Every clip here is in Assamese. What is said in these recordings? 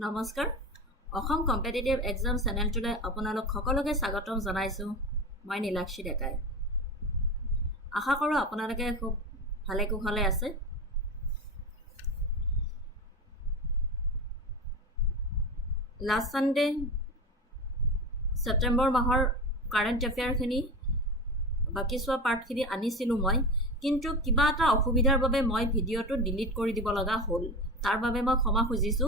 নমস্কাৰ অসম কম্পিটিটিভ এক্সাম চেনেলটোলৈ আপোনালোক সকলোকে স্বাগতম জনাইছো মই নীলাক্ষী ডেকাই আশা কৰোঁ আপোনালোকে খুব ভালে কুশলে আছে লাষ্ট সানডে সেপ্টেম্বৰ মাহৰ কাৰেন্ট এফেয়াৰ খিনি বাকি সোৱা পাৰ্ট খিনি আনিছিলো মই কিন্তু কিবা এটা অসুবিধাৰ বাবে মই ভিডিওটো ডিলিট কৰি দিব লগা হ'ল তাৰ বাবে মই ক্ষমা খুজিছো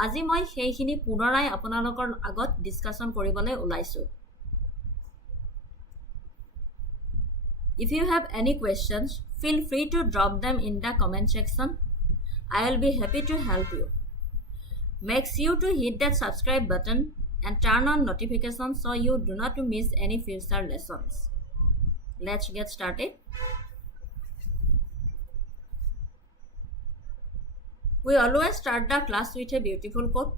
আজি মই সেইখিনি পুনৰাই আপোনালোকৰ আগত ডিসকাশন কৰিবলৈ ওলাইছো If you have any questions feel free to drop them in the comment section I will be happy to help you Make sure to hit that subscribe button and turn on notifications so you do not miss any future lessons Let's get started We always start the class with a beautiful quote.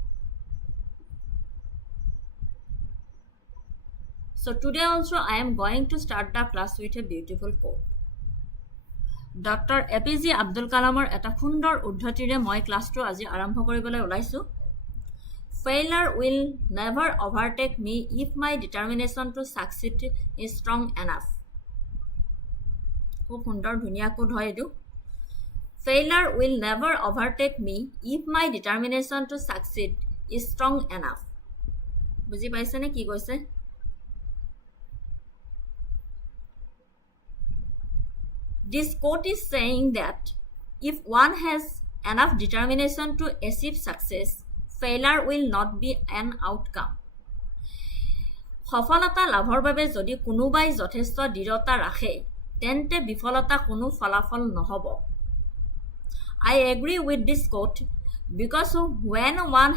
So today also I am going to start the class with a beautiful quote. Dr. APJ Abdul Kalamor eta khundor uddhatire moi class to aji arambho koribole ulaisu. Failure will never overtake me if my determination to succeed is strong enough. Khub khundor dhuniya quote hoy edu. Failure will never overtake me if my determination to succeed is strong enough. বুজি পাইছে নে কি কৈছে This quote is saying that if one has enough determination to achieve success, failure will not be an outcome. সফলতা লাভৰ বাবে যদি কোনোবাই যথেষ্ট দৃঢ়তা ৰাখে তেন্তে বিফলতা কোনো ফলাফল নহব I agree with this quote because when one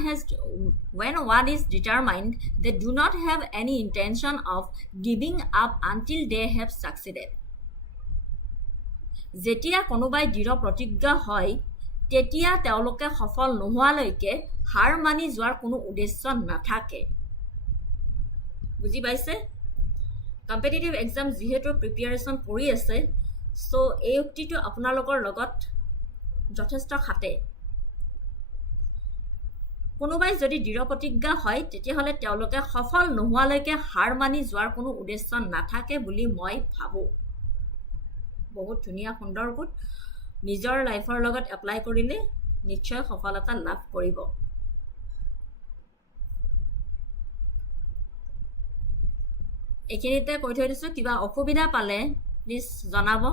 is determined, they do not have any intention of giving up until they have succeeded. যেতিয়া কোনোবাই দৃঢ় প্ৰতিজ্ঞা হয় তেতিয়া তেওঁলোকে সফল নোহোৱালৈকে হাৰ মানি যোৱাৰ কোনো উদ্দেশ্য নাথাকে বুজি পাইছে কম্পিটিটিভ এক্সাম যেহেতু প্ৰিপাৰেচন কৰি আছে সো এই উক্তিটো আপোনালোকৰ লগত যথেষ্ট খাতে কোনোবাই যদি দৃঢ় প্ৰতিজ্ঞা হয় তেতিয়া হলে তেওঁলোকে সফল নোহোৱালৈকে হাৰ মানি যোৱাৰ কোনো উদ্দেশ্য নাথাকে বুলি মই ভাবো বহুত ধুনীয়া সুন্দৰ গুণ নিজৰ লাইফৰ লগত এপ্লাই কৰিলে নিশ্চয় সফলতা লাভ কৰিব এখিনিতে কৈ থৈ দিছো কিবা অসুবিধা পালে প্লিজ জনাব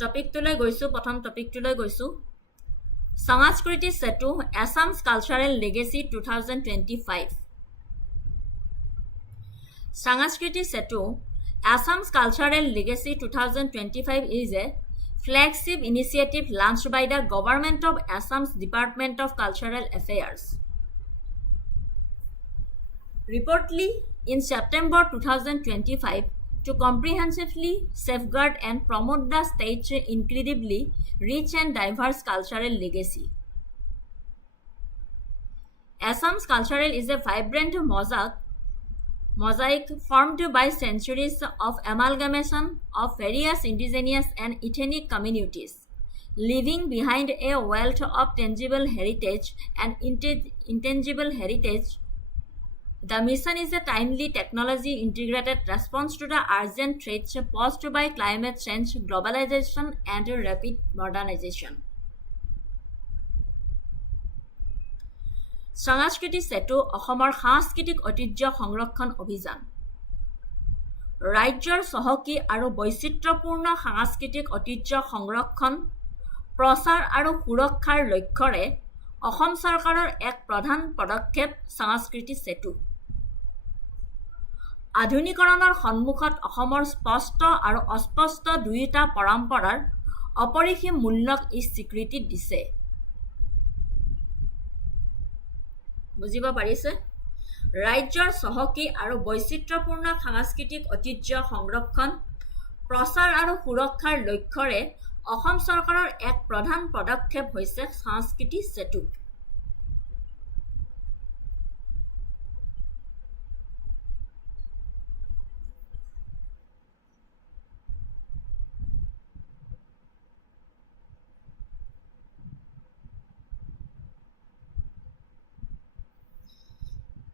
Topic tulai goisu prothom topic tulai goisu Sanskriti Setu Assam's Cultural Legacy 2025 Sanskriti Setu Assam's Cultural Legacy 2025 is a flagship initiative launched by the Government of Assam's Department of Cultural Affairs Reportedly in September 2025 to comprehensively safeguard and promote the state's incredibly rich and diverse cultural legacy. Assam's cultural is a vibrant mosaic formed by centuries of amalgamation of various indigenous and ethnic communities, leaving behind a wealth of tangible heritage and intangible heritage. The mission is a timely technology-integrated response to the urgent threats posed by climate change, globalization, and rapid modernization. Sanskriti Setu অসমৰ সাংস্কৃতিক ঐতিহ্য সংৰক্ষণ অভিযান ৰাজ্যৰ চহকী আৰু বৈচিত্ৰ্যপূৰ্ণ সাংস্কৃতিক ঐতিহ্য সংৰক্ষণ প্ৰচাৰ আৰু সুৰক্ষাৰ লক্ষ্যৰে অসম চৰকাৰৰ এক প্ৰধান পদক্ষেপ সাংস্কৃতি সেতু আধুনিকৰণৰ সন্মুখত অসমৰ স্পষ্ট আৰু অস্পষ্ট দুইটা পৰম্পৰাৰ অপৰিসীম মূল্যক ই স্বীকৃতি দিছে বুজিব পাৰিছে ৰাজ্যৰ চহকী আৰু বৈচিত্ৰ্যপূৰ্ণ সাংস্কৃতিক ঐতিহ্য সংৰক্ষণ প্ৰচাৰ আৰু সুৰক্ষাৰ লক্ষ্যৰে অসম চৰকাৰৰ এক প্ৰধান পদক্ষেপ হৈছে সাংস্কৃতি সেতু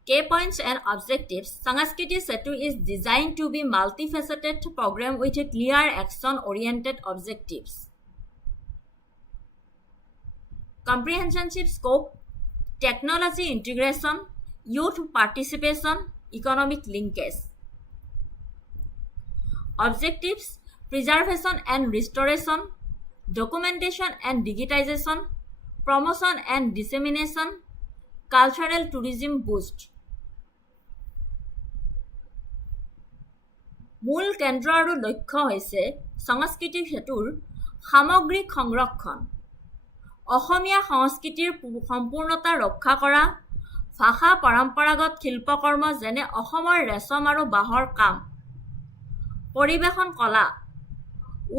Key points and objectives. Sangskriti Setu is designed to be multifaceted program with a clear action-oriented objectives. Comprehensive scope, technology integration, youth participation, economic linkage. Objectives, preservation and restoration, documentation and digitization, promotion and dissemination, cultural tourism boost. মূল কেন্দ্ৰ আৰু লক্ষ্য হৈছে সংস্কৃতি সেতুৰ সামগ্ৰিক সংৰক্ষণ, অসমীয়া সংস্কৃতিৰ সম্পূৰ্ণতা ৰক্ষা কৰা, ভাষা পৰম্পৰাগত শিল্পকৰ্ম যেনে অসমৰ ৰেচম আৰু বাঁহৰ কাম, পৰিৱেশন কলা,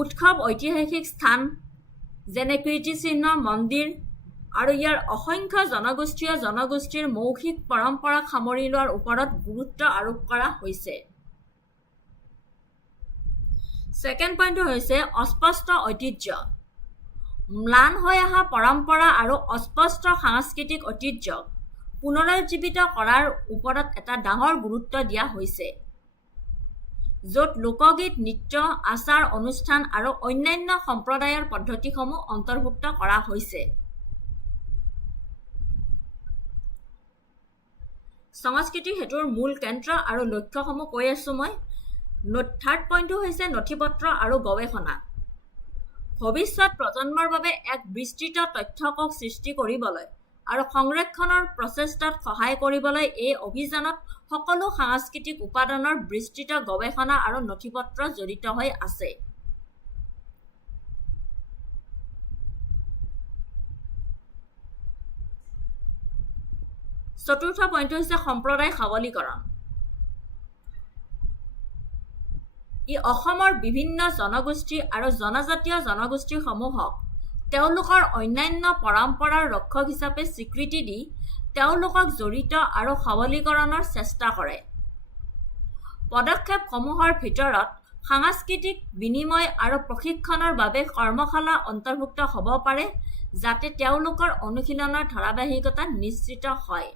উৎসৱ ঐতিহাসিক স্থান যেনে কীৰ্তিচিহ্ন মন্দিৰ আৰু ইয়াৰ অসংখ্য জনগোষ্ঠীৰ মৌখিক পৰম্পৰাক সামৰি লোৱাৰ ওপৰত গুৰুত্ব আৰোপ কৰা হৈছে। Second point হৈছে অস্পষ্ট ঐতিহ্য, ম্লান হৈ অহা পৰম্পৰা আৰু অস্পষ্ট সাংস্কৃতিক ঐতিহ্যক পুনৰুজ্জীৱিত কৰাৰ ওপৰত এটা ডাঙৰ গুৰুত্ব দিয়া হৈছে, য'ত লোকগীত, নৃত্য, আচাৰ অনুষ্ঠান আৰু অন্যান্য সম্প্ৰদায়ৰ পদ্ধতিসমূহ অন্তৰ্ভুক্ত কৰা হৈছে। সংস্কৃতি সেতুৰ মূল কেন্দ্ৰ আৰু লক্ষ্যসমূহ কৈ আছো মই। থাৰ্ড পইণ্টটো হৈছে নথিপত্ৰ আৰু গৱেষণা। ভৱিষ্যত প্ৰজন্মৰ বাবে এক বিস্তৃত তথ্যকোষ সৃষ্টি কৰিবলৈ আৰু সংৰক্ষণৰ প্ৰচেষ্টাত সহায় কৰিবলৈ এই অভিযানত সকলো সাংস্কৃতিক উপাদানৰ বিস্তৃত গৱেষণা আৰু নথিপত্ৰ জড়িত হৈ আছে। চতুৰ্থ পইণ্টটো হৈছে সম্প্ৰদায় সবলীকৰণ। ই অসমৰ বিভিন্ন জনগোষ্ঠী আৰু জনজাতীয় জনগোষ্ঠীসমূহক তেওঁলোকৰ অন্যান্য পৰম্পৰাৰ ৰক্ষক হিচাপে স্বীকৃতি দি তেওঁলোকক জড়িত আৰু সবলীকৰণৰ চেষ্টা কৰে। পদক্ষেপসমূহৰ ভিতৰত সাংস্কৃতিক বিনিময় আৰু প্ৰশিক্ষণৰ বাবে কৰ্মশালা অন্তৰ্ভুক্ত হ'ব পাৰে, যাতে তেওঁলোকৰ অনুশীলনৰ ধাৰাবাহিকতা নিশ্চিত হয়।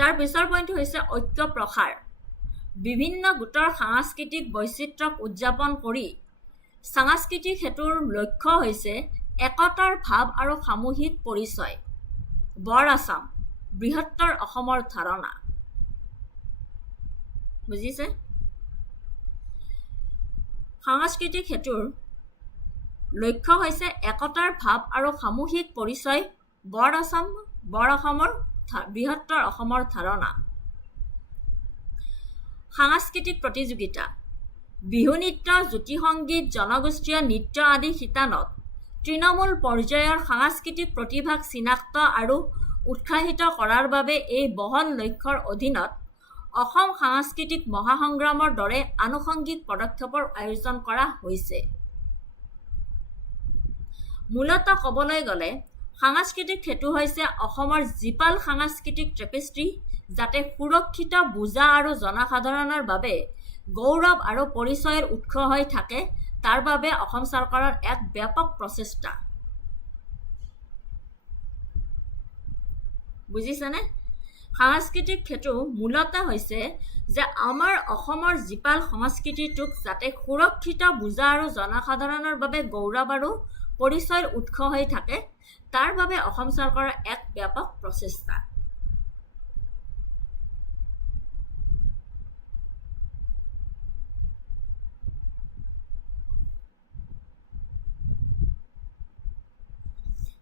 তাৰ পিছৰ পইণ্টটো হৈছে ঐক্য প্ৰসাৰ। বিভিন্ন গোটৰ সাংস্কৃতিক বৈচিত্ৰ্যক উদযাপন কৰি সাংস্কৃতিক সেতুৰ লক্ষ্য হৈছে একতাৰ ভাৱ আৰু সামূহিক পৰিচয়। বৰ আছাম, বৃহত্তৰ অসমৰ ধাৰণা। বুজিছে? সাংস্কৃতিক সেতুৰ লক্ষ্য হৈছে একতাৰ ভাৱ আৰু সামূহিক পৰিচয়। বৰ অসমৰ বৃহত্তৰ অসমৰ ধাৰণা। সাংস্কৃতিক প্ৰতিযোগিতা, বিহু নৃত্য, জ্যোতি সংগীত, জনগোষ্ঠীয় নৃত্য আদি শিতানত তৃণমূল পৰ্যায়ৰ সাংস্কৃতিক প্ৰতিভাক চিনাক্ত আৰু উৎসাহিত কৰাৰ বাবে এই বহল লক্ষ্যৰ অধীনত অসম সাংস্কৃতিক মহাসংগ্ৰামৰ দৰে আনুষংগিক পদক্ষেপৰ আয়োজন কৰা হৈছে। মূলতঃ ক'বলৈ গ'লে সাংস্কৃতিক সেতু হৈছে অসমৰ জীপাল সাংস্কৃতিক ট্ৰেপেষ্ট্ৰি, যাতে সুৰক্ষিত বুজা আৰু জনসাধাৰণৰ বাবে গৌৰৱ আৰু পৰিচয়ৰ উৎস হৈ থাকে, তাৰ বাবে অসম চৰকাৰৰ এক ব্যাপক প্ৰচেষ্টা। বুজিছেনে? সাংস্কৃতিক সেতু মূলতঃ হৈছে যে আমাৰ অসমৰ জীপাল সংস্কৃতিটোক যাতে সুৰক্ষিত বুজা আৰু জনসাধাৰণৰ বাবে গৌৰৱ আৰু পৰিচয়ৰ উৎস হৈ থাকে, তাৰ বাবে অসম চৰকাৰৰ এক ব্যাপক প্ৰচেষ্টা।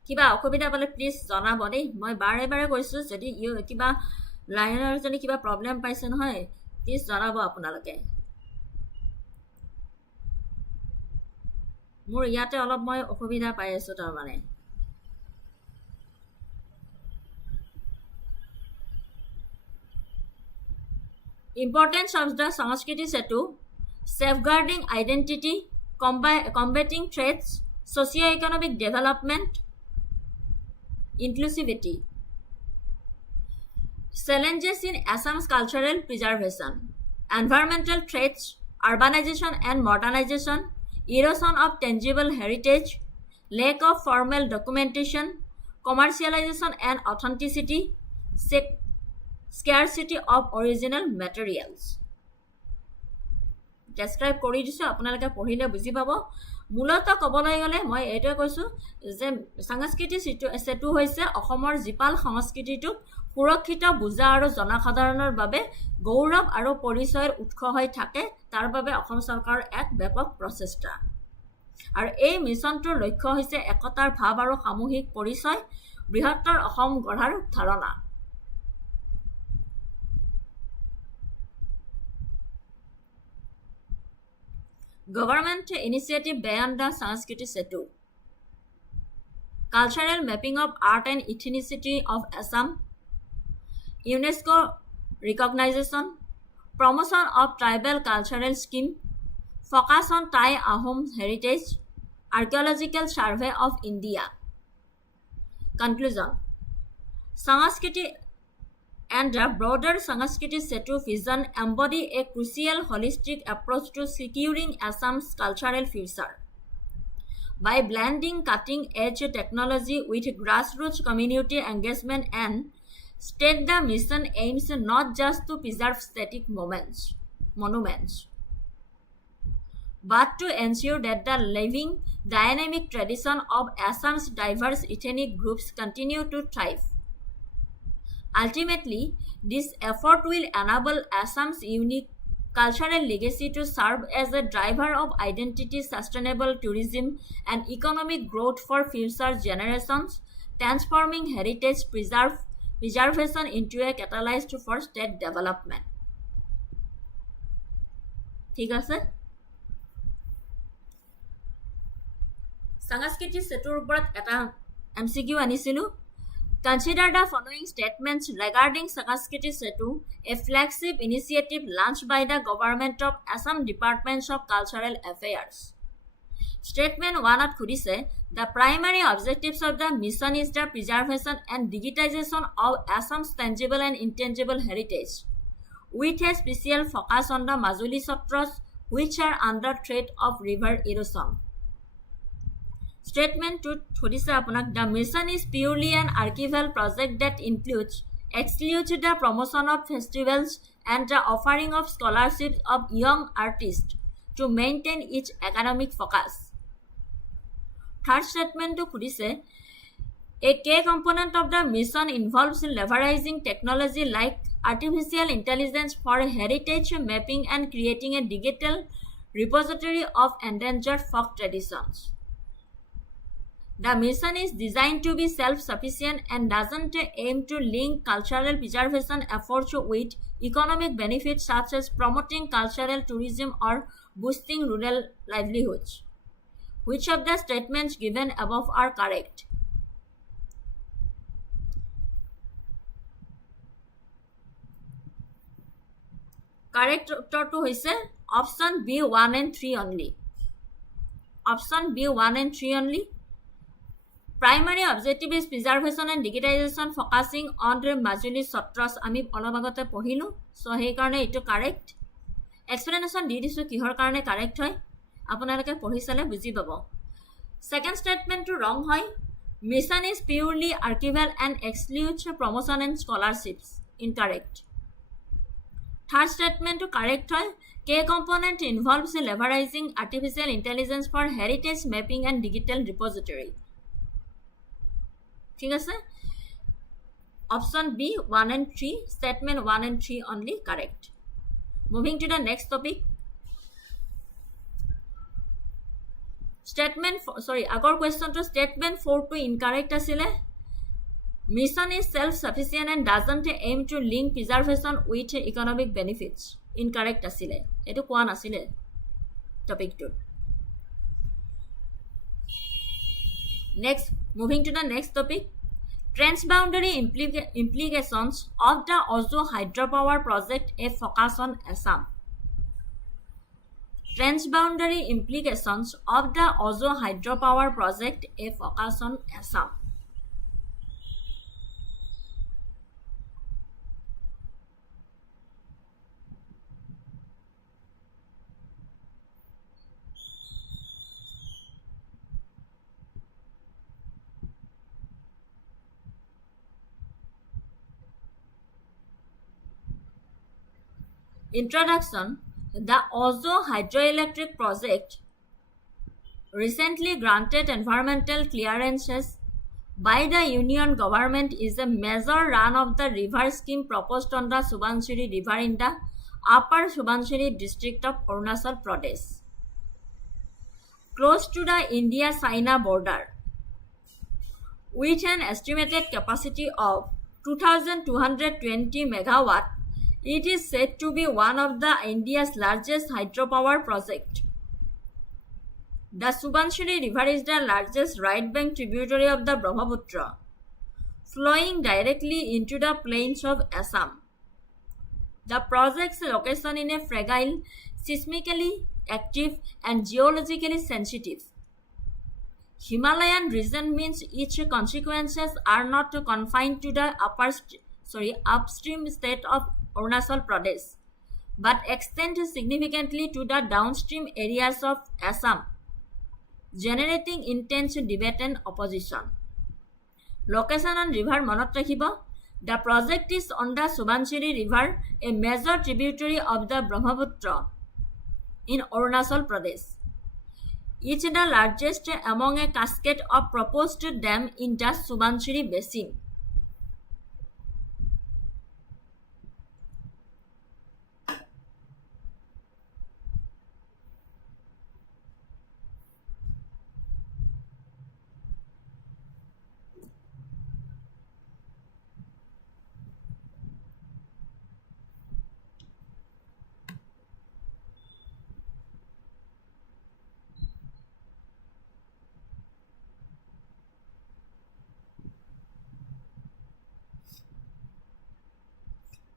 কিবা অসুবিধা পালে প্লিজ জনাব দেই। মই বাৰে বাৰে কৈছোঁ, যদি কিবা লাইনৰ যদি কিবা প্ৰব্লেম পাইছে নহয়, প্লিজ জনাব আপোনালোকে। মোৰ ইয়াতে অলপ মই অসুবিধা পাই আছোঁ তাৰমানে। Importance of the Sanskriti Setu: safeguarding identity, combating threats, socio-economic development, inclusivity. Challenges in Assam's cultural preservation: environmental threats, urbanization and modernization, erosion of tangible heritage, lack of formal documentation, commercialization and authenticity, scarcity of original materials. Describe কৰি দিছো আপোনালোকে পঢ়িলে বুজি পাব মূলত কবলৈ গলে মই এটো কৈছো যে সাংস্কৃতিক সেতু হৈছে অসমৰ জিপাল সংস্কৃতিটো সুৰক্ষিত বুজা আৰু জনসাধাৰণৰ বাবে গৌৰৱ আৰু পৰিচয়ৰ উৎস হৈ থাকে তাৰ বাবে অসম চৰকাৰৰ এক ব্যাপক প্ৰচেষ্টা আৰু এই মিছনটোৰ লক্ষ্য হৈছে একতাৰ ভাৱ আৰু সামূহিক পৰিচয় বৃহত্তৰ অসম গঢ়াৰ ধাৰণা Government initiative beyond the Sanskrit Setu. Cultural mapping of art and ethnicity of Assam. UNESCO recognition. Promotion of tribal cultural scheme. Focus on Thai Ahom heritage. Archaeological survey of India. Conclusion. Sanskrit and the broader Sanskrit Setu vision embody a crucial holistic approach to securing Assam's cultural future. By blending cutting-edge technology with grassroots community engagement and state, the mission aims not just to preserve static monuments, but to ensure that the living, dynamic tradition of Assam's diverse ethnic groups continue to thrive. Ultimately, this effort will enable Assam's unique cultural legacy to serve as a driver of identity, sustainable tourism, and economic growth for future generations, transforming heritage preservation into a catalyst for state development. ঠিক আছে সাংস্কৃতিক সেতুৰ ওপৰত এটা MCQ আনিছিলো Consider the following statements regarding Sanskrit Setu, a flagship initiative launched by the Government of Assam Departments of Cultural Affairs. Statement 1 at Khudise, the primary objectives of the mission is the preservation and digitization of Assam's tangible and intangible heritage, with a special focus on the Majuli Satras, which are under threat of river erosion. Statement 2 Thudise apunak the mission is purely an archival project that excludes the promotion of festivals and the offering of scholarships of young artists to maintain its academic focus. Third statement to Thudise a key component of the mission involves leveraging technology like artificial intelligence for heritage mapping and creating a digital repository of endangered folk traditions. The mission is designed to be self-sufficient and doesn't aim to link cultural preservation efforts with economic benefits such as promoting cultural tourism or boosting rural livelihoods. Which of the statements given above are correct? Correct to hoise option B 1 and 3 only. Option B 1 and 3 only. Primary objective is preservation and digitization focusing on the Majuli Satras. Ami olabagote pohilu. So hei karone ito correct. Explanation di disu kihor karone correct hoy. Apunaloke pohi sale buji pabo. Second statement to wrong hoy. Mission is purely archival and excludes promotion and scholarships. Incorrect. Third statement to correct hoy. K component involves leveraging artificial intelligence for heritage mapping and digital repository. ঠিক আছে option B 1 and 3 statement 1 and 3 only correct moving to the next topic statement agor question to statement 4 to incorrect asile mission is self sufficient and doesn't aim to link preservation with economic benefits incorrect asile etu koan asile topic 2 next moving to the next topic transboundary implications of the Ozo hydropower project a focus on Assam transboundary implications of the Ozo hydropower project a focus on Assam Introduction. The Ozo hydroelectric project recently granted environmental clearances by the Union government is a major run-of-the-river scheme proposed on the Subansiri River in the Upper Subansiri district of Arunachal Pradesh, close to the India-China border. With an estimated capacity of 2,220 megawatt, it is said to be one of India's largest hydropower projects. The Subansiri River is the largest right-bank tributary of the Brahmaputra, flowing directly into the plains of Assam. The project's location is a fragile, seismically active, and geologically sensitive Himalayan region means its consequences are not confined to the upstream state of Arunachal Pradesh, but extend significantly to the downstream areas of Assam, generating intense debate and opposition. Location on river Manot Rakhiba. The project is on the Subansiri River, a major tributary of the Brahmaputra in Arunachal Pradesh. It is the largest among a cascade of proposed dams in the Subansiri Basin.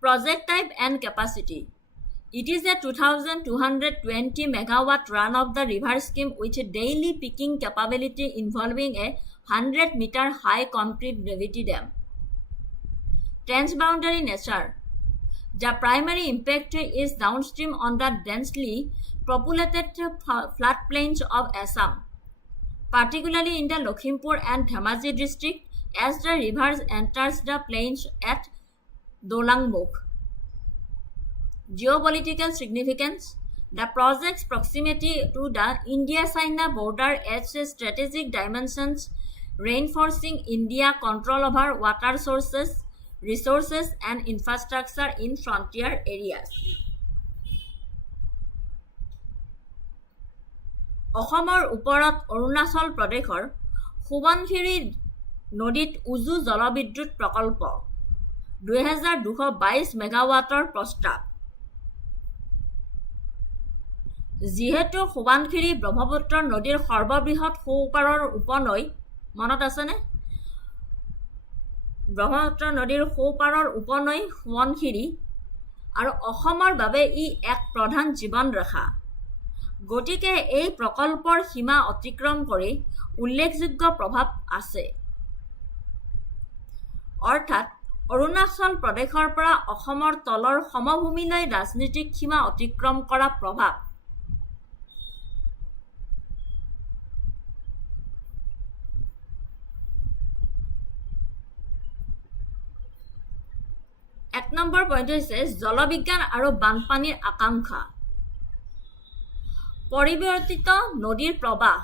Project type and capacity. It is a 2,220 megawatt run-of-the-river scheme with a daily peaking capability involving a 100-meter high concrete gravity dam. Transboundary nature. The primary impact is downstream on the densely populated floodplains of Assam, particularly in the Lakhimpur and Dhemaji district as the river enters the plains at Dolangmukh. Geopolitical significance. The project's proximity to the India-China border adds strategic dimensions, reinforcing India's control over water sources, resources, and infrastructure in frontier areas. অসমৰ ওপৰত অৰুণাচল প্ৰদেশৰ সুবনখিৰি নদীত উজু জলবিদ্যুৎ প্ৰকল্প 2,222 মেগাৱাটৰ প্ৰস্তাৱ। যিহেতু সুবনখিৰি ব্ৰহ্মপুত্ৰ নদীৰ সৰ্ববৃহৎ সোঁপাৰৰ উপনৈ, মনত আছেনে? ব্ৰহ্মপুত্ৰ নদীৰ সোঁপাৰৰ উপনৈ সুবনখিৰি আৰু অসমৰ বাবে ই এক প্ৰধান জীৱন ৰেখা। গতিকে এই প্ৰকল্পৰ সীমা অতিক্ৰম কৰি উল্লেখযোগ্য প্ৰভাৱ আছে। অৰ্থাৎ অৰুণাচল প্ৰদেশৰ পৰা অসমৰ তলৰ সমভূমিলৈ ৰাজনৈতিক সীমা অতিক্ৰম কৰা প্ৰভাৱ। এক নম্বৰ পইণ্ট হৈছে জলবিজ্ঞান আৰু বানপানীৰ আকাংক্ষা। পৰিৱৰ্তিত নদীৰ প্ৰৱাহ।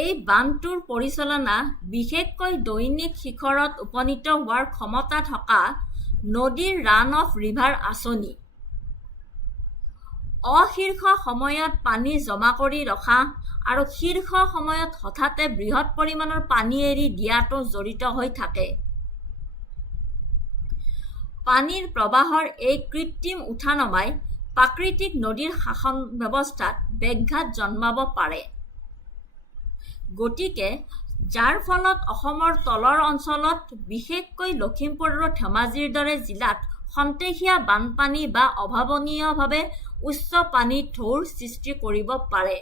এই বান্ধটোৰ পৰিচালনা বিশেষকৈ দৈনিক শিখৰত উপনীত হোৱাৰ ক্ষমতা থকা নদীৰ ৰান অফ ৰিভাৰ আঁচনি। অশীৰ্ষ সময়ত পানী জমা কৰি ৰখা আৰু শীৰ্ষ সময়ত হঠাতে বৃহৎ পৰিমাণৰ পানী এৰি দিয়াটো জড়িত হৈ থাকে। পানীৰ প্ৰৱাহৰ এই কৃত্ৰিম উঠানমাই প্ৰাকৃতিক নদীৰ শাসন ব্যৱস্থাত ব্যাঘাত জন্মাব পাৰে। গতিকে যাৰ ফলত অসমৰ তলৰ অঞ্চলত বিশেষকৈ লখিমপুৰ আৰু ধেমাজিৰ দৰে জিলাত খন্তেকীয়া বানপানী বা অভাৱনীয়ভাৱে উচ্চ পানীৰ ঢৌৰ সৃষ্টি কৰিব পাৰে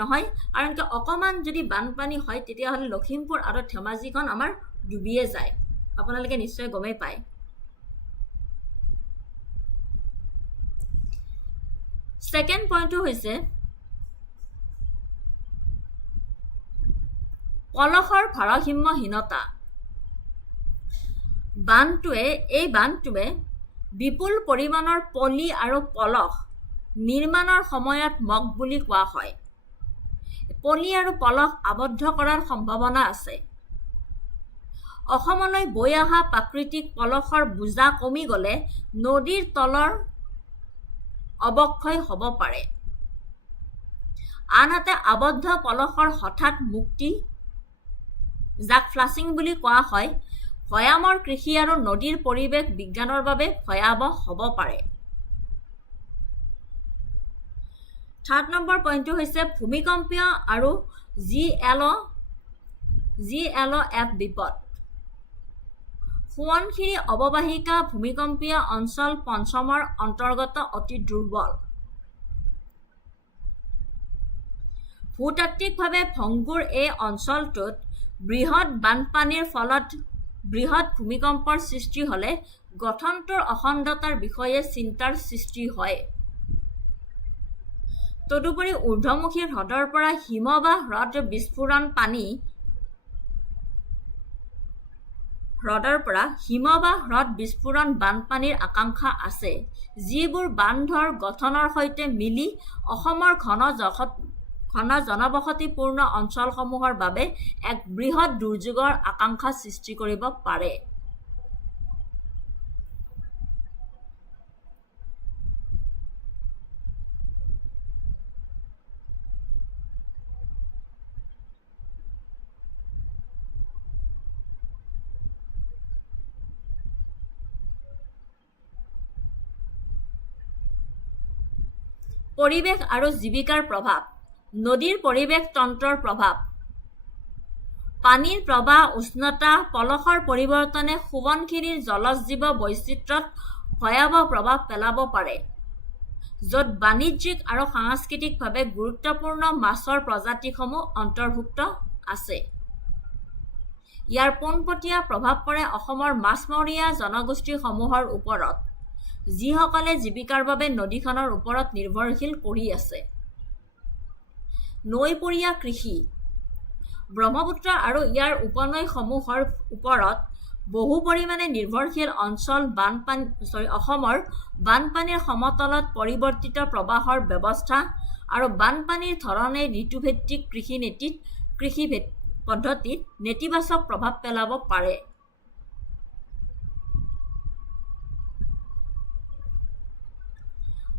নহয়, কাৰণ অকণমান যদি বানপানী হয় তেতিয়াহ'লে লখিমপুৰ আৰু ধেমাজিখন আমাৰ ডুবিয়ে যায়। আপোনালোকে নিশ্চয় গমেই পায়। ছেকেণ্ড পইণ্টটো হৈছে পলসৰ ভাৰসাম্যহীনতা। বান্ধটোৱে বিপুল পৰিমাণৰ পলি আৰু পলস নিৰ্মাণৰ সময়ত মগ বুলি কোৱা হয়। পলি আৰু পলস আবদ্ধ কৰাৰ সম্ভাৱনা আছে। অসমলৈ বৈ অহা প্ৰাকৃতিক পলসৰ বোজা কমি গ'লে নদীৰ তলৰ অৱক্ষয় হ'ব পাৰে। আনহাতে আবদ্ধ পলসৰ হঠাৎ মুক্তি, যাক ফ্লাছিং বুলি কোৱা হয়, ভৈয়ামৰ কৃষি আৰু নদীৰ পৰিৱেশ বিজ্ঞানৰ বাবে ভয়াৱহ হ'ব পাৰে। 3 নম্বৰ পইণ্টটো হৈছে ভূমিকম্পীয় আৰু GLOF বিপদ। সোৱণশিৰি অৱবাহিকা ভূমিকম্পীয় অঞ্চল পঞ্চমৰ অন্তৰ্গত অতি দুৰ্বল। ভূতাত্ত্বিকভাৱে ভংগুৰ এই অঞ্চলটোত বৃহৎ বানপানীৰ ফলত বৃহৎ ভূমিকম্পৰ সৃষ্টি হ'লে গঠনটোৰ অখণ্ডতাৰ বিষয়ে চিন্তাৰ সৃষ্টি হয়। তদুপৰি ঊৰ্ধ্বমুখী হ্ৰদৰ পৰা হিমবাহ হ্ৰদ বিস্ফোৰণ বানপানীৰ আশংকা আছে, যিবোৰ বান্ধৰ গঠনৰ সৈতে মিলি অসমৰ ঘন জনবসতিপূৰ্ণ অঞ্চলসমূহৰ বাবে এক বৃহৎ দুৰ্যোগৰ আশংকা সৃষ্টি কৰিব পাৰে। পৰিৱেশ আৰু জীৱিকাৰ প্ৰভাৱ। নদীৰ পৰিৱেশ তন্ত্ৰৰ প্ৰভাৱ। পানীৰ প্ৰৱাহ, উষ্ণতা, পলসৰ পৰিৱৰ্তনে সোৱণশিৰিৰ জলজ জীৱ বৈচিত্ৰ্যত ভয়াৱহ প্ৰভাৱ পেলাব পাৰে, য'ত বাণিজ্যিক আৰু সাংস্কৃতিকভাৱে গুৰুত্বপূৰ্ণ মাছৰ প্ৰজাতিসমূহ অন্তৰ্ভুক্ত আছে। ইয়াৰ পোনপটীয়া প্ৰভাৱ পৰে অসমৰ মাছমৰীয়া জনগোষ্ঠীসমূহৰ ওপৰত, যিসকলে জীৱিকাৰ বাবে নদীখনৰ ওপৰত নিৰ্ভৰশীল কৰি আছে। নৈপৰীয়া কৃষি। ব্ৰহ্মপুত্ৰ আৰু ইয়াৰ উপনৈসমূহৰ ওপৰত বহু পৰিমাণে নিৰ্ভৰশীল অঞ্চল অসমৰ বানপানীৰ সমতলত পৰিৱৰ্তিত প্ৰৱাহৰ ব্যৱস্থা আৰু বানপানীৰ ধৰণে ঋতুভিত্তিক কৃষি পদ্ধতিত নেতিবাচক প্ৰভাৱ পেলাব পাৰে।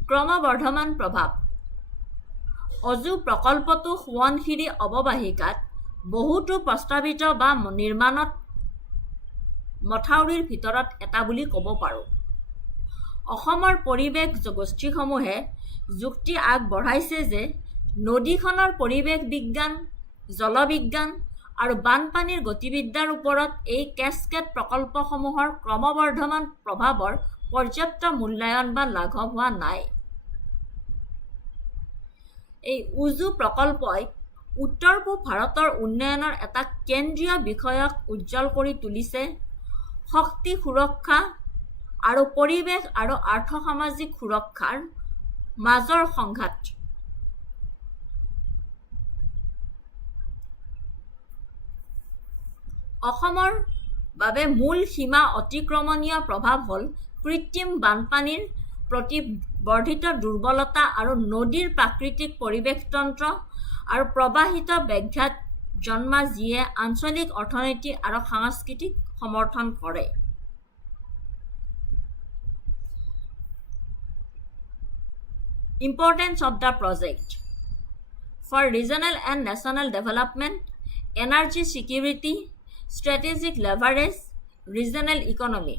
ক্ৰমবৰ্ধমান প্ৰভাৱ। অজু প্ৰকল্পটো সোৱণশিৰি অৱবাহিকাত বহুতো প্ৰস্তাৱিত বা নিৰ্মাণত মথাউৰিৰ ভিতৰত এটা বুলি ক'ব পাৰোঁ। অসমৰ পৰিৱেশ গোষ্ঠীসমূহে যুক্তি আগবঢ়াইছে যে নদীখনৰ পৰিৱেশ বিজ্ঞান, জলবিজ্ঞান আৰু বানপানীৰ গতিবিদ্যাৰ ওপৰত এই কেস্কেড প্ৰকল্পসমূহৰ ক্ৰমবৰ্ধমান প্ৰভাৱৰ পৰ্যাপ্ত মূল্যায়ন বা লাঘৱ হোৱা নাই। এই উজু প্ৰকল্পই উত্তৰ-পূব ভাৰতৰ উন্নয়নৰ এটা কেন্দ্ৰীয় বিষয়ক উজ্জ্বল কৰি তুলিছে। শক্তি সুৰক্ষা আৰু পৰিৱেশ আৰু আৰ্থ-সামাজিক সুৰক্ষাৰ মাজৰ সংঘাত। অসমৰ বাবে মূল সীমা অতিক্ৰমণীয় প্ৰভাৱ হ'ল কৃত্ৰিম বানপানীৰ প্ৰতি বৰ্ধিত দুৰ্বলতা আৰু নদীৰ প্ৰাকৃতিক পৰিৱেশতন্ত্ৰ আৰু প্ৰৱাহিত ব্যাঘাত জন্মা, যিয়ে আঞ্চলিক অৰ্থনীতি আৰু সাংস্কৃতিক সমৰ্থন কৰে। Importance of the project for regional and national development, energy security, strategic leverage, regional economy.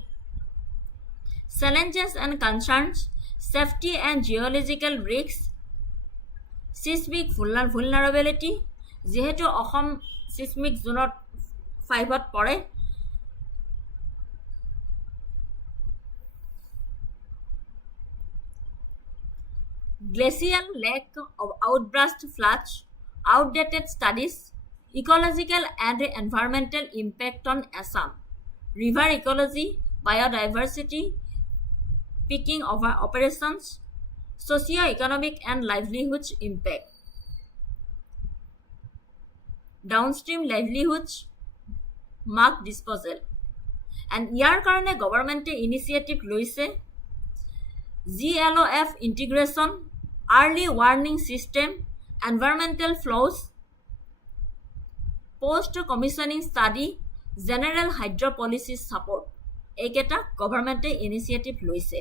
Challenges and concerns: safety and geological risks, seismic vulnerability, যেহেতু অসম seismic জোনত 5ত পৰে, glacial lake of outburst floods, outdated studies, ecological and environmental impact on Assam, river ecology, biodiversity, picking over operations, socio-economic and livelihoods impact, downstream livelihoods, mark disposal. and ইয়াৰ কাৰণে গভৰ্ণমেণ্টে ইনিচিয়েটিভ লৈছে GLOF integration, early warning system, environmental flows, post-commissioning study, general hydro policy support. এইকেইটা গভৰ্ণমেণ্টে ইনিচিয়েটিভ লৈছে।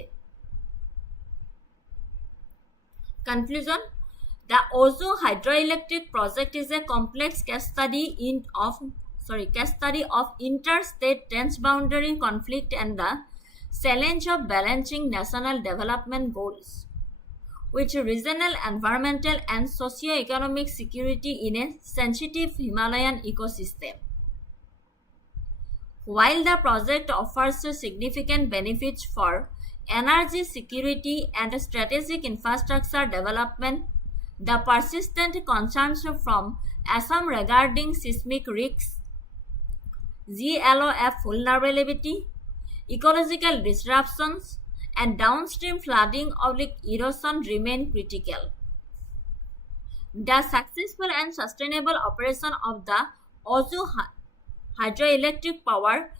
Conclusion: The Ozu hydroelectric project is a complex case study of interstate transboundary conflict and the challenge of balancing national development goals with regional environmental and socio-economic security in a sensitive Himalayan ecosystem. While the project offers significant benefits for energy security and strategic infrastructure development, the persistent concerns from Assam regarding seismic risks, GLOF vulnerability, ecological disruptions, and downstream flooding or erosion remain critical. The successful and sustainable operation of the Ozu hydroelectric power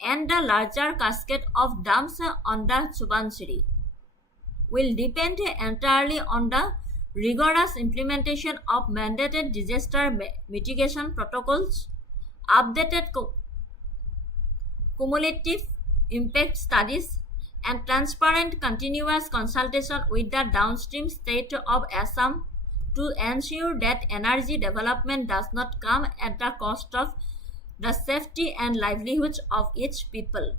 and the larger cascade of dams on the Subansiri will depend entirely on the rigorous implementation of mandated disaster mitigation protocols, updated cumulative impact studies, and transparent continuous consultation with the downstream state of Assam to ensure that energy development does not come at the cost of the safety and livelihoods of its people.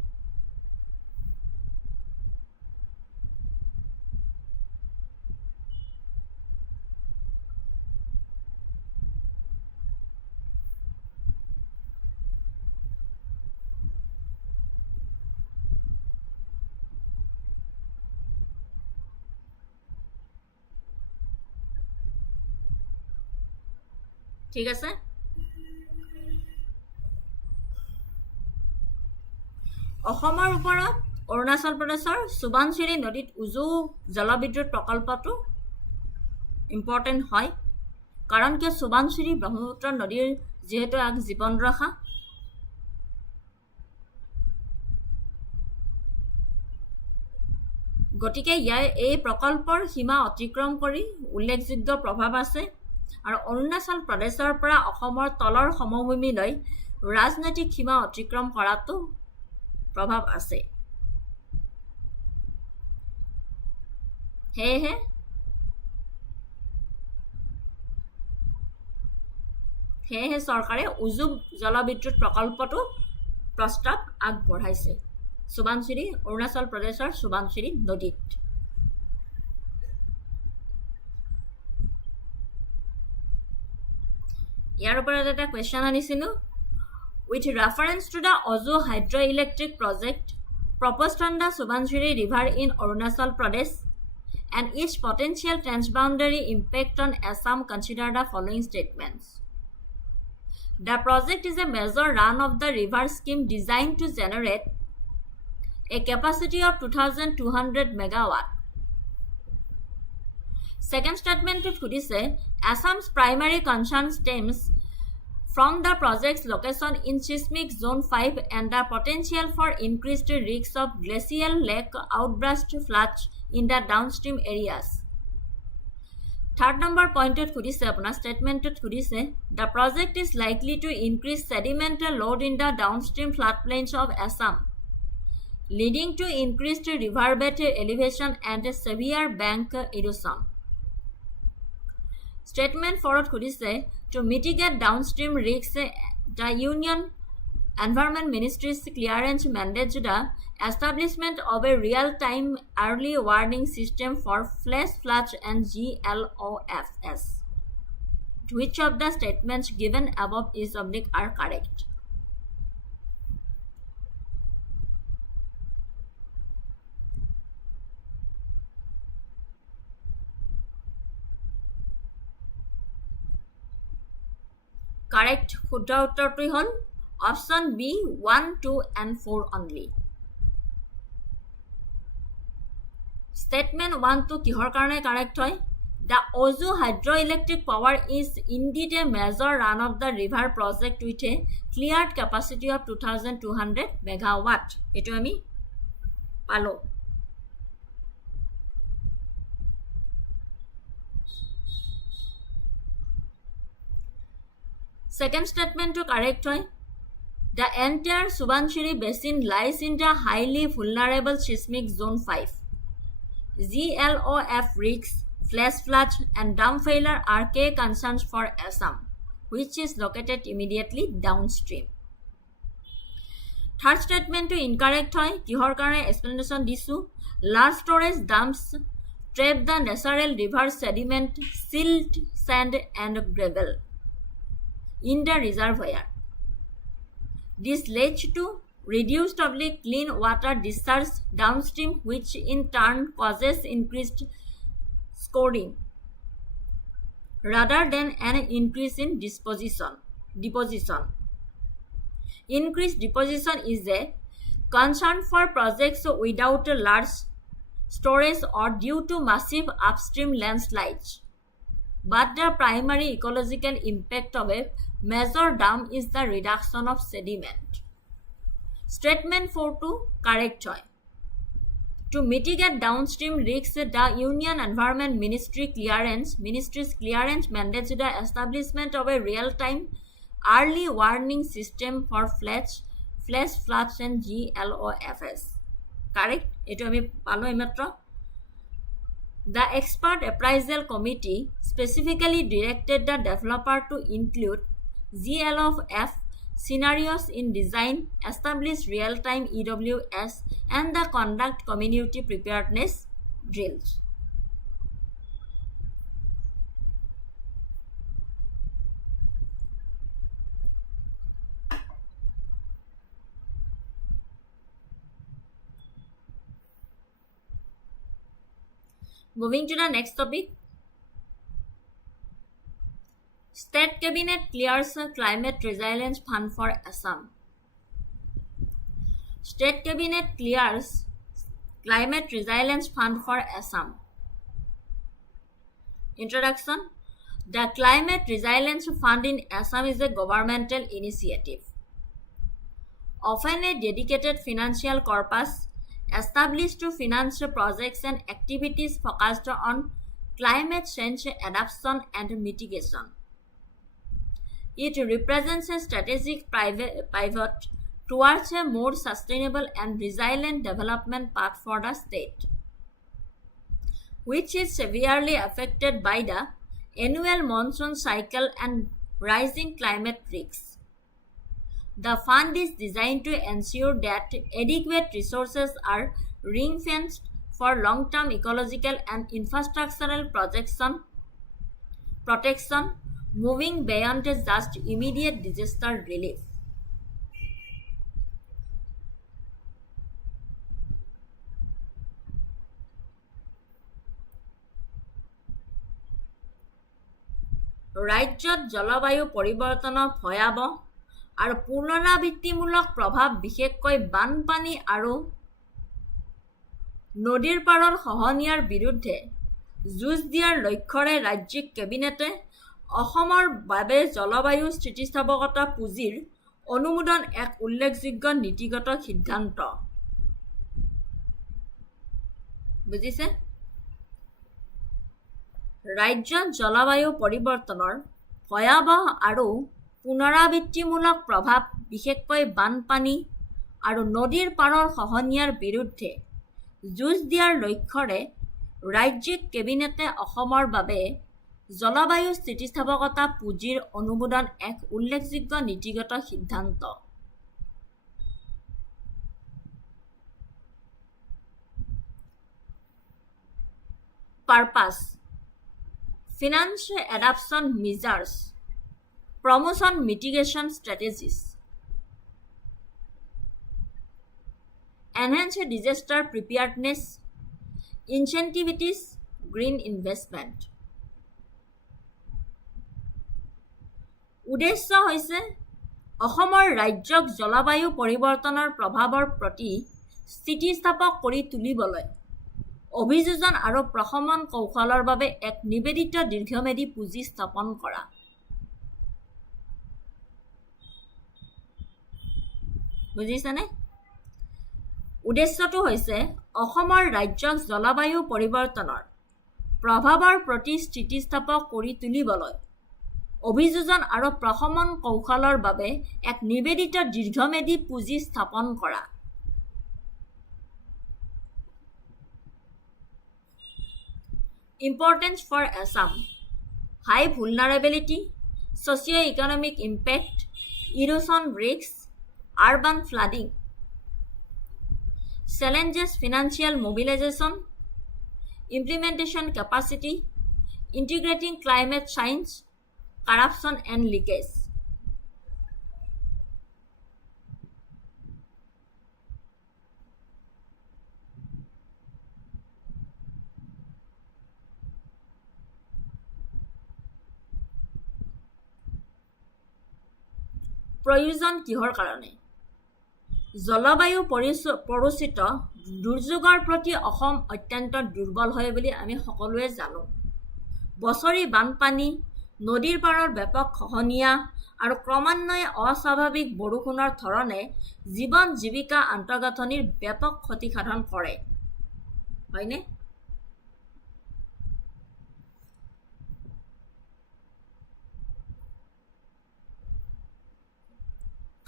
ঠিক আছে অসমৰ ওপৰত অৰুণাচল প্ৰদেশৰ সুবানচিৰি নদীত উজু জলবিদ্যুৎ প্ৰকল্পটো ইম্পৰ্টেণ্ট হয় কাৰণ কি সুবানচিৰি ব্ৰহ্মপুত্ৰ নদীৰ যেহেতু এক জীৱন ৰেখা গতিকে এই প্ৰকল্পৰ সীমা অতিক্ৰম কৰি উল্লেখযোগ্য প্ৰভাৱ আছে আৰু অৰুণাচল প্ৰদেশৰ পৰা অসমৰ তলৰ সমভূমিলৈ ৰাজনৈতিক সীমা অতিক্ৰম কৰাটো প্ৰভাৱ আছে সেয়েহে চৰকাৰে উজু জলবিদ্যুৎ প্ৰকল্পটো প্ৰস্তাৱ আগবঢ়াইছে সুবানচিৰি অৰুণাচল প্ৰদেশৰ সুবানচিৰি নদীত ইয়াৰ ওপৰত এটা কোৱেশ্চন আনিছিলো with reference to the Ozu hydroelectric project proposed on the Subansiri River in Arunachal Pradesh and its potential transboundary impact on Assam, consider the following statements. The project is a major run-of-the-river scheme designed to generate a capacity of 2,200 megawatt. Second statement to say, Assam's primary concern stems from the project's location in seismic zone 5 and the potential for increased risks of glacial lake outburst floods in the downstream areas. Third number pointed statement the project is likely to increase sedimental load in the downstream floodplains of Assam, leading to increased riverbed elevation and severe bank erosion. Statement forward to mitigate downstream risks, the Union Environment Ministry's clearance mandates the establishment of a real-time early warning system for flash floods and GLOFs. Which of the statements given above are correct? Correct শুদ্ধ উত্তৰটো হ'ল option B 1, 2 and 4 only. Statement 1 to কিহৰ কাৰণে correct হয়? The Ozu hydroelectric power is indeed a major run-of-the-river project with a cleared capacity of 2,200 megawatt. এটো আমি পালো। Second statement to correct হয়, the entire Subansiri basin lies in the highly vulnerable seismic zone 5. GLOF risks, flash floods and dam failure are key concerns for Assam, which is located immediately downstream. Third statement to incorrect হয়, কিহৰ কাৰণে explanation দিছো, large storage dams trap the natural river sediment, silt, sand and gravel in the reservoir. This leads to reduced clean water discharge downstream, which in turn causes increased scoring rather than an increase in deposition. Increased deposition is a concern for projects without a large storage or due to massive upstream landslides. But the primary ecological impact of a major dam is the reduction of sediment. Statement 4 to correct হয়, to mitigate downstream risks, the Union Environment Ministry's clearance mandates the establishment of a real-time early warning system for flash floods and GLOFs. Correct? এটো আমি পালো এইমাত্ৰ। The expert appraisal committee specifically directed the developer to include GLOF scenarios in design, establish real-time EWS, and the conduct community preparedness drills. Moving to the next topic. State Cabinet clears a climate resilience fund for Assam. State Cabinet clears climate resilience fund for Assam. Introduction. The Climate Resilience Fund in Assam is a governmental initiative, often a dedicated financial corpus established to finance projects and activities focused on climate change adaptation and mitigation. It represents a strategic pivot towards a more sustainable and resilient development path for the state, which is severely affected by the annual monsoon cycle and rising climate risks. The fund is designed to ensure that adequate resources are ring-fenced for long-term ecological and infrastructural protection, moving beyond just immediate disaster relief. ৰাজ্যত জলবায়ু পৰিৱৰ্তনৰ ভয়াৱহ আৰু পুনৰাবৃত্তিমূলক প্ৰভাৱ বিশেষকৈ বানপানী আৰু নদীৰ পাৰৰ খহনীয়াৰ বিৰুদ্ধে যুঁজ দিয়াৰ লক্ষ্যৰে ৰাজ্যিক কেবিনেটে অসমৰ বাবে জলবায়ু স্থিতিস্থাপকতা পুঁজিৰ অনুমোদন এক উল্লেখযোগ্য নীতিগত সিদ্ধান্ত। বুজিছে? ৰাজ্যত জলবায়ু পৰিৱৰ্তনৰ ভয়াৱহ আৰু পুনৰাবৃত্তিমূলক প্ৰভাৱ বিশেষকৈ বানপানী আৰু নদীৰ পাৰৰ খহনীয়াৰ বিৰুদ্ধে যুঁজ দিয়াৰ লক্ষ্যৰে ৰাজ্যিক কেবিনেটে অসমৰ বাবে জলবায়ু স্থিতিস্থাপকতা পুঁজিৰ অনুমোদন এক উল্লেখযোগ্য নীতিগত সিদ্ধান্ত। Purpose: Finance adaptation measures, promotion mitigation strategies, enhance disaster preparedness, incentivities, green investment. উদ্দেশ্য হৈছে অসমৰ ৰাজ্যক জলবায়ু পৰিৱৰ্তনৰ প্ৰভাৱৰ প্ৰতি স্থিতিস্থাপক কৰি তুলিবলৈ অভিযোজন আৰু প্ৰশমন কৌশলৰ বাবে এক নিবেদিত দীৰ্ঘম্যাদী পুঁজি স্থাপন কৰা। বুজিছেনে? উদ্দেশ্যটো হৈছে অসমৰ ৰাজ্যক জলবায়ু পৰিৱৰ্তনৰ প্ৰভাৱৰ প্ৰতি স্থিতিস্থাপক কৰি তুলিবলৈ অভিযোজন আৰু প্ৰশমন কৌশলৰ বাবে এক নিবেদিত দীৰ্ঘম্যাদী পুঁজি স্থাপন কৰা। Importance for Assam: high vulnerability, socio-economic impact, erosion risks, urban flooding. Challenges: financial mobilization, implementation capacity, integrating climate science, corruption and leakage. প্ৰয়োজন কিহৰ কাৰণে? জলবায়ু পৰিচিত দুৰ্যোগৰ প্ৰতি অসম অত্যন্ত দুৰ্বল হয় বুলি আমি সকলোৱে জানো। বছৰি বানপানী, নদীৰ পাৰৰ ব্যাপক খহনীয়া আৰু ক্ৰমান্বয়ে অস্বাভাৱিক বৰষুণৰ ধৰণে জীৱন জীৱিকা আন্তঃগাঁথনিৰ ব্যাপক ক্ষতিসাধন কৰে, হয়নে?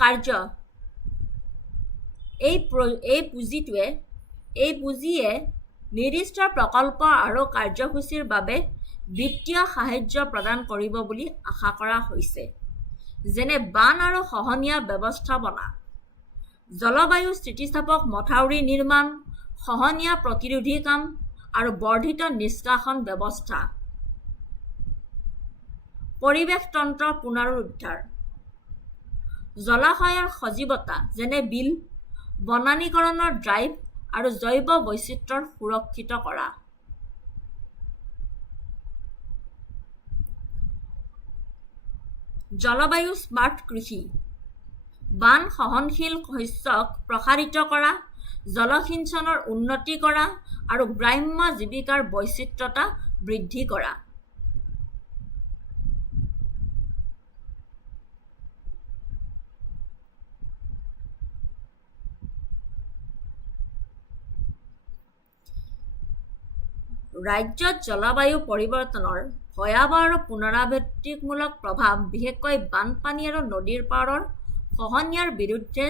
কাৰ্য: এই পুঁজিয়ে নিৰ্দিষ্ট প্ৰকল্প আৰু কাৰ্যসূচীৰ বাবে বিত্তীয় সাহায্য প্ৰদান কৰিব বুলি আশা কৰা হৈছে, যেনে বান আৰু খহনীয়া ব্যৱস্থাপনা, জলবায়ু স্থিতিস্থাপক মথাউৰি নিৰ্মাণ, খহনীয়া প্ৰতিৰোধী কাম আৰু বৰ্ধিত নিষ্কাশন ব্যৱস্থা। পৰিৱেশ তন্ত্ৰ পুনৰুদ্ধাৰ: জলাশয়ৰ সজীৱতা যেনে বিল, বনানীকৰণৰ ড্ৰাইভ আৰু জৈৱ বৈচিত্ৰ্য সুৰক্ষিত কৰা। জলবায়ু স্মাৰ্ট কৃষি: বান সহনশীল শস্যক প্ৰসাৰিত কৰা, জলসিঞ্চনৰ উন্নতি কৰা আৰু গ্ৰাম্য জীৱিকাৰ বৈচিত্ৰ্যতা বৃদ্ধি কৰা। ৰাজ্যত জলবায়ু পৰিৱৰ্তনৰ ভয়াৱহ আৰু পুনৰাবৃত্তিমূলক প্ৰভাৱ, বিশেষকৈ বানপানী আৰু নদীৰ পাৰৰ খহনীয়াৰ বিৰুদ্ধে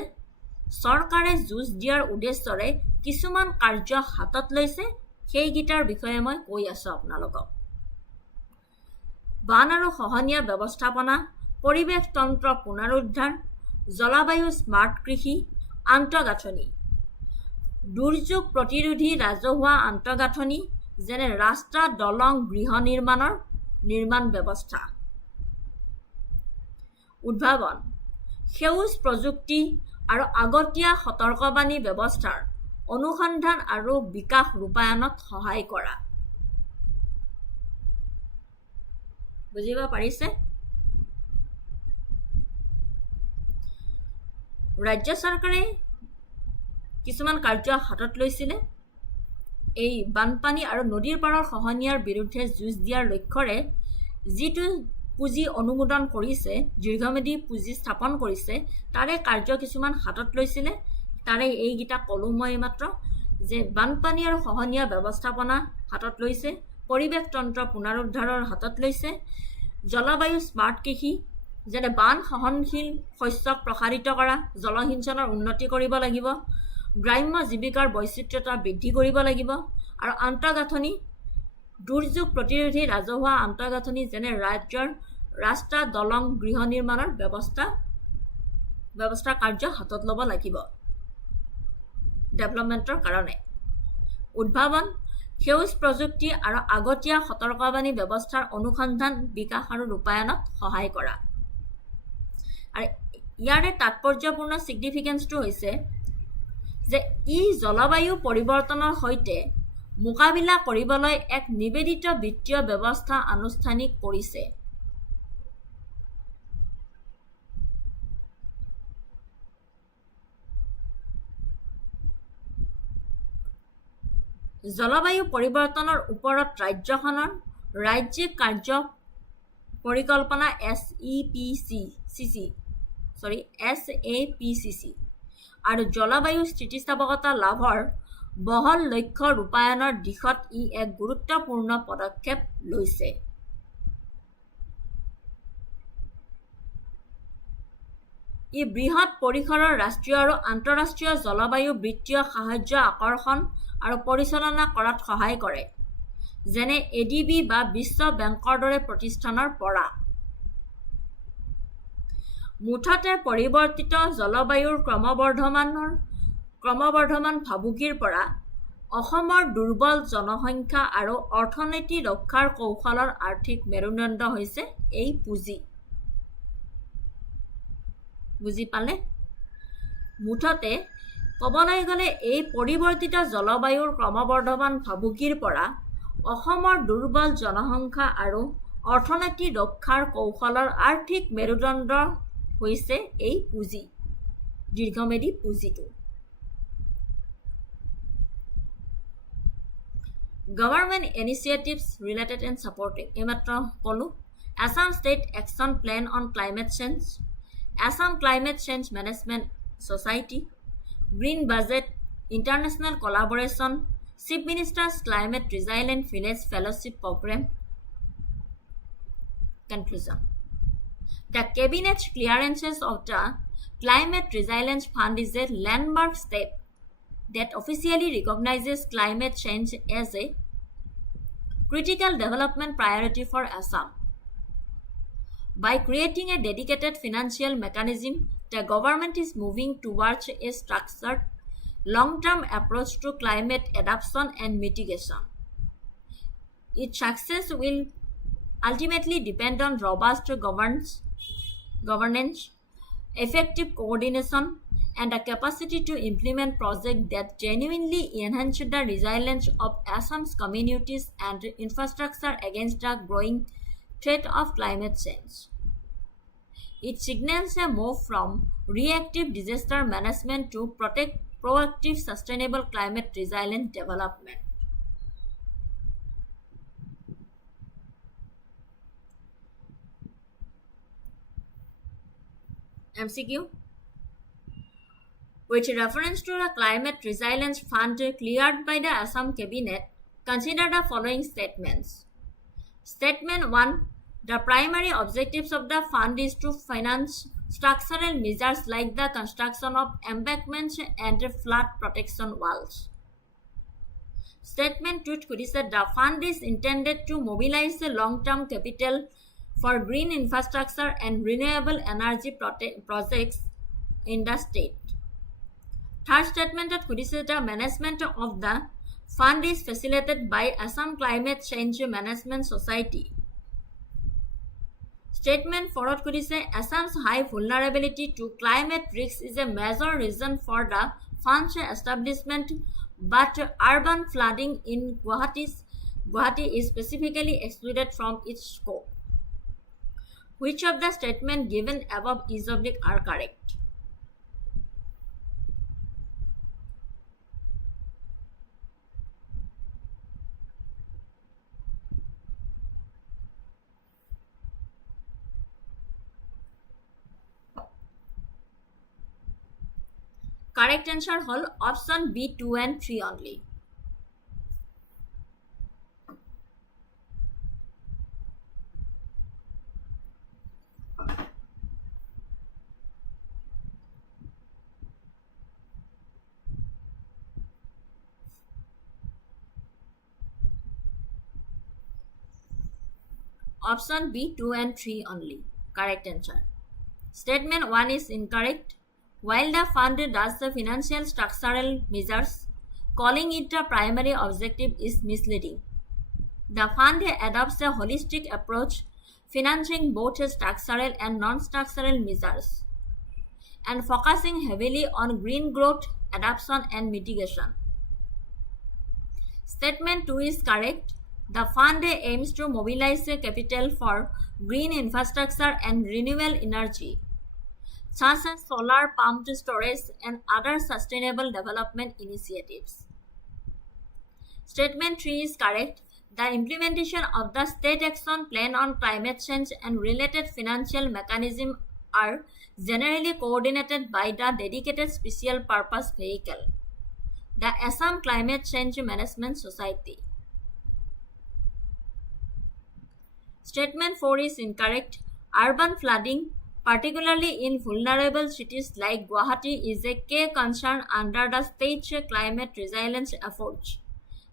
চৰকাৰে যুঁজ দিয়াৰ উদ্দেশ্যৰে কিছুমান কাৰ্য হাতত লৈছে। সেইকেইটাৰ বিষয়ে মই কৈ আছো আপোনালোকক। বান আৰু খহনীয়া ব্যৱস্থাপনা, পৰিৱেশ তন্ত্ৰ পুনৰুদ্ধাৰ, জলবায়ু স্মাৰ্ট কৃষি, আন্তঃগাঁথনি, দুৰ্যোগ প্ৰতিৰোধী ৰাজহুৱা আন্তঃগাঁথনি যেনে ৰাস্তা, দলং, গৃহ নিৰ্মাণ ব্যৱস্থা। উদ্ভাৱন: সেউজ প্ৰযুক্তি আৰু আগতীয়া সতৰ্কবাণী ব্যৱস্থাৰ অনুসন্ধান আৰু বিকাশ ৰূপায়ণত সহায় কৰা। বুজিব পাৰিছে? ৰাজ্য চৰকাৰে কিছুমান কাৰ্য হাতত লৈছিলে। এই বানপানী আৰু নদীৰ পাৰৰ খহনীয়াৰ বিৰুদ্ধে যুঁজ দিয়াৰ লক্ষ্যৰে যিটো পুঁজি অনুমোদন কৰিছে, দীৰ্ঘম্যাদী পুঁজি স্থাপন কৰিছে, তাৰে কাৰ্য কিছুমান হাতত লৈছিলে। তাৰে এইকেইটা ক'লো মই মাত্ৰ, যে বানপানী আৰু খহনীয়া ব্যৱস্থাপনা হাতত লৈছে, পৰিৱেশ তন্ত্ৰ পুনৰুদ্ধাৰৰ হাতত লৈছে, জলবায়ু স্মাৰ্ট কৃষি যেনে বান সহনশীল শস্যক প্ৰসাৰিত কৰা, জলসিঞ্চনৰ উন্নতি কৰিব লাগিব, গ্ৰাম্য জীৱিকাৰ বৈচিত্ৰ্যতা বৃদ্ধি কৰিব লাগিব, আৰু আন্তঃগাঁথনি, দুৰ্যোগ প্ৰতিৰোধী ৰাজহুৱা আন্তঃগাঁথনি যেনে ৰাজ্যৰ ৰাস্তা, দলং, গৃহ নিৰ্মাণৰ ব্যৱস্থা কাৰ্য হাতত ল'ব লাগিব ডেভেলপমেণ্টৰ কাৰণে। উদ্ভাৱন: সেউজ প্ৰযুক্তি আৰু আগতীয়া সতৰ্কবাণী ব্যৱস্থাৰ অনুসন্ধান, বিকাশ আৰু ৰূপায়ণত সহায় কৰা। আৰু ইয়াৰে তাৎপৰ্যপূৰ্ণ ছিগনিফিকেন্সটো হৈছে যে ই জলবায়ু পৰিৱৰ্তনৰ সৈতে মোকাবিলা কৰিবলৈ এক নিবেদিত বিত্তীয় ব্যৱস্থা আনুষ্ঠানিক কৰিছে। জলবায়ু পৰিৱৰ্তনৰ ওপৰত ৰাজ্যখনৰ ৰাজ্যিক কাৰ্য পৰিকল্পনা SAPCC আৰু জলবায়ু স্থিতিস্থাপকতা লাভৰ বহল লক্ষ্য ৰূপায়ণৰ দিশত ই এক গুৰুত্বপূৰ্ণ পদক্ষেপ লৈছে। ই বৃহৎ পৰিসৰৰ ৰাষ্ট্ৰীয় আৰু আন্তঃৰাষ্ট্ৰীয় জলবায়ু বিত্তীয় সাহায্য আকৰ্ষণ আৰু পৰিচালনা কৰাত সহায় কৰে, যেনে ADB বা বিশ্ব বেংকৰ দৰে প্ৰতিষ্ঠানৰ পৰা। মুঠতে পৰিৱৰ্তিত জলবায়ুৰ ক্ৰমবৰ্ধমান ভাবুকিৰ পৰা অসমৰ দুৰ্বল জনসংখ্যা আৰু অৰ্থনীতি ৰক্ষাৰ কৌশলৰ আৰ্থিক মেৰুদণ্ড হৈছে এই পুঁজি। বুজি পালে? মুঠতে ক'বলৈ গ'লে এই পৰিৱৰ্তিত জলবায়ুৰ ক্ৰমবৰ্ধমান ভাবুকিৰ পৰা অসমৰ দুৰ্বল জনসংখ্যা আৰু অৰ্থনীতি ৰক্ষাৰ কৌশলৰ আৰ্থিক মেৰুদণ্ড হৈছে এই পুঁজি, দীৰ্ঘমেধী পুঁজিটো। Government initiatives related and supporting. এইমাত্ৰ ক'লো Assam State Action Plan on Climate Change, Assam Climate Change Management Society, Green Budget, International Collaboration, Chief Minister's Climate Resilient Village Fellowship Program. Conclusion. The Cabinet's clearances of the Climate Resilience Fund is a landmark step that officially recognizes climate change as a critical development priority for Assam. By creating a dedicated financial mechanism, the government is moving towards a structured, long-term approach to climate adaptation and mitigation. Its success will ultimately depend on robust governance, effective coordination, and the capacity to implement projects that genuinely enhance the resilience of Assam's communities and infrastructure against the growing threat of climate change. It signals a move from reactive disaster management to proactive sustainable climate resilient development. MCQ. With reference to the Climate Resilience Fund cleared by the Assam Cabinet, consider the following statements. Statement 1. The primary objectives of the fund is to finance structural measures like the construction of embankments and flood protection walls. Statement 2 said the fund is intended to mobilize the long-term capital for green infrastructure and renewable energy projects in the state. Third statement said the management of the fund is facilitated by Assam Climate Change Management Society. Statement 4 say Assam's high vulnerability to climate risks is a major reason for the fund's establishment, but urban flooding in Guwahati is specifically excluded from its scope. Which of the statements given above are correct? Correct answer hol option B, 2 and 3 only. Option B, 2 and 3 only. Correct answer. Statement 1 is incorrect. While the fund does the financial structural measures, calling it the primary objective is misleading. The fund adopts a holistic approach, financing both structural and non-structural measures, and focusing heavily on green growth, adoption, and mitigation. Statement 2 is correct. The fund aims to mobilize capital for green infrastructure and renewable energy, such as solar pumped storage and other sustainable development initiatives. Statement 3 is correct. The implementation of the State Action Plan on Climate Change and related financial mechanisms are generally coordinated by the dedicated special purpose vehicle, the Assam Climate Change Management Society. Statement 4 is incorrect. Urban flooding, particularly in vulnerable cities like Guwahati, is a key concern under the state's climate resilience efforts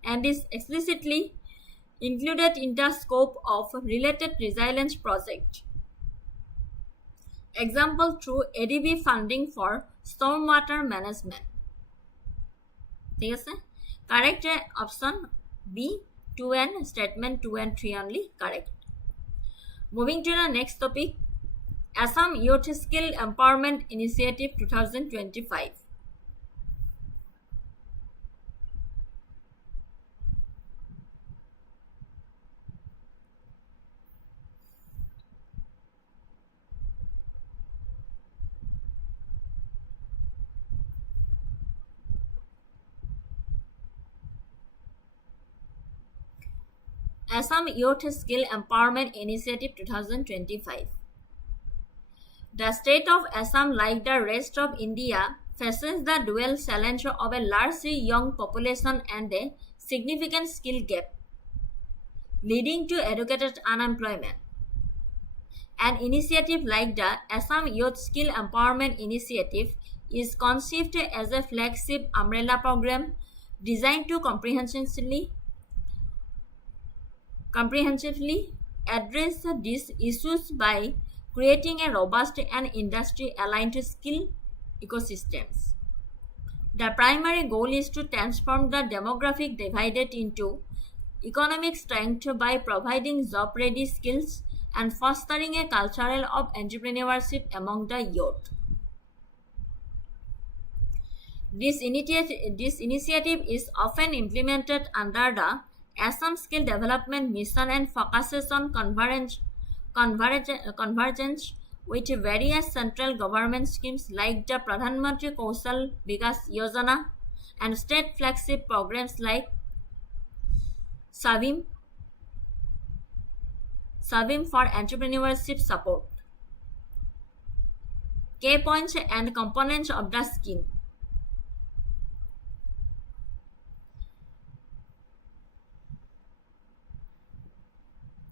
and is explicitly included in the scope of related resilience project. Example through ADB funding for stormwater management. ঠিক আছে? Correct option B, 2 and statement 2 and 3 only correct. Moving to the next topic, Assam Youth Skill Empowerment Initiative 2025. Assam Youth Skill Empowerment Initiative 2025. The state of Assam, like the rest of India, faces the dual challenge of a large young population and a significant skill gap, leading to educated unemployment. An initiative like the Assam Youth Skill Empowerment Initiative is conceived as a flagship umbrella program designed to comprehensively address these issues by creating a robust and industry-aligned skill ecosystems. The primary goal is to transform the demographic divide into economic strength by providing job-ready skills and fostering a culture of entrepreneurship among the youth. This initiative is often implemented under the Assam Skill Development Mission and focuses on convergence with various central government schemes like the Pradhan Mantri Kaushal Vikas Yojana and state flagship programs like Savim for entrepreneurship support. Key points and components of the scheme.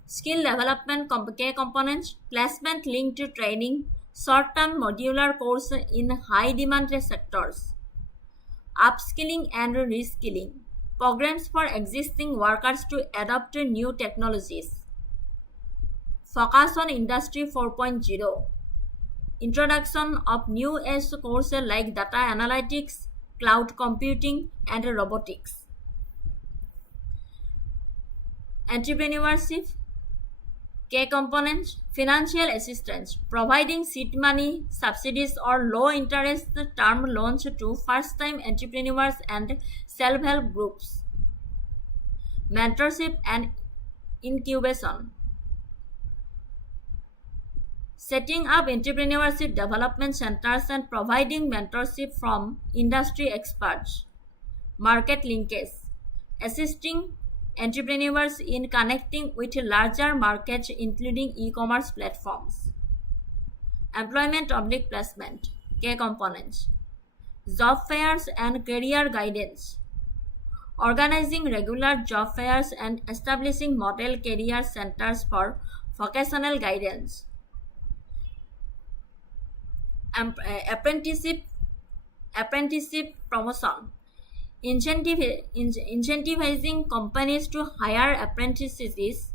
Skill development key components: placement linked to training, short-term modular course in high-demand sectors, upskilling and reskilling, programs for existing workers to adopt new technologies, focus on Industry 4.0, introduction of new age courses like data analytics, cloud computing, and robotics. Entrepreneurship key components: financial assistance, providing seed money, subsidies or low-interest term loans to first-time entrepreneurs and self-help groups. Mentorship and incubation, setting up entrepreneurship development centers and providing mentorship from industry experts. Market linkage, assisting entrepreneurs in connecting with larger markets including e-commerce platforms. Employment placement key components: job fairs and career guidance, organizing regular job fairs and establishing model career centers for vocational guidance. Apprenticeship promotion, incentivizing companies to hire apprentices,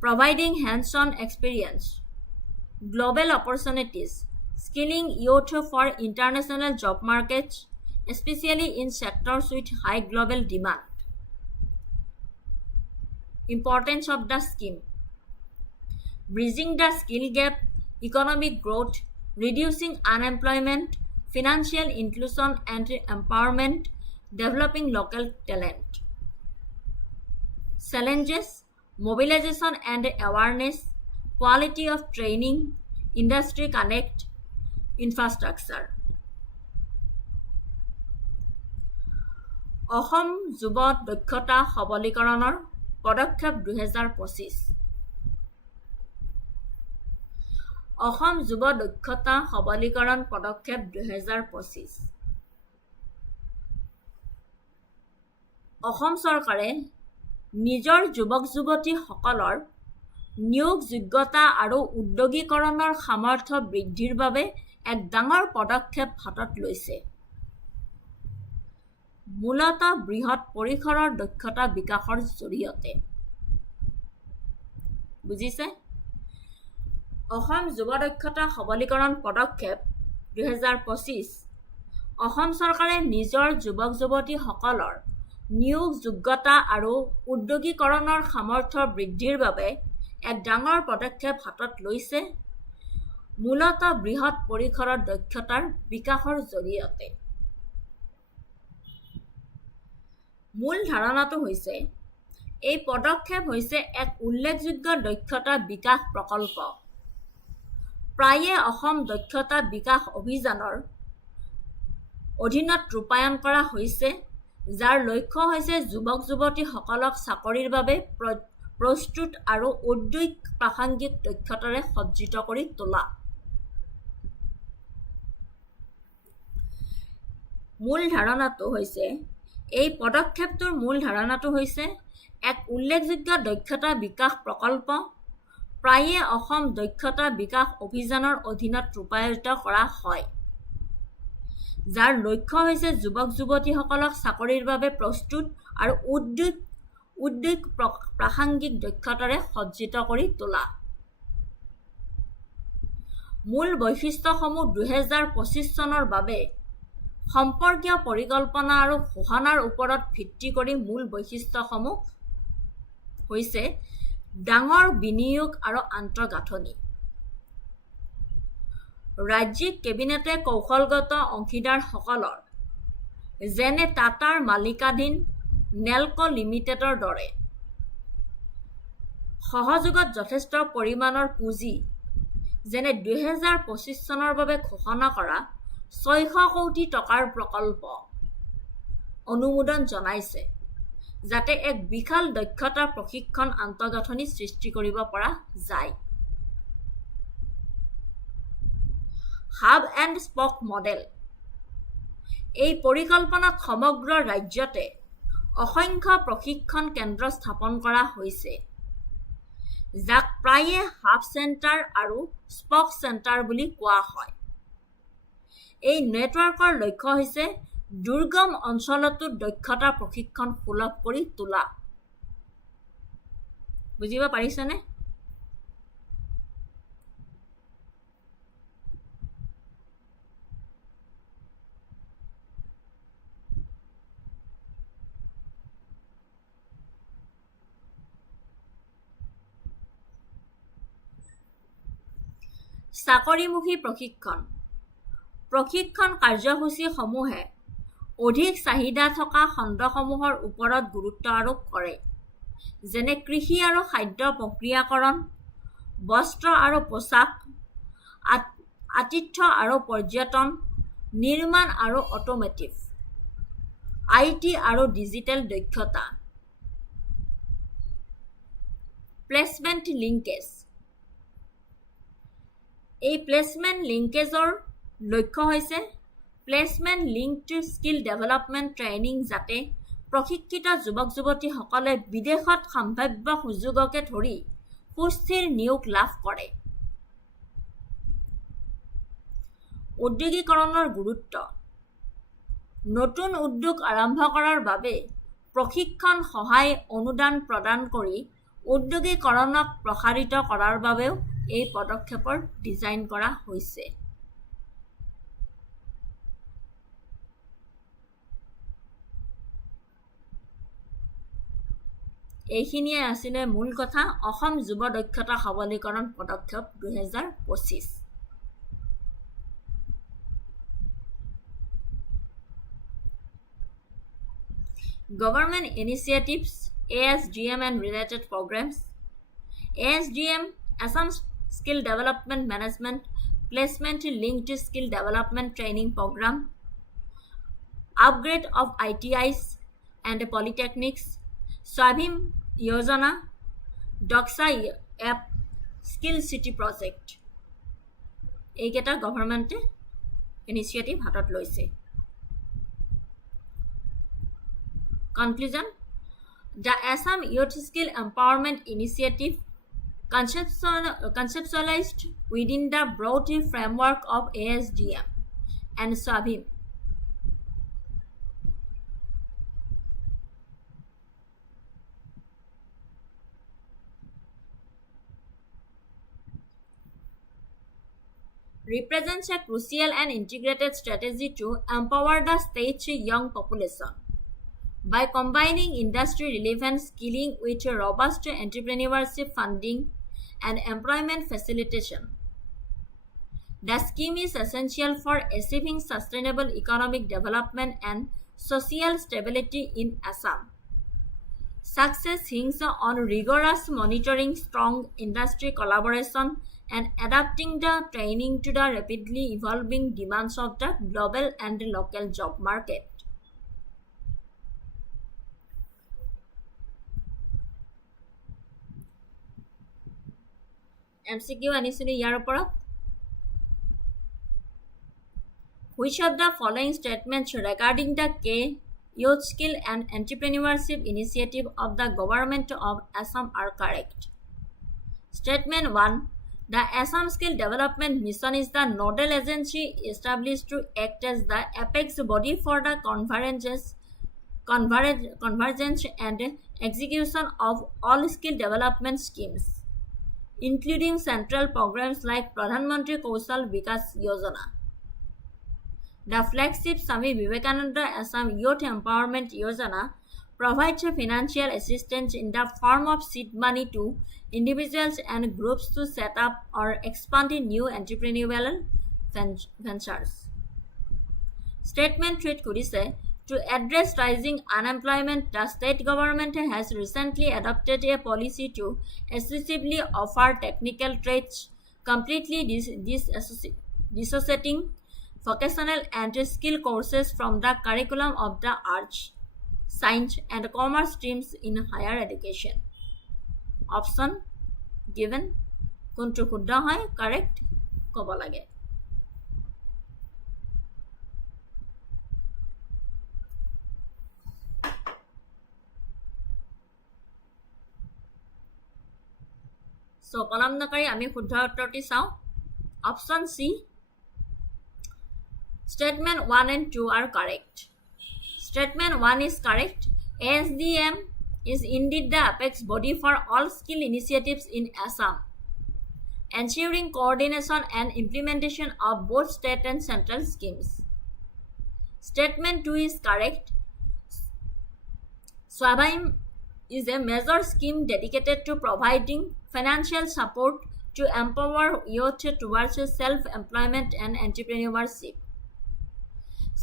providing hands-on experience. Global opportunities, skilling youth for international job markets, especially in sectors with high global demand. Importance of the scheme: bridging the skill gap, economic growth, reducing unemployment, financial inclusion and empowerment, developing local talent. Challenges: mobilization and awareness, quality of training, industry connect, infrastructure. Assam যুৱ দক্ষতা সবলীকৰণৰ পদক্ষেপ 2025 অসম যুৱ দক্ষতা সবলীকৰণ পদক্ষেপ 2025 অসম চৰকাৰে নিজৰ যুৱক যুৱতীসকলৰ নিয়োগ যোগ্যতা আৰু উদ্যোগীকৰণৰ সামৰ্থ্য বৃদ্ধিৰ বাবে এক ডাঙৰ পদক্ষেপ হাতত লৈছে মূলতঃ বৃহৎ পৰিসৰৰ দক্ষতা বিকাশৰ জৰিয়তে বুজিছে অসম যুৱ দক্ষতা সবলীকৰণ পদক্ষেপ 2025 অসম চৰকাৰে নিজৰ যুৱক যুৱতীসকলৰ নিয়োগ যোগ্যতা আৰু উদ্যোগীকৰণৰ সামৰ্থ্য বৃদ্ধিৰ বাবে এক ডাঙৰ পদক্ষেপ হাতত লৈছে মূলতঃ বৃহৎ পৰিসৰৰ দক্ষতাৰ বিকাশৰ জৰিয়তে মূল ধাৰণাটো হৈছে এই পদক্ষেপ হৈছে এক উল্লেখযোগ্য দক্ষতা বিকাশ প্ৰকল্প প্ৰায়ে অসম দক্ষতা বিকাশ অভিযানৰ অধীনত ৰূপায়ণ কৰা হৈছে যাৰ লক্ষ্য হৈছে যুৱক যুৱতীসকলক চাকৰিৰ বাবে প্ৰস্তুত আৰু উদ্যোগ প্ৰাসংগিক দক্ষতাৰে সজ্জিত কৰি তোলা মূল ধাৰণাটো হৈছে এই পদক্ষেপটোৰ মূল ধাৰণাটো হৈছে এক উল্লেখযোগ্য দক্ষতা বিকাশ প্ৰকল্প প্ৰায়ে অসম দক্ষতা বিকাশ অভিযানৰ অধীনত ৰূপায়িত কৰা হয় যাৰ লক্ষ্য হৈছে যুৱক যুৱতীসকলক চাকৰিৰ বাবে প্ৰস্তুত আৰু উদ্যোগ প্ৰাসংগিক দক্ষতাৰে সজ্জিত কৰি তোলা মূল বৈশিষ্ট্যসমূহ 2025 চনৰ বাবে সম্পৰ্কীয় পৰিকল্পনা আৰু ঘোষণাৰ ওপৰত ভিত্তি কৰি মূল বৈশিষ্ট্যসমূহ হৈছে ডাঙৰ বিনিয়োগ আৰু আন্তঃগাঁথনি ৰাজ্যিক কেবিনেটে কৌশলগত অংশীদাৰসকলৰ যেনে টাটাৰ মালিকাধীন নেলকো লিমিটেডৰ দৰে সহযোগত যথেষ্ট পৰিমাণৰ পুঁজি যেনে 2025 চনৰ বাবে ঘোষণা কৰা 600 কোটি টকাৰ প্ৰকল্প অনুমোদন জনাইছে যাতে এক বিশাল দক্ষতা প্ৰশিক্ষণ আন্তঃগাঁথনি সৃষ্টি কৰিব পৰা যায় হাব এণ্ড স্পক মডেল এই পৰিকল্পনাত সমগ্ৰ ৰাজ্যতে অসংখ্য প্ৰশিক্ষণ কেন্দ্ৰ স্থাপন কৰা হৈছে যাক প্ৰায়ে হাব চেণ্টাৰ আৰু স্পক চেণ্টাৰ বুলি কোৱা হয় এই নেটৱৰ্কৰ লক্ষ্য হৈছে দুৰ্গম অঞ্চলতো দক্ষতা প্ৰশিক্ষণ সুলভ কৰি তোলা বুজিব পাৰিছেনে চাকৰিমুখী প্ৰশিক্ষণ কাৰ্যসূচীসমূহে অধিক চাহিদা থকা খণ্ডসমূহৰ ওপৰত গুৰুত্ব আৰোপ কৰে যেনে কৃষি আৰু খাদ্য প্ৰক্ৰিয়াকৰণ বস্ত্ৰ আৰু পোছাক আতিথ্য আৰু পৰ্যটন নিৰ্মাণ আৰু অটোমেটিভ IT আৰু ডিজিটেল দক্ষতা প্লেচমেণ্ট লিংকেজ এই প্লেচমেণ্ট লিংকেজৰ লক্ষ্য হৈছে placement link to skill development training যাতে প্ৰশিক্ষিত যুৱক যুৱতীসকলে বিদেশত সম্ভাৱ্য সুযোগকে ধৰি সুস্থিৰ নিয়োগ লাভ কৰে উদ্যোগীকৰণৰ গুৰুত্ব নতুন উদ্যোগ আৰম্ভ কৰাৰ বাবে প্ৰশিক্ষণ সহায় অনুদান প্ৰদান কৰি উদ্যোগীকৰণক প্ৰসাৰিত কৰাৰ বাবেও এই পদক্ষেপৰ ডিজাইন কৰা হৈছে এইখিনিয়ে আছিল মূল কথা অসম যুৱ দক্ষতা সবলীকৰণ পদক্ষেপ 2025 Government initiatives ASDM and related programs ASDM Assam Skill Development Management Placement Linked to Skill Development Training Program Upgrade of ITIs and polytechnics, Swabhim Yojana, Doxa App, Skill City Project. এইকেইটা গভৰ্ণমেণ্টে ইনিচিয়েটিভ হাতত লৈছে। Conclusion: The Assam Youth Skill Empowerment Initiative, conceptualized within the broad framework of ASDM and Swabhim, represents a crucial and integrated strategy to empower the state's young population by combining industry-relevant skilling with robust entrepreneurship funding and employment facilitation. The scheme is essential for achieving sustainable economic development and social stability in Assam. Success hinges on rigorous monitoring, strong industry collaboration, and adapting the training to the rapidly evolving demands of the global and local job market. MCQ আনিছিলো ইয়াৰ ওপৰত। Which of the following statements regarding the Youth Skill and Entrepreneurship Initiative of the Government of Assam are correct? Statement 1. The Assam Skill Development Mission is the nodal agency established to act as the apex body for the convergence and execution of all skill development schemes, including central programs like Pradhan Mantri Kaushal Vikas Yojana. The flagship Swami Vivekananda Assam Youth Empowerment Yojana provides financial assistance in the form of seed money to individuals and groups to set up or expand new entrepreneurial ventures. Statement 3 kudise, to address rising unemployment, the state government has recently adopted a policy to exclusively offer technical trades, completely dissociating vocational and skill courses from the curriculum of the arts, science, and commerce streams in higher education. Option given কোনটো শুদ্ধ হয় correct ক'ব লাগে। So কলম নকৰি আমি শুদ্ধ উত্তৰটি চাওঁ। Option C, Statement 1 and 2 are correct. Statement 1 is correct. ASDM is indeed the apex body for all skill initiatives in Assam, ensuring coordination and implementation of both state and central schemes. Statement 2 is correct. Swabhim is a major scheme dedicated to providing financial support to empower youth towards self-employment and entrepreneurship.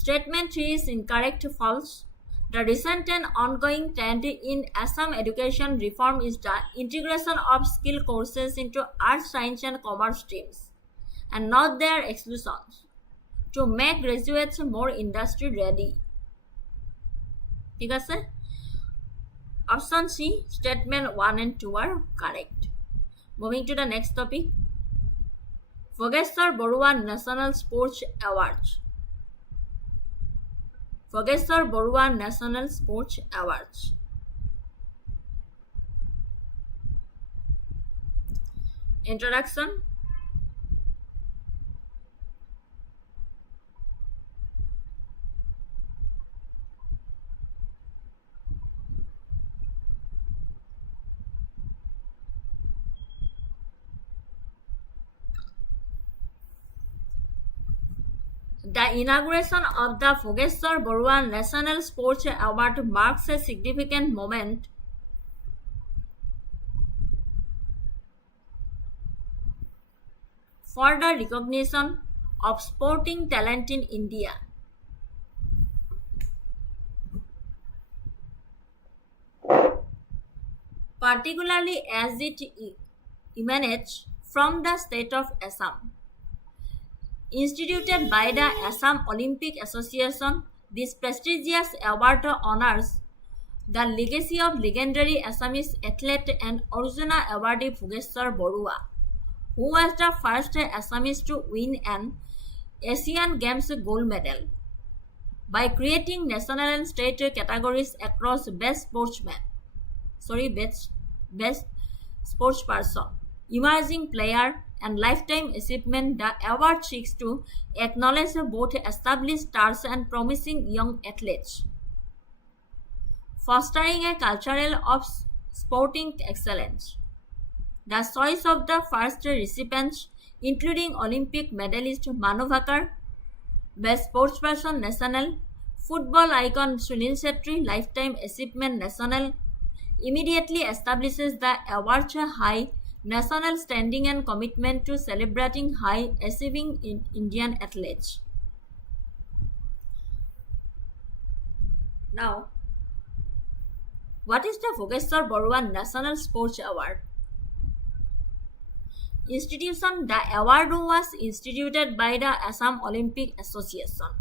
Statement 3 is incorrect, false. The recent and ongoing trend in Assam education reform is the integration of skill courses into arts, science, and commerce streams, and not their exclusion, to make graduates more industry ready. ঠিক আছে? Option C, statement 1 and 2 are correct. Moving to the next topic. Fogeshwar Barua National Sports Awards. Fogeshwar Barua National Sports Awards. Introduction. The inauguration of the Fogeshwar Barua National Sports Award marks a significant moment for the recognition of sporting talent in India. Particularly as it emanates from the state of Assam. Instituted by the Assam Olympic Association, this prestigious award honors The legacy of legendary Assamese athlete and Arjuna awardee Bhogeshwar Barua, who was the first Assamese to win an Asian Games gold medal by creating national and state categories across best sportsperson, emerging player, and lifetime achievement. The award seeks to acknowledge both established stars and promising young athletes, fostering a culture of sporting excellence. The choice of the first recipients, including Olympic medalist Manu Bhaker, Best Sportsperson National, football icon Sunil Shetty, Lifetime Achievement National, immediately establishes the award's high national standing and commitment to celebrating high achieving Indian athletes. Now, what is the Bhogeshwar Barua National Sports Award? Institution. The award was instituted by the Assam Olympic Association.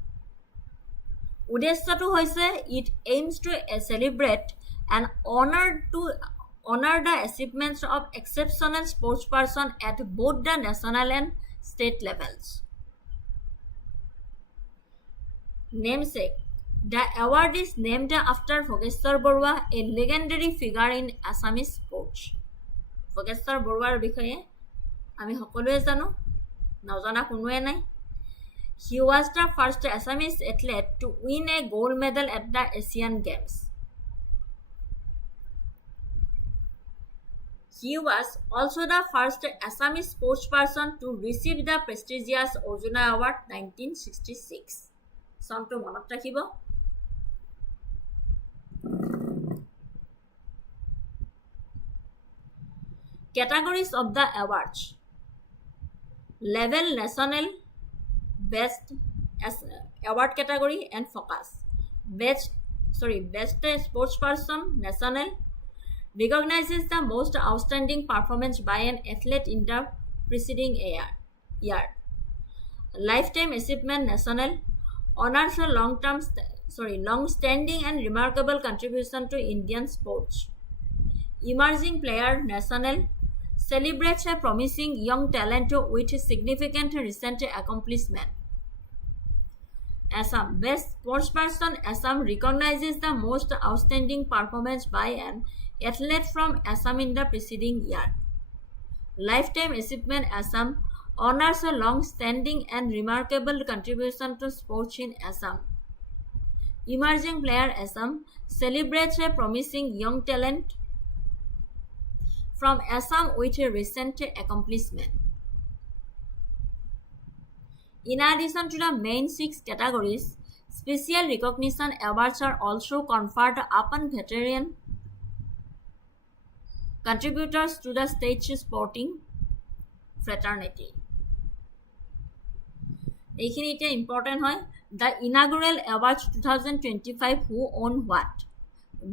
উদ্দেশ্যটো হৈছে it aims to celebrate and honor the achievements of exceptional sportsperson at both the national and state levels. Namesake. The award is named after Bhogeshwar Barua, a legendary figure in Assamese sports. Bhogeshwar Baruar বিষয়ে আমি সকলোৱে জানো, নজনা কোনোৱে নাই. He was the first Assamese athlete to win a gold medal at the Asian Games. He was also the first Assamese sportsperson to receive the prestigious Arjuna Award 1966. Sonto monot rakhibo. Categories of the awards. Level national, best award category and focus. Best sportsperson national recognizes the most outstanding performance by an athlete in the preceding year. Lifetime achievement national honors a long-standing and remarkable contribution to Indian sports. Emerging player national celebrates a promising young talent with significant recent accomplishment. Assam. Best sportsperson Assam recognizes the most outstanding performance by an athlete from Assam in the preceding year. Lifetime achievement Assam honors a long-standing and remarkable contribution to sports in Assam. Emerging player Assam celebrates a promising young talent from Assam with a recent accomplishment. In addition to the main 6 categories, special recognition awards are also conferred upon veteran contributors to the state sporting fraternity. এইখিনি এটা ইম্পৰ্টেণ্ট হয়. The inaugural awards 2025 who won what?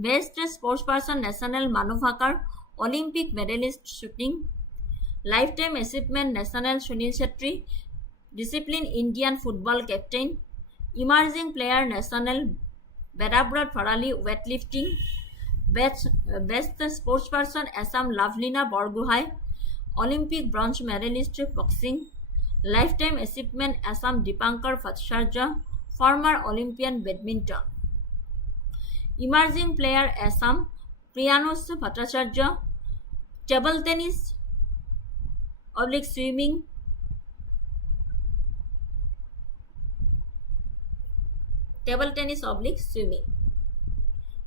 Best sportsperson national Manu Bhaker, Olympic medalist shooting. Lifetime achievement national Sunil Shetty, discipline Indian football captain. Emerging player national Bedabrad Farali, weightlifting. Best sportsperson Assam Lavlina Borgohai, Olympic bronze medalist boxing. Lifetime achievement Assam Dipankar Bhattacharya, former Olympian badminton. Emerging player Assam Priyanus Bhattacharya, table tennis / swimming. Table tennis / swimming.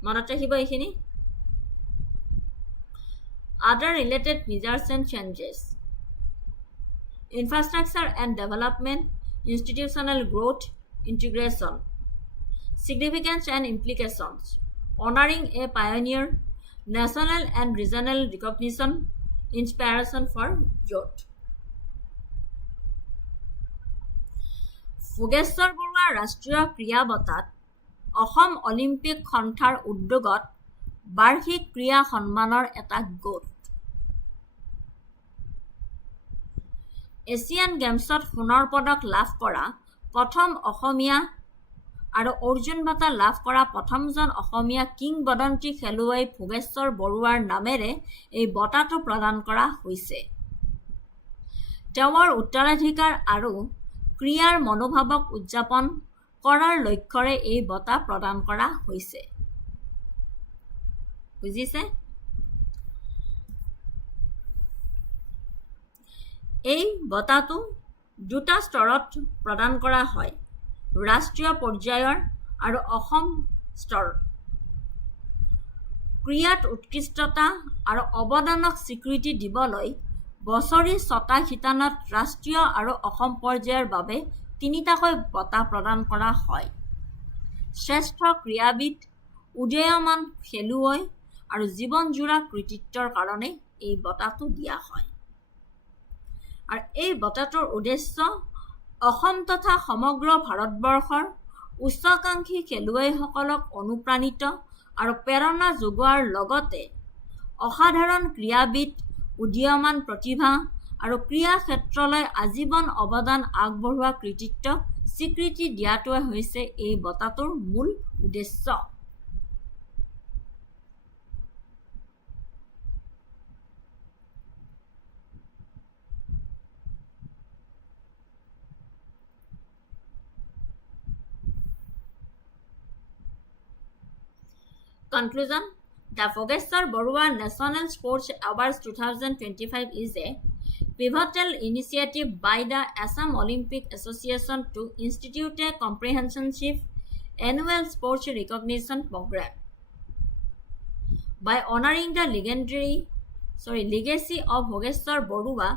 মনত ৰাখিব এইখিনি. Other related measures and changes. Infrastructure and development, institutional growth, integration. Significance and implications. Honoring a pioneer, national and regional recognition, inspiration for youth. Bhogeshwar Barua ৰাষ্ট্ৰীয় ক্ৰীড়া বঁটাত অসম অলিম্পিক সন্থাৰ উদ্যোগত বাৰ্ষিক ক্ৰীড়া সন্মানৰ এটা গোট. এছিয়ান গেমছত সোণৰ পদক লাভ কৰা প্ৰথম অসমীয়া আৰু অৰ্জুন বঁটা লাভ কৰা প্ৰথমজন অসমীয়া কিংবদন্তি খেলুৱৈ ভোগেশ্বৰ বৰুৱাৰ নামেৰে এই বঁটাটো প্ৰদান কৰা হৈছে। তেওঁৰ উত্তৰাধিকাৰ আৰু ক্ৰীড়াৰ মনোভাৱক উদযাপন কৰাৰ লক্ষ্যৰে এই বঁটা প্ৰদান কৰা হৈছে। বুজিছে? এই বঁটাটো দুটা স্তৰত প্ৰদান কৰা হয়, ৰাষ্ট্ৰীয় পৰ্যায়ৰ আৰু অসম স্তৰত। ক্ৰীড়াত উৎকৃষ্টতা আৰু অৱদানক স্বীকৃতি দিবলৈ বছৰি 6টা শিতানত ৰাষ্ট্ৰীয় আৰু অসম পৰ্যায়ৰ বাবে 3টাকৈ বঁটা প্ৰদান কৰা হয়। শ্ৰেষ্ঠ ক্ৰীড়াবিদ, উদীয়মান খেলুৱৈ আৰু জীৱনজোৰা কৃতিত্বৰ কাৰণে এই বঁটাটো দিয়া হয়। আৰু এই বঁটাটোৰ উদ্দেশ্য অসম তথা সমগ্ৰ ভাৰতবৰ্ষৰ উচ্চাকাংক্ষী খেলুৱৈসকলক অনুপ্ৰাণিত আৰু প্ৰেৰণা যোগোৱাৰ লগতে অসাধাৰণ ক্ৰীড়াবিদ, উদীয়মান প্ৰতিভা আৰু ক্ৰীড়া ক্ষেত্ৰলৈ আজীৱন অৱদান আগবঢ়োৱা কৃতিত্বক স্বীকৃতি দিয়াটোৱে হৈছে এই বঁটাটোৰ মূল উদ্দেশ্য। Conclusion: The Bhogeshwar Barua National Sports Awards 2025 is a pivotal initiative by the Assam Olympic Association to institute a comprehensive annual sports recognition program. By honoring the legacy of Bhogeshwar Barua,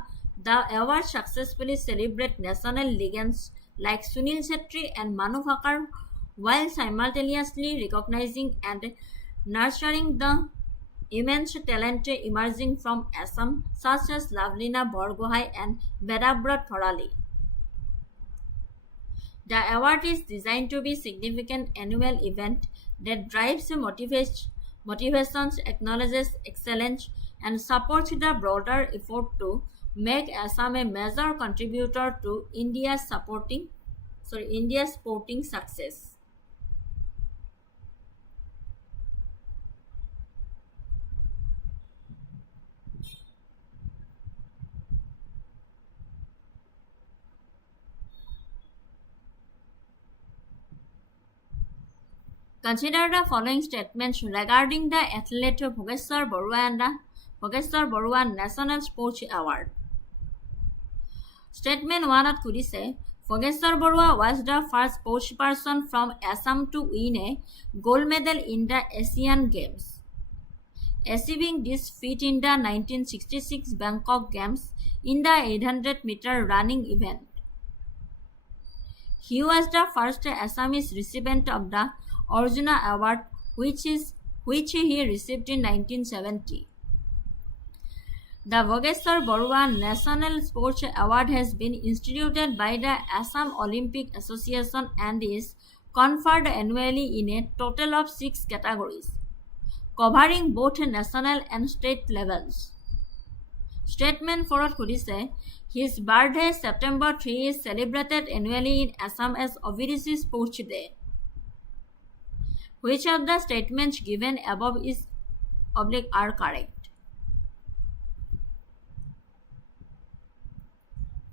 the award successfully celebrates national legends like Sunil Chhetri and Manu Bhaker, while simultaneously recognizing and nurturing the immense talent emerging from Assam, such as Lavlina Borgohai and Vedabrat Thorali. The award is designed to be a significant annual event that drives motivations, acknowledges excellence, and supports the broader effort to make Assam a major contributor to India's sporting success. Consider the following statements regarding the athlete Bhogeshwar Barua and the Bhogeshwar Barua National Sports Award. Statement 1 at Kudise, Bhogeshwar Barua was the first sportsperson from Assam to win a gold medal in the Asian Games, achieving this feat in the 1966 Bangkok Games in the 800-meter running event. He was the first Assamese recipient of the Arjuna Award, which he received in 1970. The Bhogeshwar Barua National Sports Award has been instituted by the Assam Olympic Association and is conferred annually in a total of 6 categories, covering both national and state levels. Statement 4 Kudise, his birthday September 3 is celebrated annually in Assam as Obirisi Sports Day. Which of the statements given above are correct?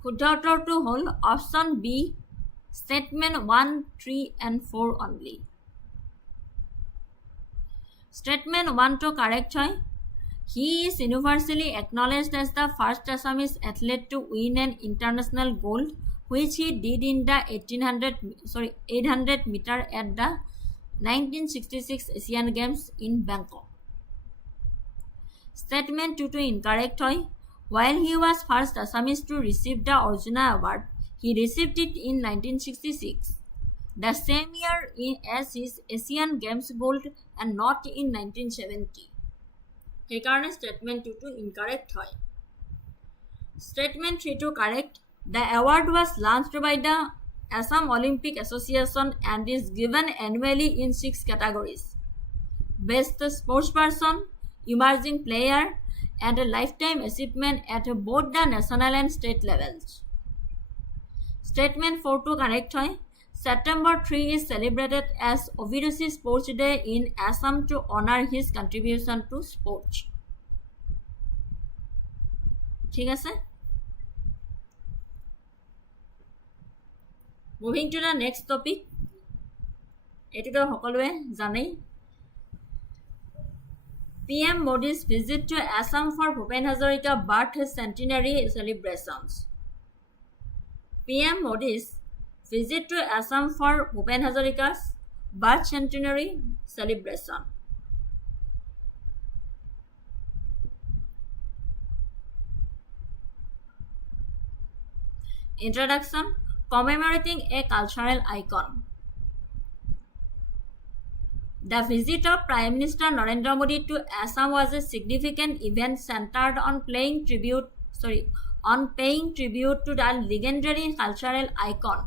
শুদ্ধ উত্তৰটো হ'ল option B, statement 1, 3 and 4 only. Statement 1 to correct হয়. He is universally acknowledged as the first Assamese athlete to win an international gold, which he did in the 800 meter at the 1966 Asian Games in Bangkok. Statement 2 to incorrect হয়. While he was first Assamese to receive the Arjuna Award, he received it in 1966, the same year as his Asian Games gold and not in 1970. সেইকাৰণে statement 2 to incorrect হয়. Statement 3 to correct. The award was launched by the Assam Olympic Association and is given annually in 6 categories: Best Sportsperson, Emerging Player, and a Lifetime Achievement at both the national and state levels. Statement 4 to correct হয়. September 3 is celebrated as Ovidusi Sports Day in Assam to honor his contribution to sports. ঠিক আছে? Moving to the next topic. এটিতো সকলোৱে জানেই। PM Modi's visit to Assam for Bhupen Hazarika birth centenary celebrations. PM Modi's visit to Assam for Bhupen Hazarika's birth centenary celebration. Introduction: commemorating a cultural icon. The visit of Prime Minister Narendra Modi to Assam was a significant event centered on paying tribute to the legendary cultural icon,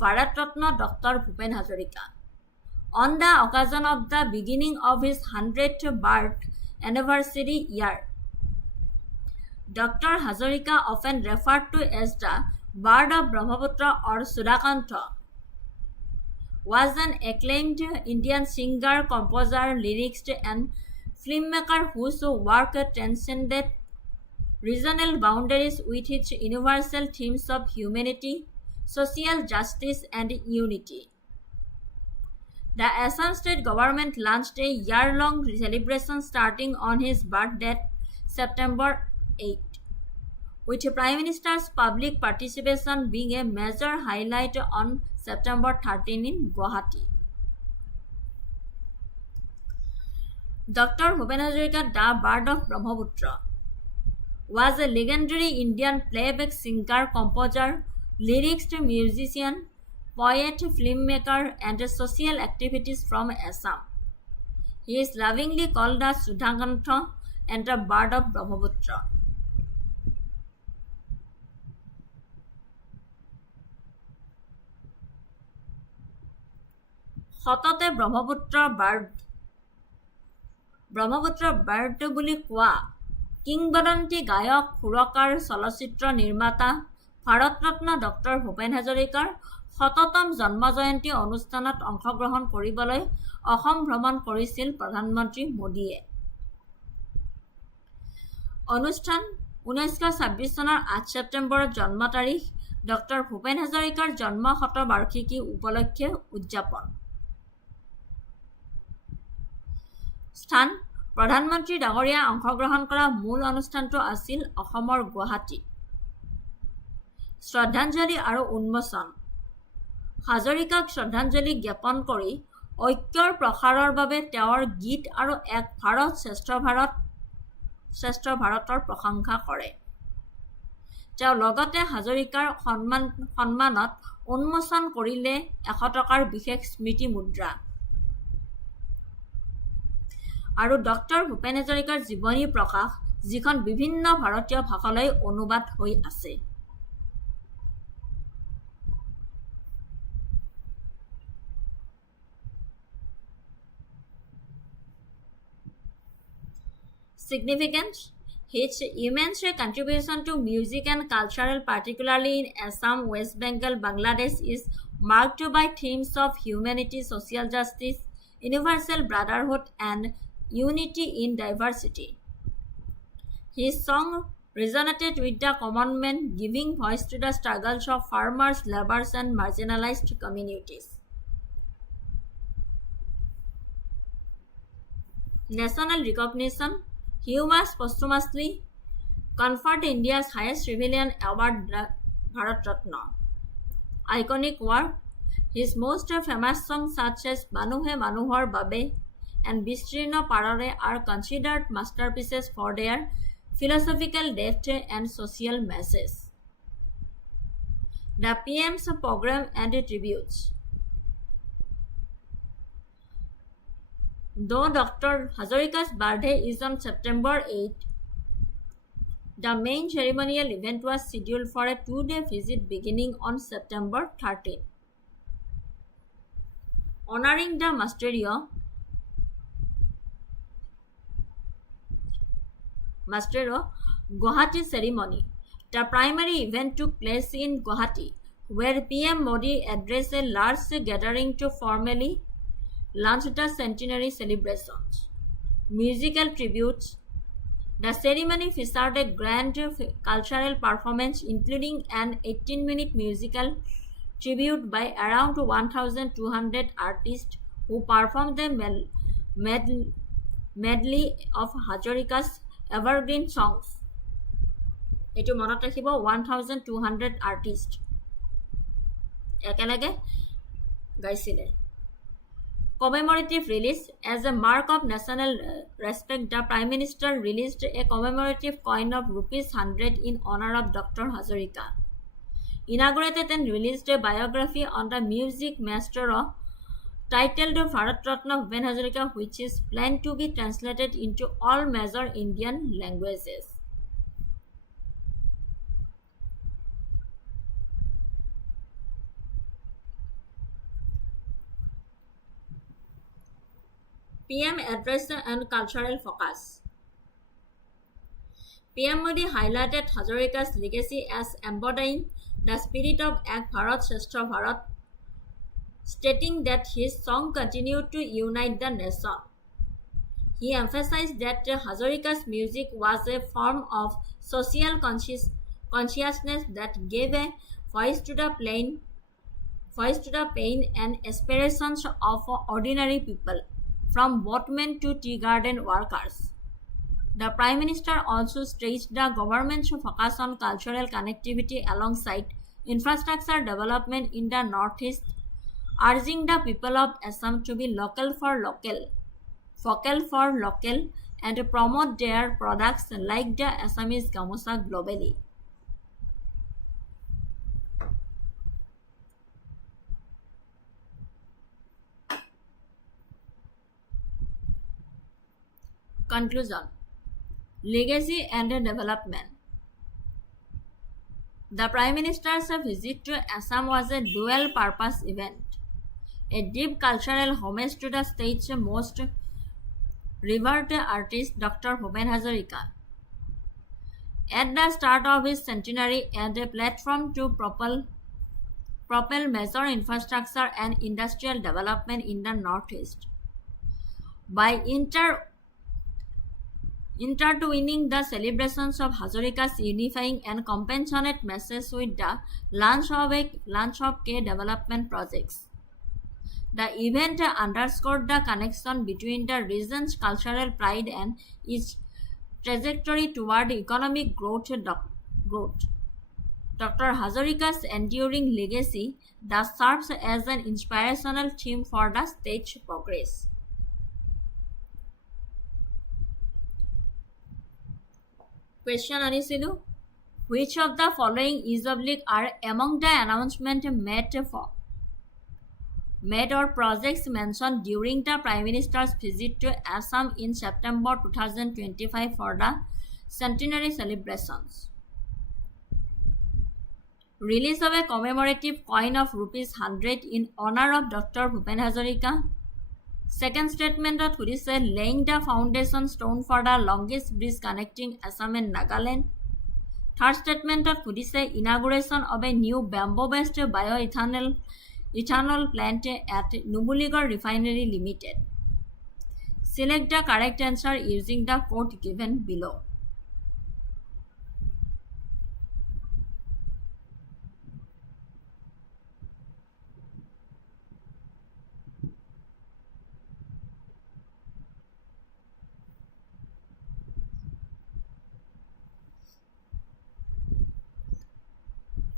Bharat Ratna Dr. Bhupen Hazarika. On the occasion of the beginning of his 100th birth anniversary year, Dr. Hazarika, often referred to as the Bird of Brahmaputra or Sudakanta, was an acclaimed Indian singer, composer, lyricist, and filmmaker whose work transcended regional boundaries with its universal themes of humanity, social justice, and unity. The Assam state government launched a year-long celebration starting on his birth date, September 8, with Prime Minister's public participation being a major highlight on September 13 in Guwahati. Dr. Bhupen Hazarika, the Bird of Brahmaputra, was a legendary Indian playback singer, composer, lyricist, musician, poet, filmmaker, and social activist from Assam. He is lovingly called the Sudakanta and the Bird of Brahmaputra. সততে ব্ৰহ্মপুত্ৰ বাৰ্ড বুলি কোৱা কিংবদন্তি গায়ক, সুৰকাৰ, চলচ্চিত্ৰ নিৰ্মাতা ভাৰতৰত্ন ডক্টৰ ভূপেন হাজৰিকাৰ শততম জন্মজয়ন্তী অনুষ্ঠানত অংশগ্ৰহণ কৰিবলৈ অসম ভ্ৰমণ কৰিছিল প্ৰধানমন্ত্ৰী মোদীয়ে। অনুষ্ঠান 1926 চনৰ 8 ছেপ্টেম্বৰত জন্ম তাৰিখ ডক্টৰ ভূপেন হাজৰিকাৰ জন্ম শতবাৰ্ষিকী উপলক্ষে উদযাপন। স্থান: প্ৰধানমন্ত্ৰী ডাঙৰীয়া অংশগ্ৰহণ কৰা মূল অনুষ্ঠানটো আছিল অসমৰ গুৱাহাটীত। শ্ৰদ্ধাঞ্জলি আৰু উন্মোচন: হাজৰিকাক শ্ৰদ্ধাঞ্জলি জ্ঞাপন কৰি ঐক্যৰ প্ৰসাৰৰ বাবে তেওঁৰ গীত আৰু এক ভাৰত শ্ৰেষ্ঠ ভাৰতৰ প্ৰশংসা কৰে। তেওঁ লগতে হাজৰিকাৰ সন্মানত উন্মোচন কৰিলে 100 টকাৰ বিশেষ স্মৃতি মুদ্ৰা আৰু ডক্টৰ ভূপেন হাজৰিকাৰ জীৱনী প্ৰকাশ, যিখন বিভিন্ন ভাৰতীয় ভাষালৈ অনুবাদ হৈ আছে। Significance: his immense contribution to music and culture, particularly in Assam, West Bengal, Bangladesh, is marked by themes of humanity, social justice, universal brotherhood, and unity in diversity. His song resonated with the common man, giving voice to the struggles of farmers, laborers, and marginalized communities. National recognition: he was posthumously conferred India's highest civilian award, Bharat Ratna. Iconic work: his most famous songs such as Manuhe Manuhor Babe and Bistirno Parare are considered masterpieces for their philosophical depth and social message. The PM's program and tributes. Though Dr. Hazarika's birthday is on September 8, the main ceremonial event was scheduled for a 2-day visit beginning on September 13. Honoring the Masterio, Guwahati ceremony. The primary event took place in Guwahati, where PM Modi addressed a large gathering to formally launch the centenary celebrations. Musical tributes. The ceremony featured a grand cultural performance including an 18-minute musical tribute by around 1,200 artists who performed the medley of Hazarika's evergreen songs. এটো মনত ৰাখিব 1,200 আৰ্টিষ্ট একেলগে গাইছিলে Commemorative release. As a mark of national respect, the Prime Minister released a commemorative coin of ₹100 in honor of Dr. Hazarika. Inaugurated and released a biography on the music maestro titled Bharat Ratna Bhupen Hazarika, which is planned to be translated into all major Indian languages. PM address and cultural focus. PM Modi highlighted Hazarika's legacy as embodying the spirit of Ek Bharat Shrestha Bharat, stating that his song continued to unite the nation. He emphasized that Hazarika's music was a form of social consciousness that gave a voice to the pain and aspirations of ordinary people, from boatmen to tea garden workers. The Prime Minister also stressed the government's focus on cultural connectivity alongside infrastructure development in the Northeast, urging the people of Assam to be vocal for local, and to promote their products like the Assamese gamusa globally. Conclusion. Legacy and development. The Prime Minister's visit to Assam was a dual-purpose event, a deep cultural homage to the state's most revered artist, Dr. Bhupen Hazarika, at the start of his centenary, and a platform to propel major infrastructure and industrial development in the Northeast. By intertwining the celebrations of Hazarika's unifying and compassionate message with the launch of key development projects. The event underscored the connection between the region's cultural pride and its trajectory toward economic growth. Dr. Hazarika's enduring legacy thus serves as an inspirational theme for the state's progress. Question anisilo. Which of the following is oblique are among the announcements made or projects mentioned during the Prime Minister's visit to Assam in September 2025 for the centenary celebrations? Release of a commemorative coin of ₹100 in honor of Dr. Bhupen Hazarika. Second statement of Odisha laying the foundation stone for the longest bridge connecting Assam and Nagaland. Third statement of Odisha inauguration of a new bamboo-based bioethanol plant at Numuligarh Refinery Limited. Select the correct answer using the code given below.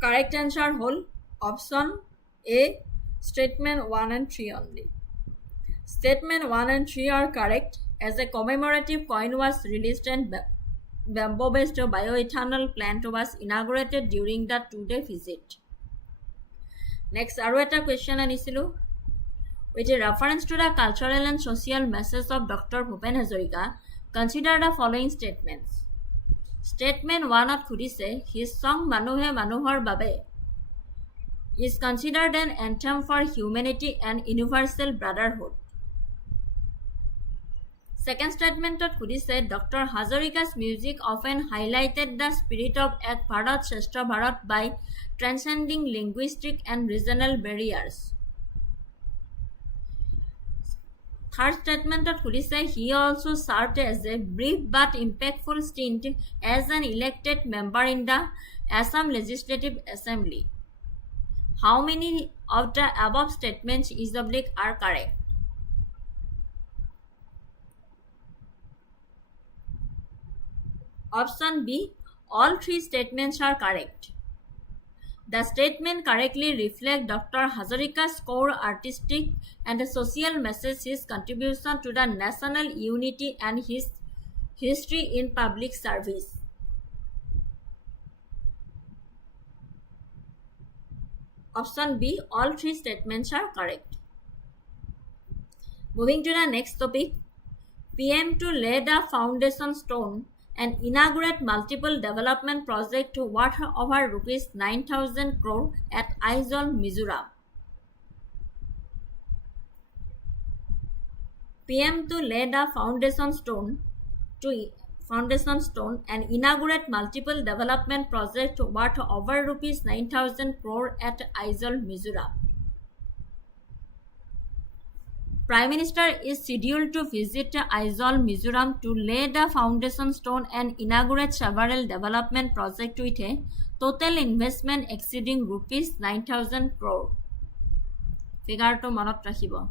Correct answer whole option A, statement 1 and 3 only. Statement 1 and 3 are correct, as a commemorative coin was released and bamboo-based bioethanol plant was inaugurated during the 2-day visit. Next, aru eta question anisilu. With a reference to the cultural and social message of Dr. Bhupen Hazarika, consider the following statements. Statement 1 of Khudise, his song Manuhe Manuhar Babe is considered an anthem for humanity and universal brotherhood. Second statementot সুধিছে Dr. Hazarika's music often highlighted the spirit of Ek Bharat Shrestha Bharat by transcending linguistic and regional barriers. Third statementot সুধিছে he also served as a brief but impactful stint as an elected member in the Assam Legislative Assembly. How many of the above statements are correct? Option B, all three statements are correct. The statement correctly reflects Dr. Hazarika's core artistic and social message, his contribution to the national unity and his history in public service. Option B, all three statements are correct. Moving to the next topic, PM to lay the foundation stone and inaugurate multiple development projects worth over rupees 9,000 crore at Aizawl, Mizoram. PM to lay the foundation stone and inaugurate multiple development projects worth over rupees 9,000 crore at Aizawl, Mizoram. Prime Minister is scheduled to visit Aizawl, Mizoram to lay the foundation stone and inaugurate several development projects with a total investment exceeding rupees 9,000 crore. Figure to manot rakhibo.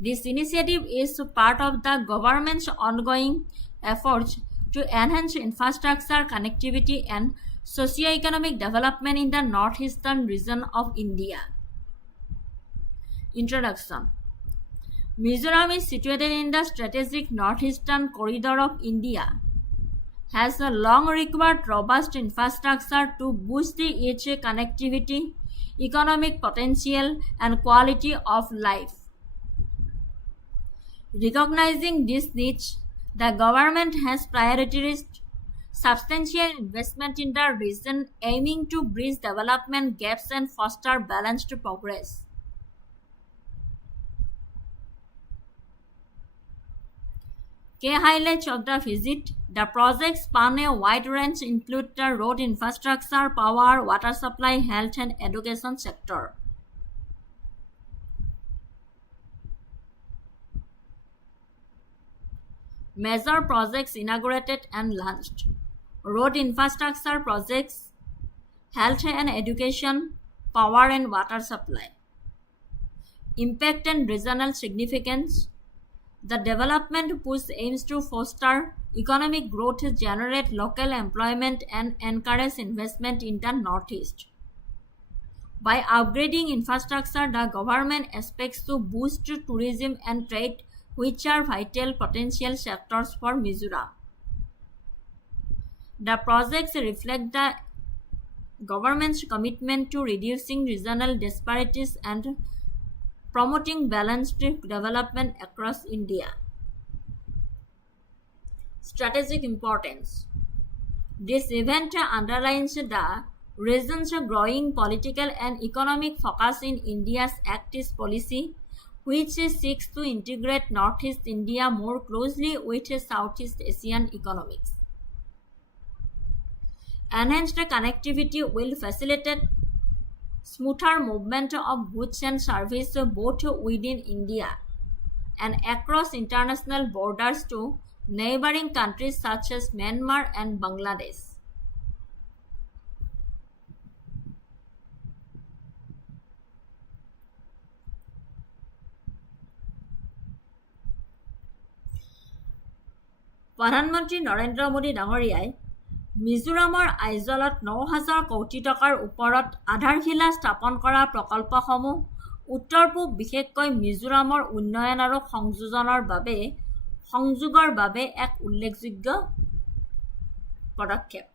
This initiative is part of the government's ongoing efforts to enhance infrastructure connectivity and socio-economic development in the northeastern region of India. Introduction. Mizoram is situated in the strategic northeastern corridor of India, has a long required robust infrastructure to boost its connectivity, economic potential, and quality of life. Recognizing this niche, the government has prioritized substantial investment in the region, aiming to bridge development gaps and foster balanced progress. Key highlights of the visit. The projects span a wide range, include the road infrastructure, power, water supply, health and education sector. Major projects inaugurated and launched. Road infrastructure projects, health and education, power and water supply. Impact and regional significance. The development push aims to foster economic growth, generate local employment, and encourage investment in the Northeast. By upgrading infrastructure, the government expects to boost tourism and trade, which are vital potential sectors for Mizoram. The projects reflect the government's commitment to reducing regional disparities and promoting balanced development across India. Strategic importance. This event underlines the region's growing political and economic focus in India's Act East policy, which seeks to integrate Northeast India more closely with Southeast Asian economics. Enhanced connectivity will facilitate smoother movement of goods and services both within India and across international borders to neighboring countries such as Myanmar and Bangladesh. প্ৰধানমন্ত্ৰী নৰেন্দ্ৰ মোদী ডাঙৰীয়াই মিজোৰামৰ আইজলত 9,000 কোটি টকাৰ ওপৰত আধাৰশিলা স্থাপন কৰা প্ৰকল্পসমূহ উত্তৰ পূব বিশেষকৈ মিজোৰামৰ উন্নয়ন আৰু সংযোগৰ বাবে এক উল্লেখযোগ্য পদক্ষেপ।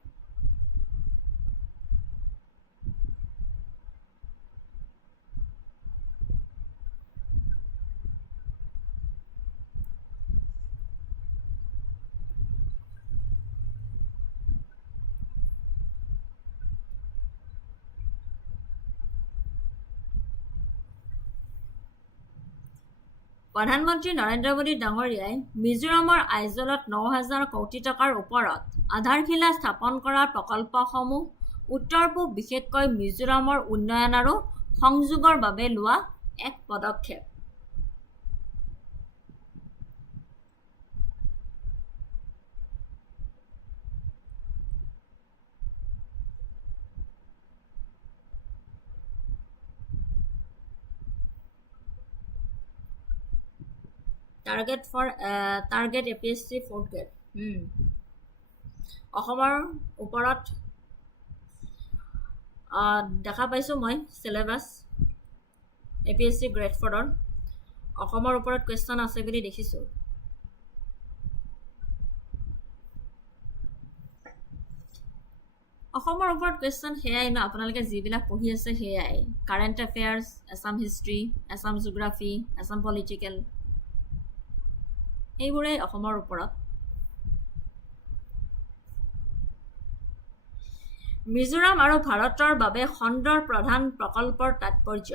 প্ৰধানমন্ত্ৰী নৰেন্দ্ৰ মোদী ডাঙৰীয়াই মিজোৰামৰ আইজলত 9,000 কোটি টকাৰ ওপৰত আধাৰশিলা স্থাপন কৰা প্ৰকল্পসমূহ উত্তৰ-পূব বিশেষকৈ মিজোৰামৰ উন্নয়ন আৰু সংযোগৰ বাবে লোৱা এক পদক্ষেপ। টাৰ্গেট APSC 4th grade অসমৰ ওপৰত দেখা পাইছোঁ মই চিলেবাছ APSC grade 4ৰ অসমৰ ওপৰত কুৱেশ্যন আছে বুলি দেখিছোঁ। অসমৰ ওপৰত কুৱেশ্যন সেয়াই ন, আপোনালোকে যিবিলাক পঢ়ি আছে সেয়াই, current affairs, Assam history, Assam geography, Assam political, এইবোৰেই অসমৰ ওপৰত। মিজোৰাম আৰু ভাৰতৰ বাবে খণ্ডৰ প্ৰধান প্ৰকল্পৰ তাৎপৰ্য।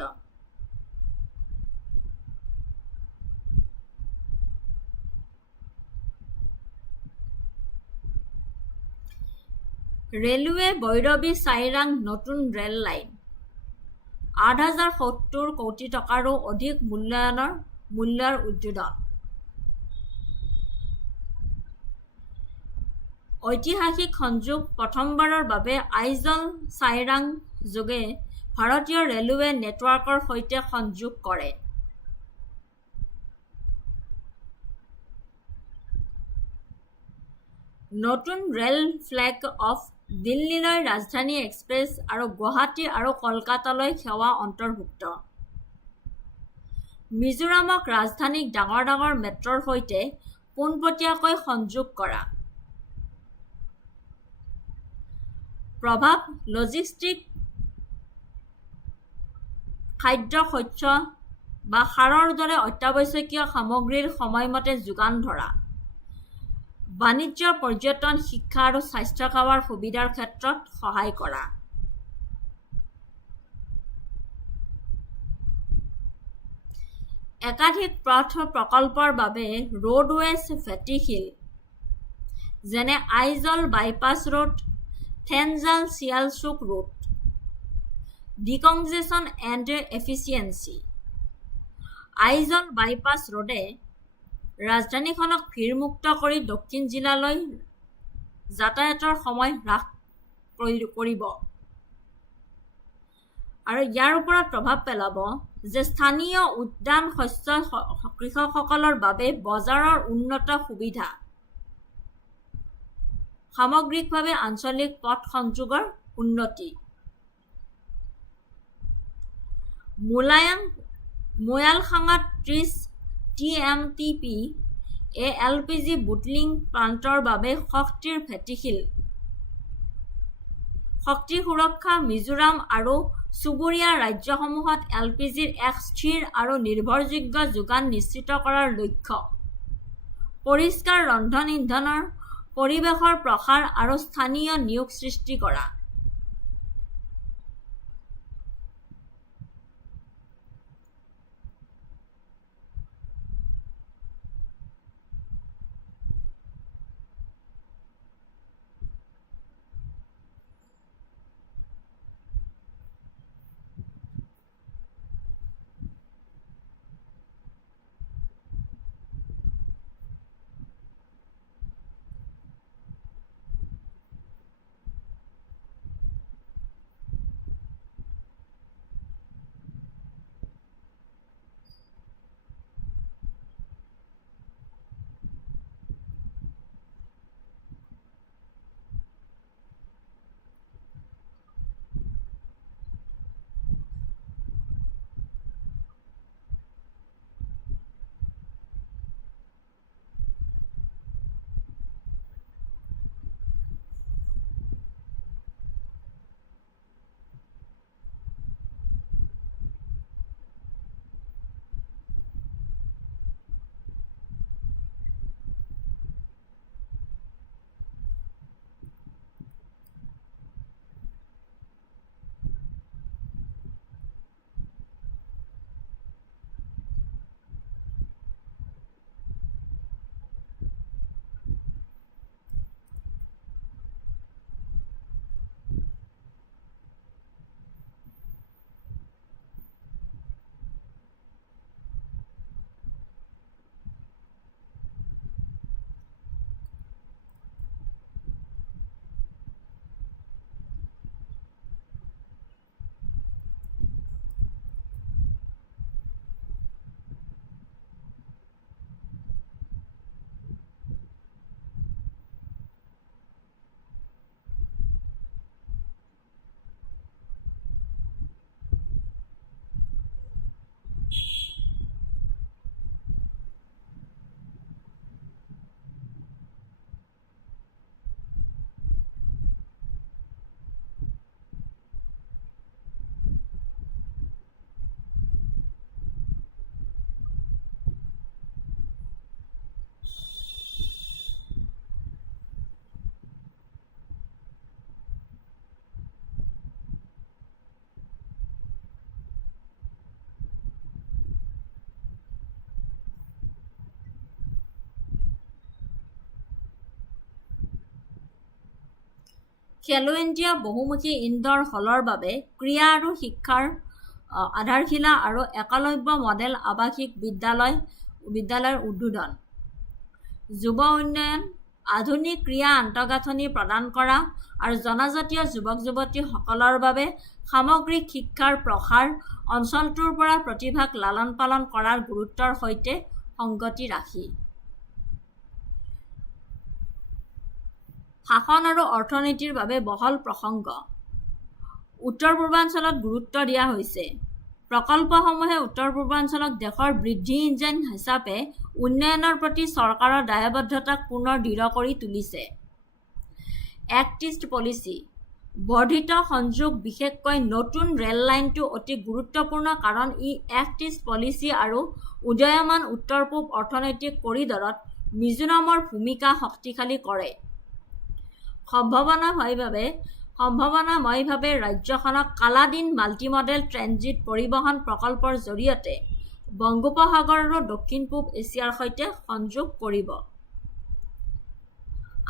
ৰেলৱে ভৈৰৱী চাইৰাং নতুন ৰেল লাইন 8,070 কোটি টকাৰো অধিক মূল্যৰ উদ্বোধন। ঐতিহাসিক সংযোগ প্ৰথমবাৰৰ বাবে আইজল চাইৰাং যোগে ভাৰতীয় ৰেলৱে নেটৱৰ্কৰ সৈতে সংযোগ কৰে। নতুন ৰেল ফ্লেগ অফ দিল্লীলৈ ৰাজধানী এক্সপ্ৰেছ আৰু গুৱাহাটী আৰু কলকাতালৈ সেৱা অন্তৰ্ভুক্ত। মিজোৰামক ৰাজধানীক ডাঙৰ মেট্ৰ'ৰ সৈতে পোনপটীয়াকৈ সংযোগ কৰা। প্ৰভাৱ লজিষ্টিক, খাদ্য, শস্য বা সাৰৰ দৰে অত্যাৱশ্যকীয় সামগ্ৰীৰ সময়মতে যোগান ধৰা। বাণিজ্য, পৰ্যটন, শিক্ষা আৰু স্বাস্থ্যসেৱাৰ সুবিধাৰ ক্ষেত্ৰত সহায় কৰা। একাধিক পথ প্ৰকল্পৰ বাবে ৰোডৱেজ ভেটিশিল যেনে Aizawl bypass road, Thenzawl Sialsuk road, decongestion and efficiency. Aizawl bypass ৰোডে ৰাজধানীখনক ভিৰমুক্ত কৰি দক্ষিণ জিলালৈ যাতায়াতৰ সময় হ্ৰাস কৰিব আৰু ইয়াৰ ওপৰত প্ৰভাৱ পেলাব যে স্থানীয় উদ্যান শস্য কৃষকসকলৰ বাবে বজাৰৰ উন্নত সুবিধা, সামগ্ৰিকভাৱে আঞ্চলিক পথ সংযোগৰ উন্নতি। মোয়ালখাঙাত 30 TMTP LPG বুটলিং প্লাণ্টৰ বাবে শক্তিৰ ভেটিশিল। শক্তি সুৰক্ষা মিজোৰাম আৰু চুবুৰীয়া ৰাজ্যসমূহত LPGৰ এক স্থিৰ আৰু নিৰ্ভৰযোগ্য যোগান নিশ্চিত কৰাৰ লক্ষ্য। পৰিষ্কাৰ ৰন্ধন ইন্ধনৰ পৰিৱেশৰ প্ৰসাৰ আৰু স্থানীয় নিয়োগ সৃষ্টি কৰা। খেলো ইণ্ডিয়া বহুমুখী ইনডৰ হলৰ বাবে ক্ৰীড়া আৰু শিক্ষাৰ আধাৰশিলা আৰু একলব্য মডেল আৱাসিক বিদ্যালয়ৰ উদ্বোধন যুৱ উন্নয়ন আধুনিক ক্ৰীড়া আন্তঃগাঁথনি প্ৰদান কৰা আৰু জনজাতীয় যুৱক যুৱতীসকলৰ বাবে সামগ্ৰিক শিক্ষাৰ প্ৰসাৰ অঞ্চলটোৰ পৰা প্ৰতিভাক লালন পালন কৰাৰ গুৰুত্বৰ সৈতে সংগতি ৰাখি শাসন আৰু অৰ্থনীতিৰ বাবে বহল প্ৰসংগ উত্তৰ পূৰ্বাঞ্চলত গুৰুত্ব দিয়া হৈছে প্ৰকল্পসমূহে উত্তৰ পূৰ্বাঞ্চলক দেশৰ বৃদ্ধি ইঞ্জিন হিচাপে উন্নয়নৰ প্ৰতি চৰকাৰৰ দায়বদ্ধতাক পুনৰ দৃঢ় কৰি তুলিছে এক্ট ইষ্ট পলিচি বৰ্ধিত সংযোগ বিশেষকৈ নতুন ৰেল লাইনটো অতি গুৰুত্বপূৰ্ণ কাৰণ ই এক্ট ইষ্ট পলিচি আৰু উদয়মান উত্তৰ পূব অৰ্থনৈতিক কৰিডৰত মিজোৰামৰ ভূমিকা শক্তিশালী কৰে সম্ভাৱনাময়ভাৱে ৰাজ্যখনক কালাদিন মাল্টিমডেল ট্ৰেনজিট পৰিবহণ প্ৰকল্পৰ জৰিয়তে বংগোপসাগৰ আৰু দক্ষিণ পূব এছিয়াৰ সৈতে সংযোগ কৰিব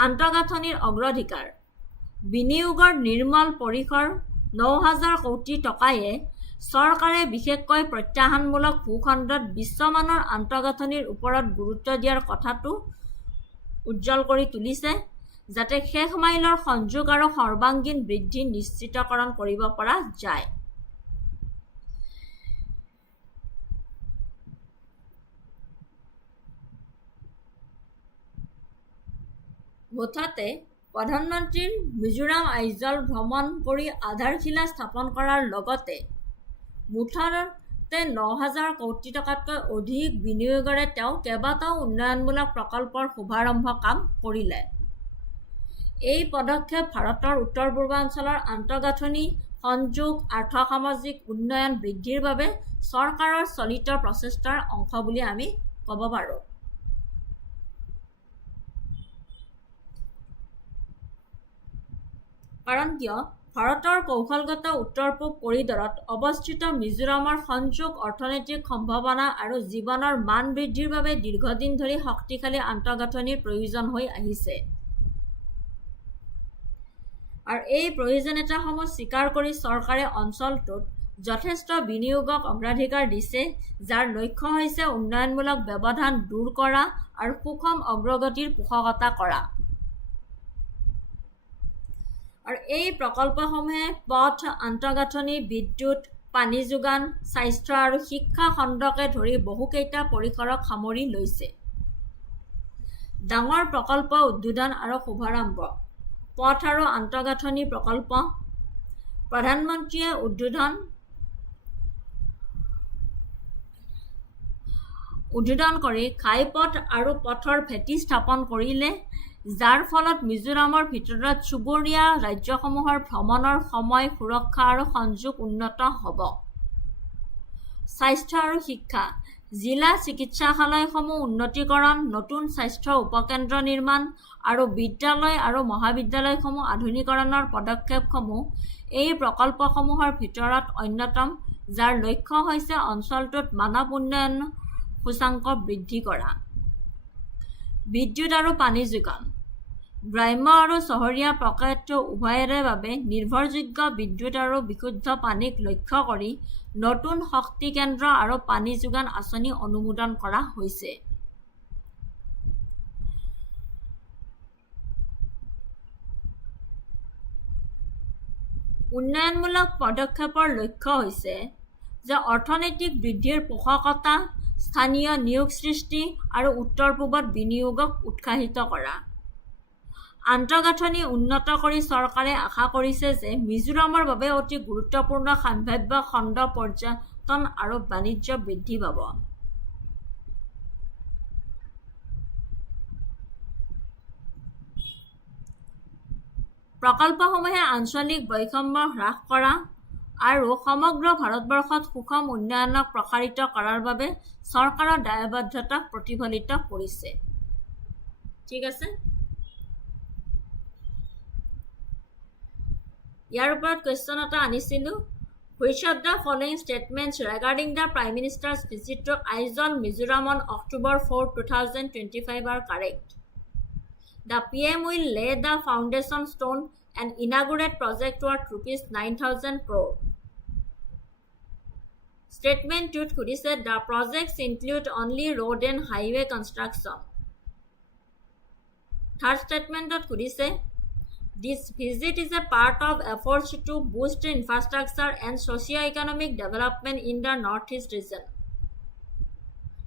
আন্তঃগাঁথনিৰ অগ্ৰাধিকাৰ বিনিয়োগৰ নিৰ্মল পৰিসৰ ৯,০০০ কোটি টকায়ে চৰকাৰে বিশেষকৈ প্ৰত্যাহ্বানমূলক ভূখণ্ডত বিশ্বমানৰ আন্তঃগাঁথনিৰ ওপৰত গুৰুত্ব দিয়াৰ কথাটো উজ্জ্বল কৰি তুলিছে যাতে শেষ মাইলৰ সংযোগ আৰু সৰ্বাংগীন বৃদ্ধি নিশ্চিতকৰণ কৰিব পৰা যায় মুঠতে প্ৰধানমন্ত্ৰীৰ মিজোৰাম আইজল ভ্ৰমণ কৰি আধাৰশিলা স্থাপন কৰাৰ লগতে মুঠতে ৯,০০০ কোটি টকাতকৈ অধিক বিনিয়োগেৰে তেওঁ কেইবাটাও উন্নয়নমূলক প্ৰকল্পৰ শুভাৰম্ভ কাম কৰিলে এই পদক্ষেপ ভাৰতৰ উত্তৰ পূৰ্বাঞ্চলৰ আন্তঃগাঁথনি সংযোগ আৰ্থ-সামাজিক উন্নয়ন বৃদ্ধিৰ বাবে চৰকাৰৰ চলিত প্ৰচেষ্টাৰ অংশ বুলি আমি ক'ব পাৰোঁ কাৰণ কিয় ভাৰতৰ কৌশলগত উত্তৰ পূব কৰিডৰত অৱস্থিত মিজোৰামৰ সংযোগ অৰ্থনৈতিক সম্ভাৱনা আৰু জীৱনৰ মান বৃদ্ধিৰ বাবে দীৰ্ঘদিন ধৰি শক্তিশালী আন্তঃগাঁথনিৰ প্ৰয়োজন হৈ আহিছে আৰু এই প্ৰয়োজনীয়তাসমূহ স্বীকাৰ কৰি চৰকাৰে অঞ্চলটোত যথেষ্ট বিনিয়োগক অগ্ৰাধিকাৰ দিছে যাৰ লক্ষ্য হৈছে উন্নয়নমূলক ব্যৱধান দূৰ কৰা আৰু সুষম অগ্ৰগতিৰ পোষকতা কৰা আৰু এই প্ৰকল্পসমূহে পথ আন্তঃগাঁথনি বিদ্যুৎ পানী যোগান স্বাস্থ্য আৰু শিক্ষা খণ্ডকে ধৰি বহুকেইটা পৰিসৰক সামৰি লৈছে ডাঙৰ প্ৰকল্প উদ্বোধন আৰু শুভাৰম্ভ পথ আৰু আন্তঃগাঁথনি প্ৰকল্প প্ৰধানমন্ত্ৰীয়ে উদ্বোধন কৰি ঘাইপথ আৰু পথৰ ভেটি স্থাপন কৰিলে যাৰ ফলত মিজোৰামৰ ভিতৰত চুবুৰীয়া ৰাজ্যসমূহৰ ভ্ৰমণৰ সময় সুৰক্ষা আৰু সংযোগ উন্নত হ'ব স্বাস্থ্য আৰু শিক্ষা জিলা চিকিৎসালয়সমূহ উন্নতীকৰণ নতুন স্বাস্থ্য উপকেন্দ্ৰ নিৰ্মাণ আৰু বিদ্যালয় আৰু মহাবিদ্যালয়সমূহ আধুনিকৰণৰ পদক্ষেপসমূহ এই প্ৰকল্পসমূহৰ ভিতৰত অন্যতম যাৰ লক্ষ্য হৈছে অঞ্চলটোত মানৱ উন্নয়ন সূচাংক বৃদ্ধি কৰা বিদ্যুৎ আৰু পানী যোগান গ্ৰাম্য আৰু চহৰীয়া প্ৰকাৰটো উভয়ৰে বাবে নিৰ্ভৰযোগ্য বিদ্যুৎ আৰু বিশুদ্ধ পানীক লক্ষ্য কৰি নতুন শক্তি কেন্দ্ৰ আৰু পানী যোগান আঁচনি অনুমোদন কৰা হৈছে উন্নয়নমূলক পদক্ষেপৰ লক্ষ্য হৈছে যে অৰ্থনৈতিক বৃদ্ধিৰ পোষকতা স্থানীয় নিয়োগ সৃষ্টি আৰু উত্তৰ পূবত বিনিয়োগক উৎসাহিত কৰা আন্তঃগাঁথনি উন্নত কৰি চৰকাৰে আশা কৰিছে যে মিজোৰামৰ বাবে অতি গুৰুত্বপূৰ্ণ সম্ভাৱ্য খণ্ড পৰ্যটন আৰু বাণিজ্য বৃদ্ধি পাব প্ৰকল্পসমূহে আঞ্চলিক বৈষম্য হ্ৰাস কৰা আৰু সমগ্ৰ ভাৰতবৰ্ষত সুষম উন্নয়নক প্ৰসাৰিত কৰাৰ বাবে চৰকাৰৰ দায়বদ্ধতাক প্ৰতিফলিত কৰিছে ঠিক আছে ইয়াৰ ওপৰত কোৱেশ্চন এটা আনিছিলোঁ which of the following statements regarding the Prime Minister's visit to Aizawl, Mizoram on October 4, 2025 are correct? The PM will lay the foundation stone and inaugurate project worth rupees 9,000 crore. Statement 2 said the projects include only road and highway construction. Third statement said this visit is a part of efforts to boost infrastructure and socio-economic development in the Northeast region.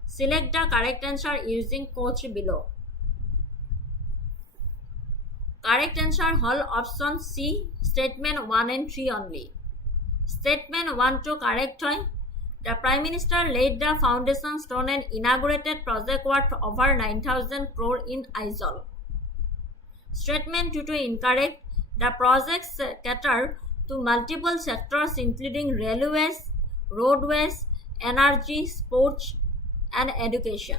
Select the correct answer using coach below. Correct answer hall option C, statement 1 and 3 only. Statement 1 to correct hoy. The Prime Minister laid the foundation stone and inaugurated project worth over 9,000 crore in Aizawl. Statement 2 to incorrect. The projects cater to multiple sectors including railways, roadways, energy, sports, and education.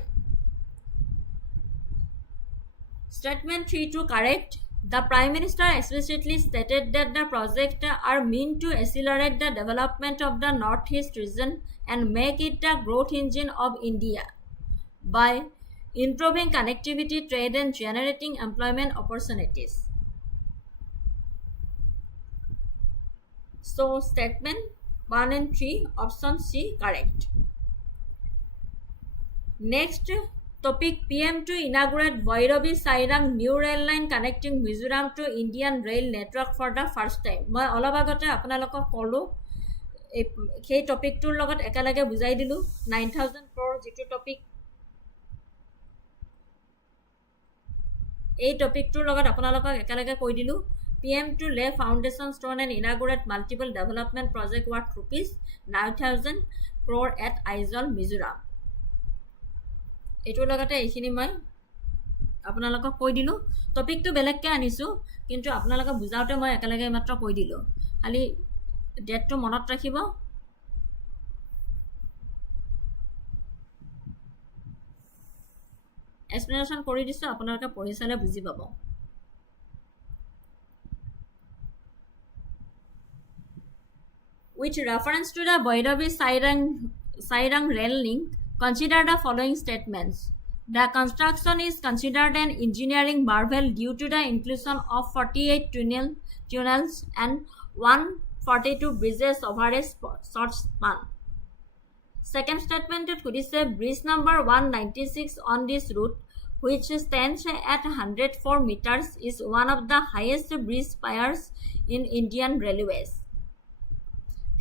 Statement 3 to correct. The Prime Minister explicitly stated that the projects are meant to accelerate the development of the Northeast region and make it the growth engine of India by improving connectivity, trade, and generating employment opportunities. So, statement 1 and 3, option C correct. Next topic, PM to inaugurate Bhairavi Sairang new rail line connecting Mizoram to Indian rail network for the first time. মই অলপ আগতে আপোনালোকক ক'লো সেই টপিকটোৰ লগত একেলগে বুজাই দিলো 9,000 crore যিটো টপিক এই টপিকটোৰ লগত আপোনালোকক একেলগে কৈ দিলো PM to lay foundation stone and inaugurate multiple development project worth rupees 9,000 crore at Aizawl, Mizoram. এটোৰ লগতে এইখিনি মই আপোনালোকক কৈ দিলো টপিকটো বেলেগকে আনিছো কিন্তু আপোনালোকক বুজাওতে মই একেলগে মাত্ৰ কৈ দিলো খালি ডেটটো মনত ৰাখিব এক্সপ্লেনেশন কৰি দিছো আপোনালোকে পঢ়ি চালে বুজি পাব With reference to the Bhairavi Sairang rail link, consider the following statements. The construction is considered an engineering marvel due to the inclusion of 48 tunnels and 142 bridges over a short span. Second statement could say bridge number 196 on this route, which stands at 104 meters, is one of the highest bridge spires in Indian railways.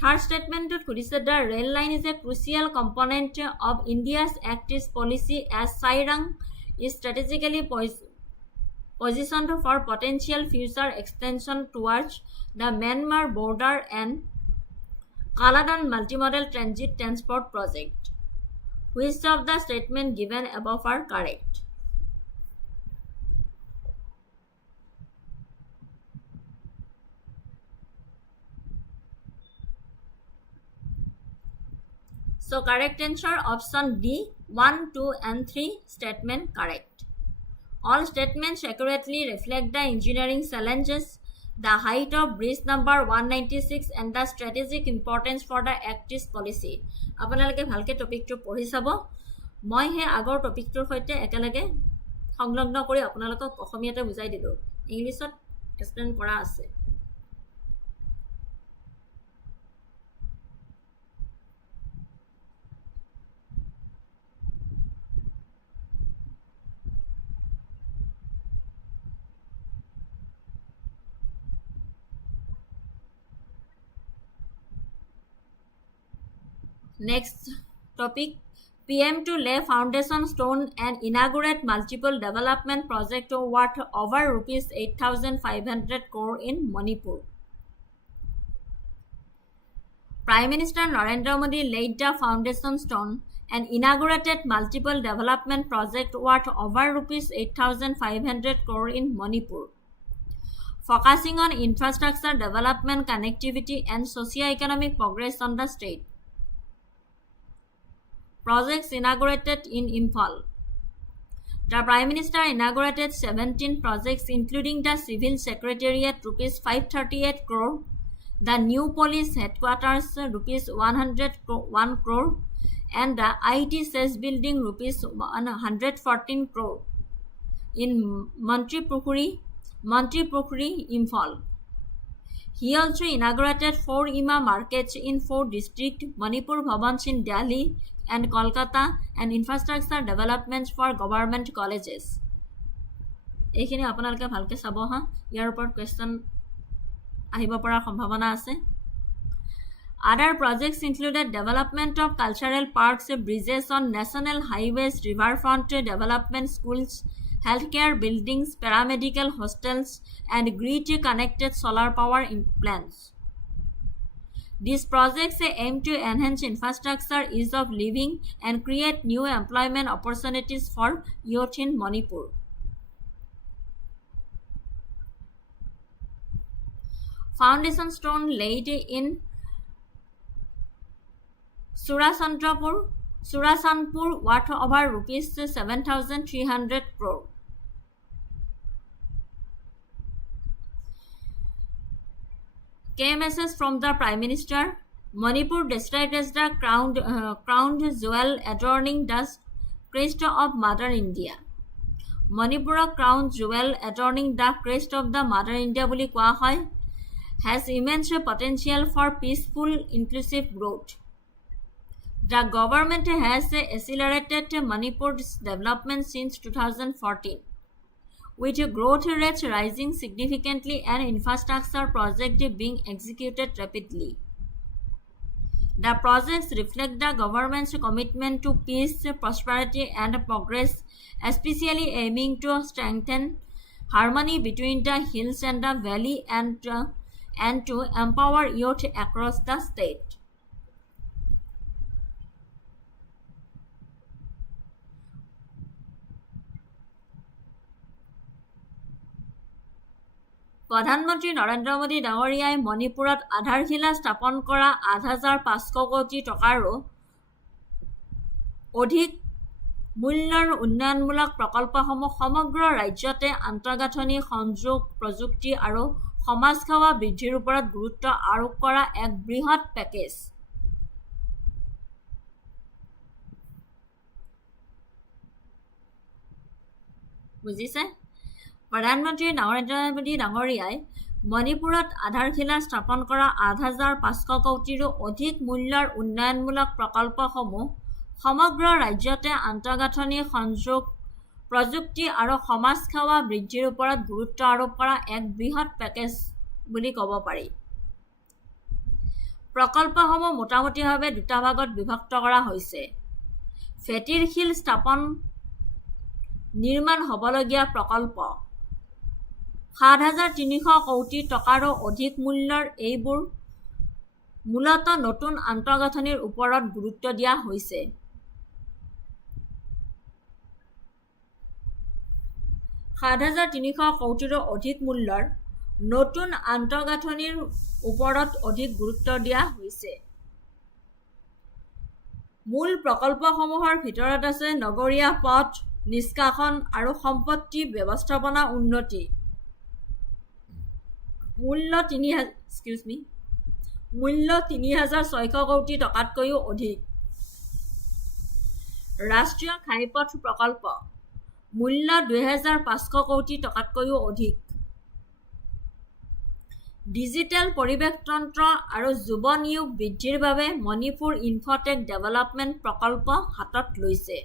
Third statement could say the rail line is a crucial component of India's Act East policy as Sairang is strategically positioned for potential future extension towards the Myanmar border and Kaladan multimodal transit transport project. Which of the statements given above are correct? So correct answer option D, 1, 2 and 3 statement correct. All statements accurately reflect the engineering challenges, the height of bridge number 196 and the strategic importance for the Act East policy. আপোনালোকে ভালকে টপিকটো পঢ়ি চাব মই হে আগৰ টপিকটোৰ সৈতে একেলগে সংলগ্ন কৰি আপোনালোকক অসমীয়াতে বুজাই দিলো ইংলিছত এক্সপ্লেইন কৰা আছে Next topic, PM to lay foundation stone and inaugurate multiple development projects worth over rupees 8,500 crore in Manipur. Prime Minister Narendra Modi laid the foundation stone and inaugurated multiple development projects worth over rupees 8,500 crore in Manipur, focusing on infrastructure development, connectivity, and socio-economic progress on the state. Projects inaugurated in Imphal. The Prime Minister inaugurated 17 projects including the Civil Secretariat rupees 538 crore, the new police headquarters rupees 101 crore and the IT CES building rupees 114 crore in Mantri Pukhuri, Imphal. He also inaugurated 4 IMA markets in 4 districts, Manipur Bhavans in Delhi and Kolkata, and infrastructure developments for government colleges. এইখিনি আপোনালোকে ভালকে চাব হা ইয়াৰ ওপৰত কোৱেশ্চন আহিব পৰাৰ সম্ভাৱনা আছে Other projects included development of cultural parks, bridges on national highways, riverfront development, schools, healthcare buildings, paramedical hostels, and grid-connected solar power plants. These projects aim to enhance infrastructure, ease of living, and create new employment opportunities for youth in Manipur. Foundation stone laid in Surasanpur worth over rupees 7,300 crore. KMSS from the Prime Minister. Manipur described as the crowned jewel adorning the crest of Mother India. Manipur crown jewel adorning the crest of the Mother India বুলি কোৱা হয় has immense potential for peaceful inclusive growth. The government has accelerated Manipur's development since 2014, with growth rates rising significantly and infrastructure projects being executed rapidly. The projects reflect the government's commitment to peace, prosperity, and progress, especially aiming to strengthen harmony between the hills and the valley and to empower youth across the state. প্ৰধানমন্ত্ৰী নৰেন্দ্ৰ মোদী ডাঙৰীয়াই মণিপুৰত আধাৰশিলা স্থাপন কৰা 8,500 কোটি টকাৰো অধিক মূল্যৰ উন্নয়নমূলক প্ৰকল্পসমূহ সমগ্ৰ ৰাজ্যতে আন্তঃগাঁথনি সংযোগ প্ৰযুক্তি আৰু সমাজসেৱা বৃদ্ধিৰ ওপৰত গুৰুত্ব আৰোপ কৰা এক বৃহৎ পেকেজ বুজিছে প্ৰধানমন্ত্ৰী নৰেন্দ্ৰ মোদী ডাঙৰীয়াই মণিপুৰত আধাৰশিলা স্থাপন কৰা 8,500 কোটিৰো অধিক মূল্যৰ উন্নয়নমূলক প্ৰকল্পসমূহ সমগ্ৰ ৰাজ্যতে আন্তঃগাঁথনি সংযোগ প্ৰযুক্তি আৰু সমাজসেৱা বৃদ্ধিৰ ওপৰত গুৰুত্ব আৰোপ কৰা এক বৃহৎ পেকেজ বুলি ক'ব পাৰি প্ৰকল্পসমূহ মোটামুটিভাৱে দুটা ভাগত বিভক্ত কৰা হৈছে ফেটিৰ শিল স্থাপন নিৰ্মাণ হ'বলগীয়া প্ৰকল্প 7,300 কোটি টকাৰো অধিক মূল্যৰ এইবোৰ মূলত নতুন আন্তঃগাঁথনিৰ ওপৰত গুৰুত্ব দিয়া হৈছে 7,300 কোটিৰো অধিক মূল্যৰ নতুন আন্তঃগাঁথনিৰ ওপৰত অধিক গুৰুত্ব দিয়া হৈছে মূল প্ৰকল্পসমূহৰ ভিতৰত আছে নগৰীয়া পথ নিষ্কাশন আৰু সম্পত্তি ব্যৱস্থাপনা উন্নতি মূল্য 3,600 কোটি টকাতকৈও অধিক ৰাষ্ট্ৰীয় ঘাইপথ প্ৰকল্প মূল্য 2,500 কোটি টকাতকৈও অধিক ডিজিটেল পৰিৱেশ তন্ত্ৰ আৰু যুৱ নিয়োগ বৃদ্ধিৰ বাবে মণিপুৰ ইনফটেক ডেভেলপমেণ্ট প্ৰকল্প হাতত লৈছে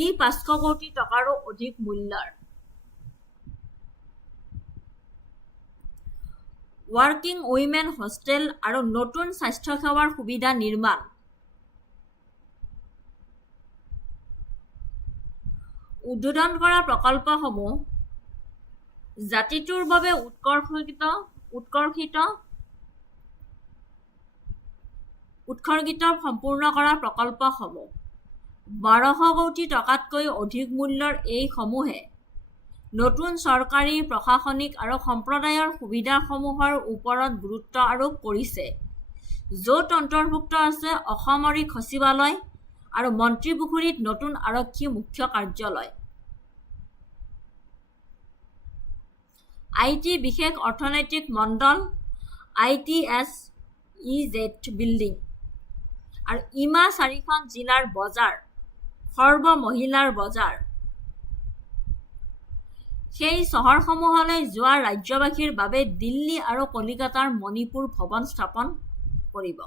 ই 500 কোটি টকাৰো অধিক মূল্যৰ ৱৰ্কিং উইমেন হোষ্টেল আৰু নতুন স্বাস্থ্য সেৱাৰ সুবিধা নিৰ্মাণ উদ্বোধন কৰা প্ৰকল্পসমূহ জাতিটোৰ বাবে উৎসৰ্গিত সম্পূৰ্ণ কৰা প্ৰকল্পসমূহ 1,200 কোটি টকাতকৈ অধিক মূল্যৰ এই সমূহে নতুন চৰকাৰী প্ৰশাসনিক আৰু সম্প্ৰদায়ৰ সুবিধাসমূহৰ ওপৰত গুৰুত্ব আৰোপ কৰিছে য'ত অন্তৰ্ভুক্ত আছে অসামৰিক সচিবালয় আৰু মন্ত্ৰীপুখুৰীত নতুন আৰক্ষী মুখ্য কাৰ্যালয় আইটি বিশেষ অৰ্থনৈতিক মণ্ডল ITSEZ বিল্ডিং আৰু ইমা 4খন জিলাৰ বজাৰ সৰ্ব মহিলাৰ বজাৰ সেই চহৰসমূহলৈ যোৱা ৰাজ্যবাসীৰ বাবে দিল্লী আৰু কলিকাতাৰ মণিপুৰ ভৱন স্থাপন কৰিব।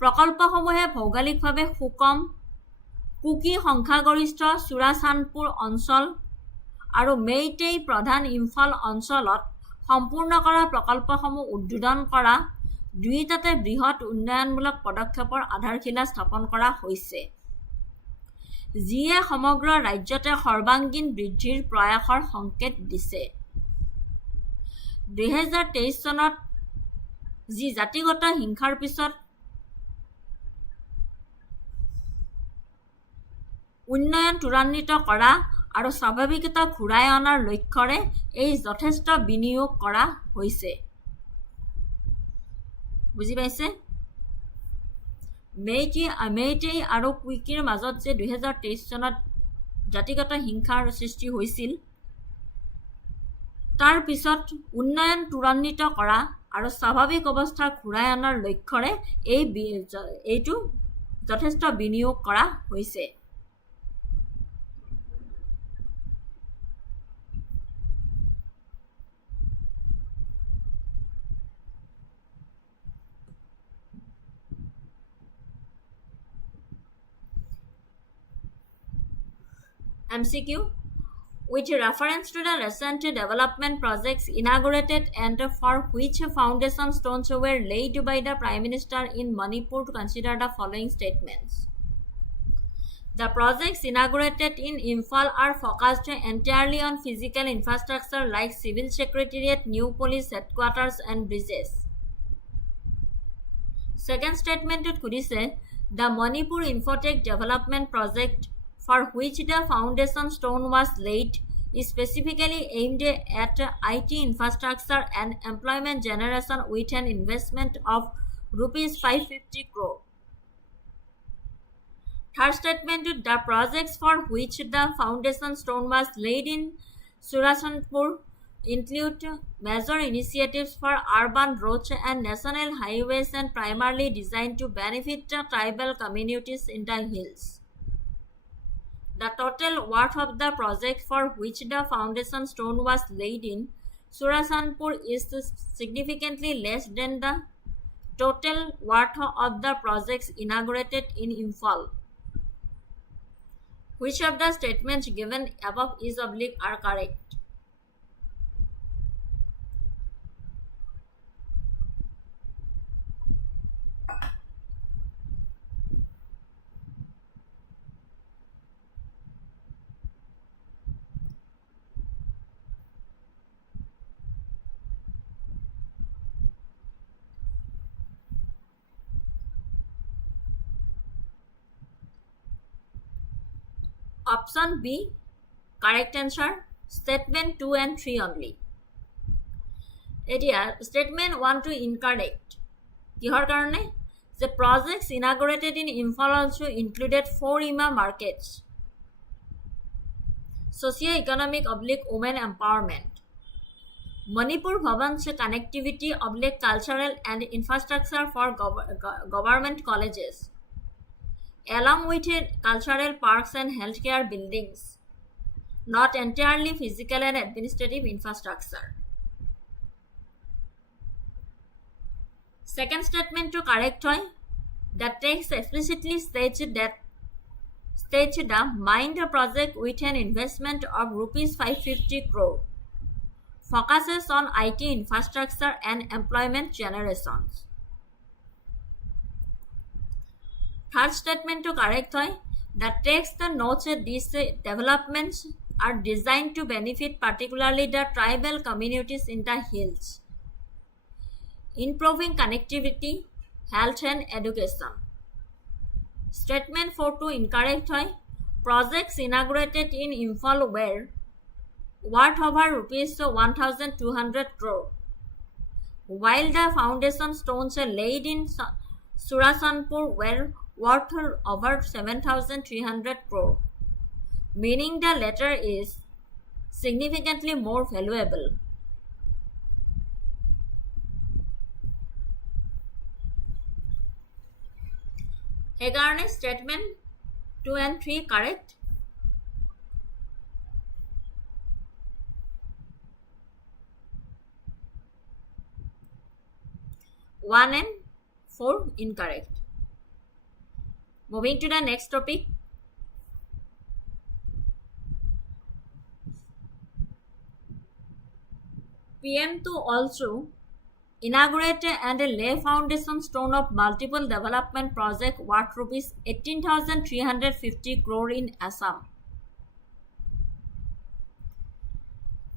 প্ৰকল্পসমূহে ভৌগোলিকভাৱে সুকম কুকি সংখ্যাগৰিষ্ঠ চুৰাচান্দপুৰ অঞ্চল আৰু মেইটেই প্ৰধান ইম্ফল অঞ্চলত সম্পূৰ্ণ কৰা প্ৰকল্পসমূহ উদ্বোধন কৰা দুয়োটাতে বৃহৎ উন্নয়নমূলক পদক্ষেপৰ আধাৰশিলা স্থাপন কৰা হৈছে, যিয়ে সমগ্ৰ ৰাজ্যতে সৰ্বাংগীন বৃদ্ধিৰ প্ৰয়াসৰ সংকেত দিছে। 2023 চনত যি জাতিগত হিংসাৰ পিছত উন্নয়ন ত্বৰান্বিত কৰা আৰু স্বাভাৱিকতা ঘূৰাই অনাৰ লক্ষ্যৰে এই যথেষ্ট বিনিয়োগ কৰা হৈছে। বুজি পাইছে? মেইটেই আৰু কুকিৰ মাজত যে 2023 চনত জাতিগত হিংসাৰ সৃষ্টি হৈছিল, তাৰ পিছত উন্নয়ন ত্বৰান্বিত কৰা আৰু স্বাভাৱিক অৱস্থা ঘূৰাই অনাৰ লক্ষ্যৰে এইটো যথেষ্ট বিনিয়োগ কৰা হৈছে। MCQ. With reference to the recent development projects inaugurated and for which foundation stones were laid by the Prime Minister in Manipur, to consider the following statements. The projects inaugurated in Imphal are focused entirely on physical infrastructure like civil secretariat, new police headquarters and bridges. Second statement could say the Manipur Infotech Development Project, for which the foundation stone was laid, is specifically aimed at IT infrastructure and employment generation with an investment of rupees 550 crore. Third statement, the projects for which the foundation stone was laid in Surashanpur include major initiatives for urban roads and national highways and primarily designed to benefit the tribal communities in the hills. The total worth of the project for which the foundation stone was laid in Surashanpur is significantly less than the total worth of the projects inaugurated in Imphal. Which of the statements given above are correct? Option B, correct answer, statement 2 and 3 only. Here, statement 1 to incorrect. Kihor karone? The projects inaugurated in Imphal also included 4 IMA markets, socio-economic / women empowerment, Manipur Bhavan's connectivity / cultural and infrastructure for government colleges, along with cultural parks and healthcare buildings, not entirely physical and administrative infrastructure. Second statement to correct hoy, the text explicitly states the Mind project with an investment of rupees 550 crore focuses on IT infrastructure and employment generations. Third statement to correct hoy, the text notes these developments are designed to benefit particularly the tribal communities in the hills, improving connectivity, health and education. Statement 4 to incorrect hoy, projects inaugurated in Imphal were worth over rupees 1,200 crore, while the foundation stones laid in Surashanpur were worth over 7,300 crore, meaning the latter is significantly more valuable. Hegarne statement 2 and 3 correct. 1 and 4 incorrect. Moving to the next topic. PM to also inaugurate and lay foundation stone of multiple development project worth rupees 18,350 crore in Assam.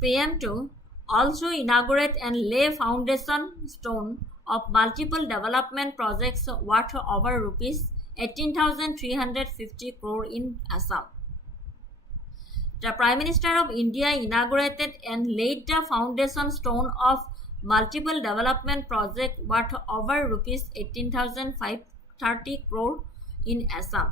PM to also inaugurate and lay foundation stone of multiple development projects worth over rupees 18,350 crore in Assam. The Prime Minister of India inaugurated and laid the foundation stone of multiple development projects worth over rupees 18,530 crore in Assam.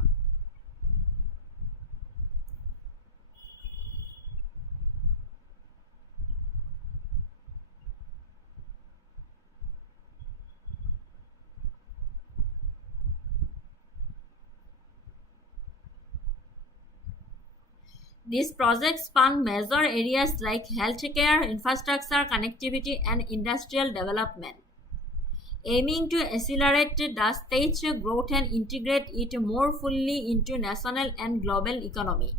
These projects span major areas like healthcare, infrastructure, connectivity, and industrial development, aiming to accelerate the state's growth and integrate it more fully into national and global economy.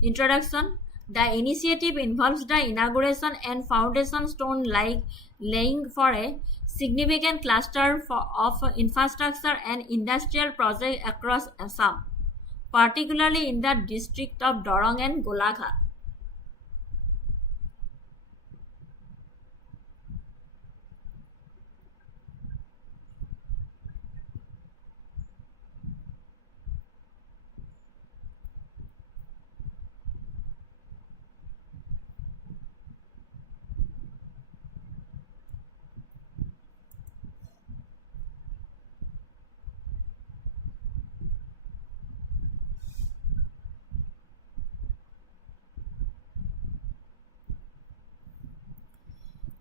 Introduction. The initiative involves the inauguration and foundation stone laying for a significant cluster of infrastructure and industrial projects across Assam, particularly in the district of Dorong and Golaghat.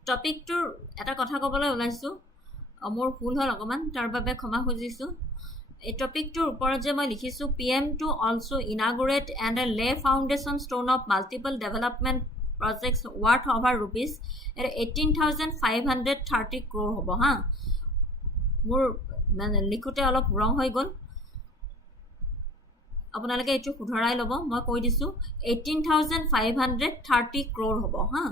টপিকটোৰ এটা কথা ক'বলৈ ওলাইছোঁ, মোৰ ভুল হ'ল অকণমান, তাৰ বাবে ক্ষমা খুজিছোঁ। এই টপিকটোৰ ওপৰত যে মই লিখিছোঁ PM to also inaugurate and lay foundation stone of multiple development projects worth over rupees 18,530 crore হ'ব হা। মোৰ মানে লিখোঁতে অলপ ৰং হৈ গ'ল, আপোনালোকে এইটো শুধৰাই ল'ব। মই কৈ দিছোঁ 18,530 crore হ'ব হা।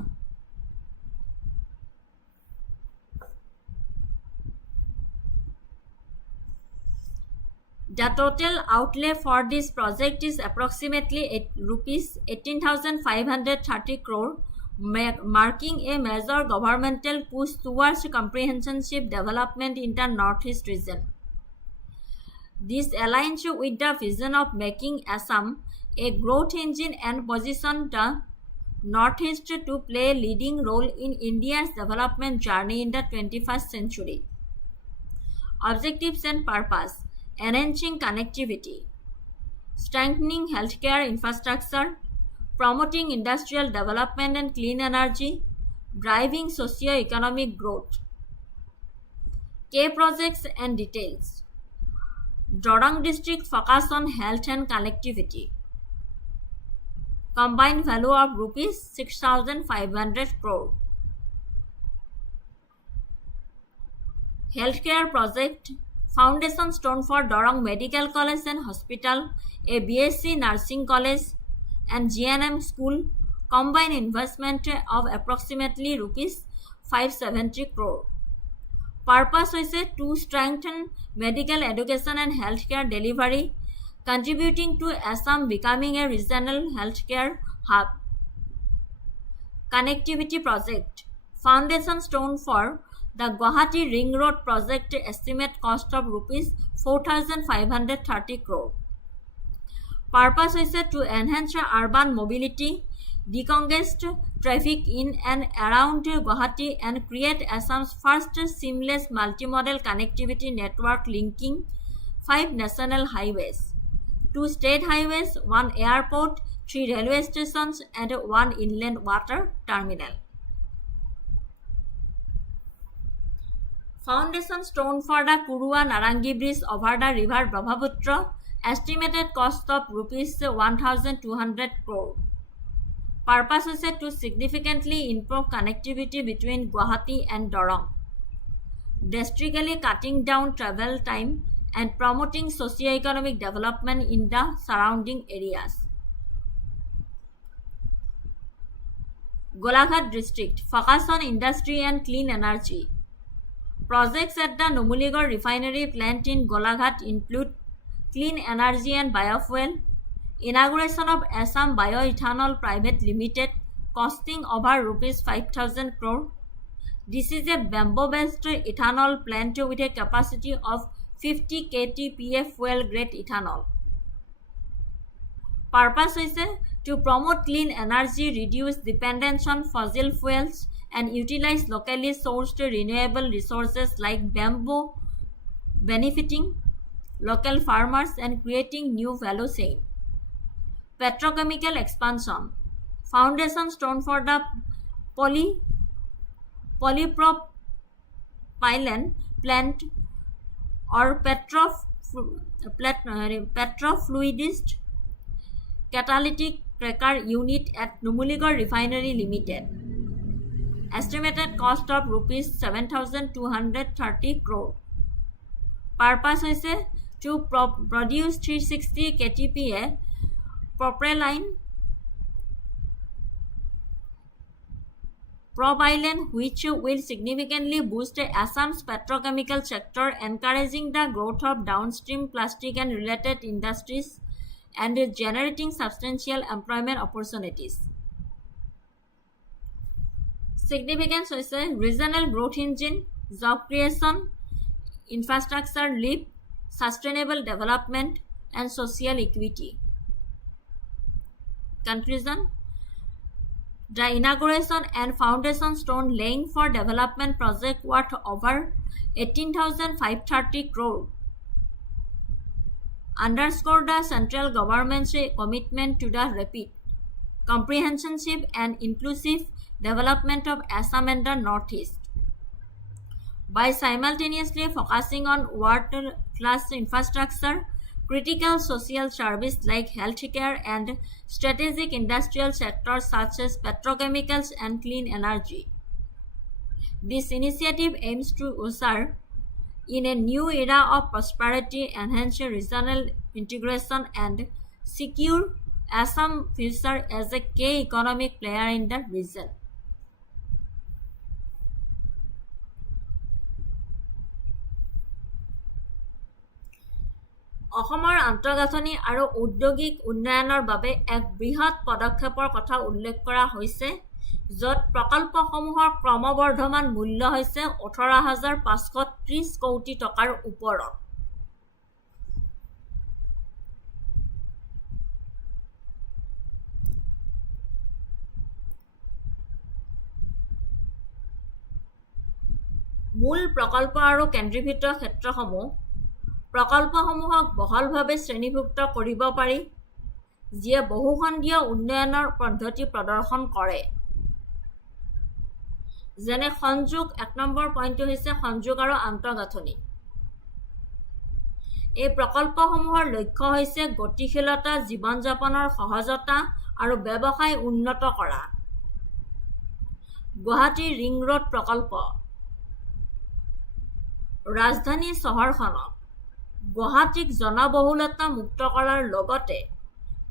The total outlay for this project is approximately rupees 18,530 crore, marking a major governmental push towards comprehensive development in the Northeast region. This aligns with the vision of making Assam a growth engine and position the Northeast to play a leading role in India's development journey in the 21st century. Objectives and purpose: enhancing connectivity, strengthening healthcare infrastructure, promoting industrial development and clean energy, driving socio-economic growth. Key projects and details. Dorong district focus on health and connectivity. Combined value of rupees 6,500 crore. Healthcare project. Foundation stone for Dorong Medical College and Hospital, a BSc Nursing College and GNM School, combined investment of approximately rupees 570 crore. Purpose is to strengthen medical education and healthcare delivery, contributing to Assam becoming a regional healthcare hub. Connectivity project. Foundation stone for the Guwahati Ring Road project, estimate cost of rupees 4,530 crore. Purpose is to enhance urban mobility, decongest traffic in and around Guwahati and create Assam's first seamless multimodal connectivity network linking 5 national highways, 2 state highways, 1 airport, 3 railway stations and 1 inland water terminal. Foundation stone for the Kurua Narangi Bridge over the river Brahmaputra, estimated cost of rupees 1,200 crore. Purpose is to significantly improve connectivity between Guwahati and Dorong, drastically cutting down travel time and promoting socio-economic development in the surrounding areas. Golaghat district focus on industry and clean energy. Projects at the Numuligarh refinery plant in Golaghat include clean energy and biofuel, inauguration of Assam Bioethanol Private Limited costing over rupees 5,000 crore. This is a bamboo-based ethanol plant with a capacity of 50 KTPA fuel-grade ethanol. Purpose is to promote clean energy, reduce dependence on fossil fuels, and utilize locally sourced renewable resources like bamboo, benefiting local farmers and creating new value chain. Petrochemical expansion. Foundation stone for the polypropylene plant or petrofluidist catalytic cracker unit at Numuligarh Refinery Limited. Estimated cost of rupees 7,230 crore. Purpose is to produce 360 KTPA propylene which will significantly boost Assam's petrochemical sector, encouraging the growth of downstream plastic and related industries and generating substantial employment opportunities. Significance is a regional growth engine, job creation, infrastructure leap, sustainable development, and social equity. Conclusion. The inauguration and foundation stone laying for development project worth over 18,530 crore underscore the central government's commitment to the rapid, comprehensive and inclusive development of Assam and the Northeast. By simultaneously focusing on world-class infrastructure, critical social service like healthcare and strategic industrial sectors such as petrochemicals and clean energy. This initiative aims to usher in a new era of prosperity, enhance regional integration, and secure Assam's future as a key economic player in the region. অসমৰ আন্তঃগাঁথনি আৰু ঔদ্যোগিক উন্নয়নৰ বাবে এক বৃহৎ পদক্ষেপৰ কথা উল্লেখ কৰা হৈছে, য'ত প্ৰকল্পসমূহৰ ক্ৰমবৰ্ধমান মূল্য হৈছে 18,530 কোটি টকাৰ ওপৰত। মূল প্ৰকল্প আৰু কেন্দ্ৰীভূত ক্ষেত্ৰসমূহ প্ৰকল্পসমূহক বহলভাৱে শ্ৰেণীভুক্ত কৰিব পাৰি, যিয়ে বহুখণ্ডীয় উন্নয়নৰ পদ্ধতি প্ৰদৰ্শন কৰে। যেনে সংযোগ, 1 নম্বৰ পইণ্টটো হৈছে সংযোগ আৰু আন্তঃগাঁথনি। এই প্ৰকল্পসমূহৰ লক্ষ্য হৈছে গতিশীলতা, জীৱন যাপনৰ সহজতা আৰু ব্যৱসায় উন্নত কৰা। গুৱাহাটী ৰিং ৰোড প্ৰকল্প। ৰাজধানী চহৰখনক গুৱাহাটীক জনবহুলতা মুক্ত কৰাৰ লগতে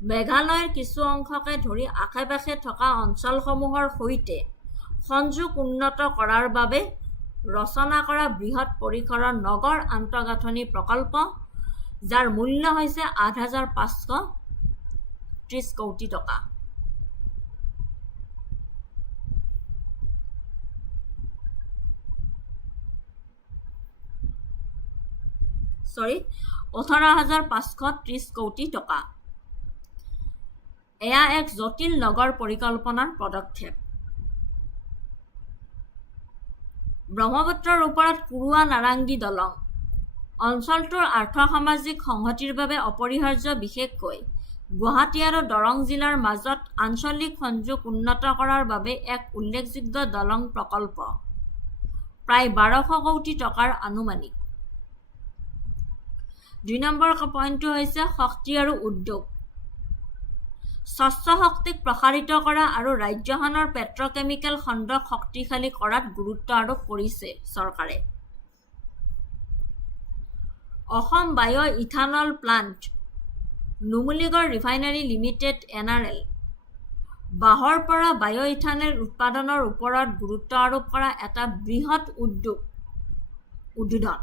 মেঘালয়ৰ কিছু অংশকে ধৰি আশে-পাশে থকা অঞ্চলসমূহৰ সৈতে সংযোগ উন্নত কৰাৰ বাবে ৰচনা কৰা বৃহৎ পৰিসৰৰ নগৰ আন্তঃগাঁথনি প্ৰকল্প, যাৰ মূল্য হৈছে 8,530 কোটি টকা। 18,530 কোটি টকা। এয়া এক জটিল নগৰ পৰিকল্পনাৰ পদক্ষেপ। ব্ৰহ্মপুত্ৰৰ ওপৰত কুৰুৱা নাৰাংগী দলং অঞ্চলটোৰ আৰ্থ-সামাজিক সংহতিৰ বাবে অপৰিহাৰ্য, বিশেষকৈ গুৱাহাটী আৰু দৰং জিলাৰ মাজত আঞ্চলিক সংযোগ উন্নত কৰাৰ বাবে এক উল্লেখযোগ্য দলং প্ৰকল্প, প্ৰায় 1200 কোটি টকাৰ আনুমানিক। 2 নম্বৰ পইণ্টটো হৈছে শক্তি আৰু উদ্যোগ। স্বচ্ছ শক্তিক প্ৰসাৰিত কৰা আৰু ৰাজ্যখনৰ পেট্ৰকেমিকেল খণ্ডক শক্তিশালী কৰাত গুৰুত্ব আৰোপ কৰিছে চৰকাৰে। অসম বায়' ethanol plant Numaligarh refinery limited NRL বাঁহৰ পৰা বায়' ইথানল উৎপাদনৰ ওপৰত গুৰুত্ব আৰোপ কৰা এটা বৃহৎ উদ্বোধন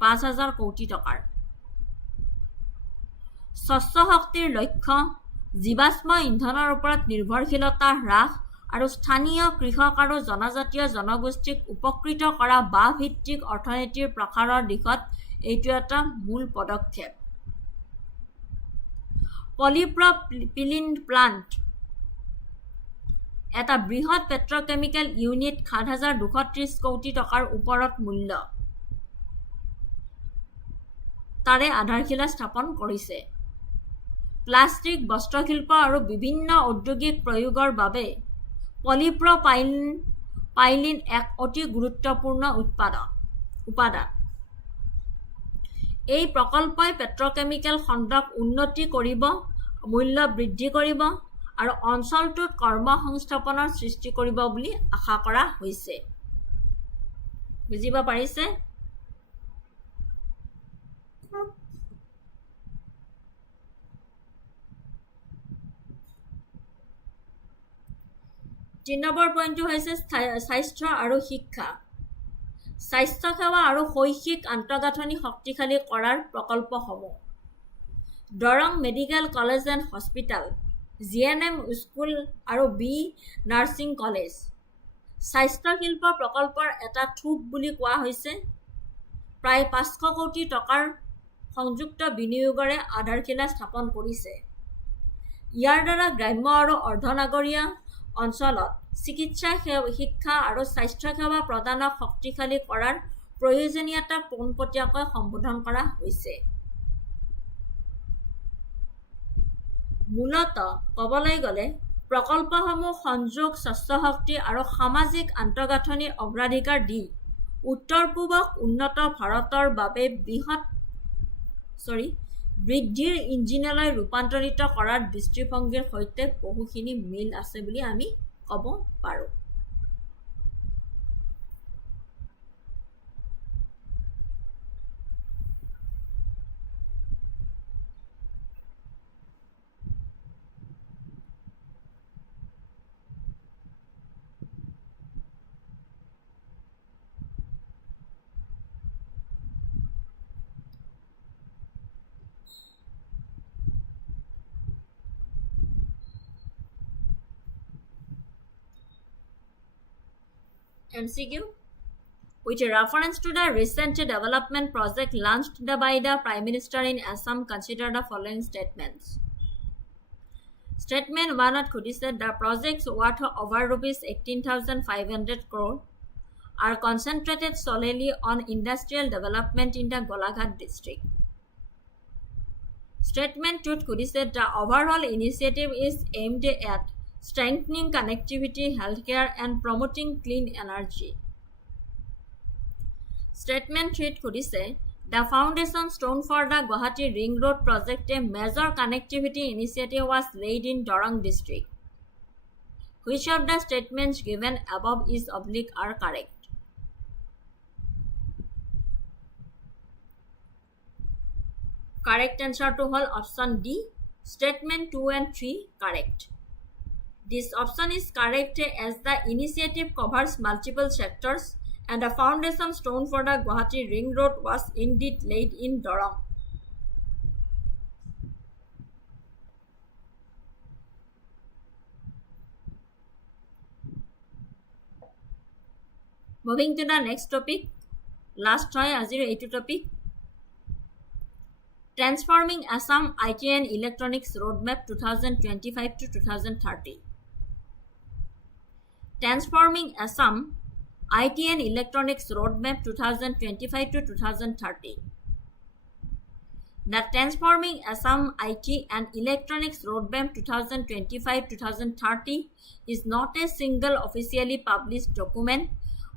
5,000 কোটি টকাৰ। স্বচ্ছ শক্তিৰ লক্ষ্য জীৱাশ্ম ইন্ধনৰ ওপৰত নিৰ্ভৰশীলতা হ্ৰাস আৰু স্থানীয় কৃষক আৰু জনজাতীয় জনগোষ্ঠীক উপকৃত কৰা বাঁহ ভিত্তিক অৰ্থনীতিৰ প্ৰসাৰৰ দিশত এইটো এটা মূল পদক্ষেপ। পলিপ্ৰপিলিন প্লাণ্ট এটা বৃহৎ পেট্ৰকেমিকেল ইউনিট 7,230 কোটি টকাৰ ওপৰত মূল্য তাৰে আধাৰশিলা স্থাপন কৰিছে। প্লাষ্টিক বস্ত্ৰশিল্প আৰু বিভিন্ন ঔদ্যোগিক প্ৰয়োগৰ বাবে পলিপ্ৰপাইলিন এক অতি গুৰুত্বপূৰ্ণ উপাদান। এই প্ৰকল্পই পেট্ৰকেমিকেল খণ্ডক উন্নতি কৰিব, মূল্য বৃদ্ধি কৰিব আৰু অঞ্চলটোত কৰ্মসংস্থাপনৰ সৃষ্টি কৰিব বুলি আশা কৰা হৈছে। বুজিব পাৰিছে? তিন নম্বৰ পইণ্টটো হৈছে স্বাস্থ্য আৰু শিক্ষা। স্বাস্থ্য সেৱা আৰু শৈক্ষিক আন্তঃগাঁথনি শক্তিশালী কৰাৰ প্ৰকল্পসমূহ। Darrang medical college and hospital, GNM school আৰু বি নাৰ্ছিং কলেজ স্বাস্থ্য শিল্প প্ৰকল্পৰ এটা থূপ বুলি কোৱা হৈছে। প্ৰায় 500 কোটি টকাৰ সংযুক্ত বিনিয়োগৰে আধাৰশিলা স্থাপন কৰিছে। ইয়াৰ দ্বাৰা গ্ৰাম্য আৰু অৰ্ধনগৰীয় অঞ্চলত চিকিৎসা শিক্ষা আৰু স্বাস্থ্য সেৱা প্ৰদানক শক্তিশালী কৰাৰ প্ৰয়োজনীয়তাক পোনপটীয়াকৈ সম্বোধন কৰা হৈছে। মূলতঃ ক'বলৈ গ'লে প্ৰকল্পসমূহ সংযোগ, স্বচ্ছ শক্তি আৰু সামাজিক আন্তঃগাঁথনিৰ অগ্ৰাধিকাৰ দি উত্তৰ-পূবক উন্নত ভাৰতৰ বাবে বৃদ্ধিৰ ইঞ্জিনলৈ ৰূপান্তৰিত কৰাৰ দৃষ্টিভংগীৰ সৈতে বহুখিনি মিল আছে বুলি আমি ক'ব পাৰোঁ। MCQ. With reference to the recent development project launched by the Prime Minister in Assam, consider the following statements. Statement 1 said the projects worth over ₹18,500 crore are concentrated solely on industrial development in the Golaghat district. Statement 2 said the overall initiative is aimed at strengthening connectivity, healthcare, and promoting clean energy. Statement 3 said the foundation stone for the Guwahati Ring Road project, a major connectivity initiative, was laid in Dorang district. Which of the statements given above is are correct? Correct answer to whole option D. Statement 2 and 3 correct. This option is correct as the initiative covers multiple sectors and the foundation stone for the Guwahati Ring Road was indeed laid in Dorang. Moving to the next topic, last hoy azir eitu topic, Transforming Assam IT and Electronics Roadmap 2025 to 2030. Transforming Assam IT and Electronics Roadmap 2025 to 2030. The Transforming Assam IT and Electronics Roadmap 2025-2030 is not a single officially published document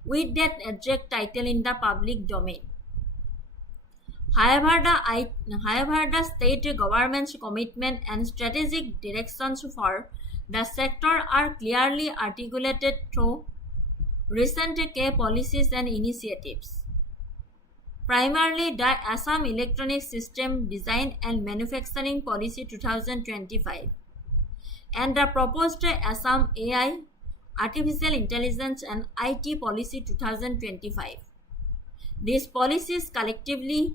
with that exact title in the public domain. However, the state government's commitment and strategic directions for the sector are clearly articulated through recent key policies and initiatives. Primarily, the Assam Electronic System Design and Manufacturing Policy 2025 and the proposed Assam AI, Artificial Intelligence and IT Policy 2025. These policies collectively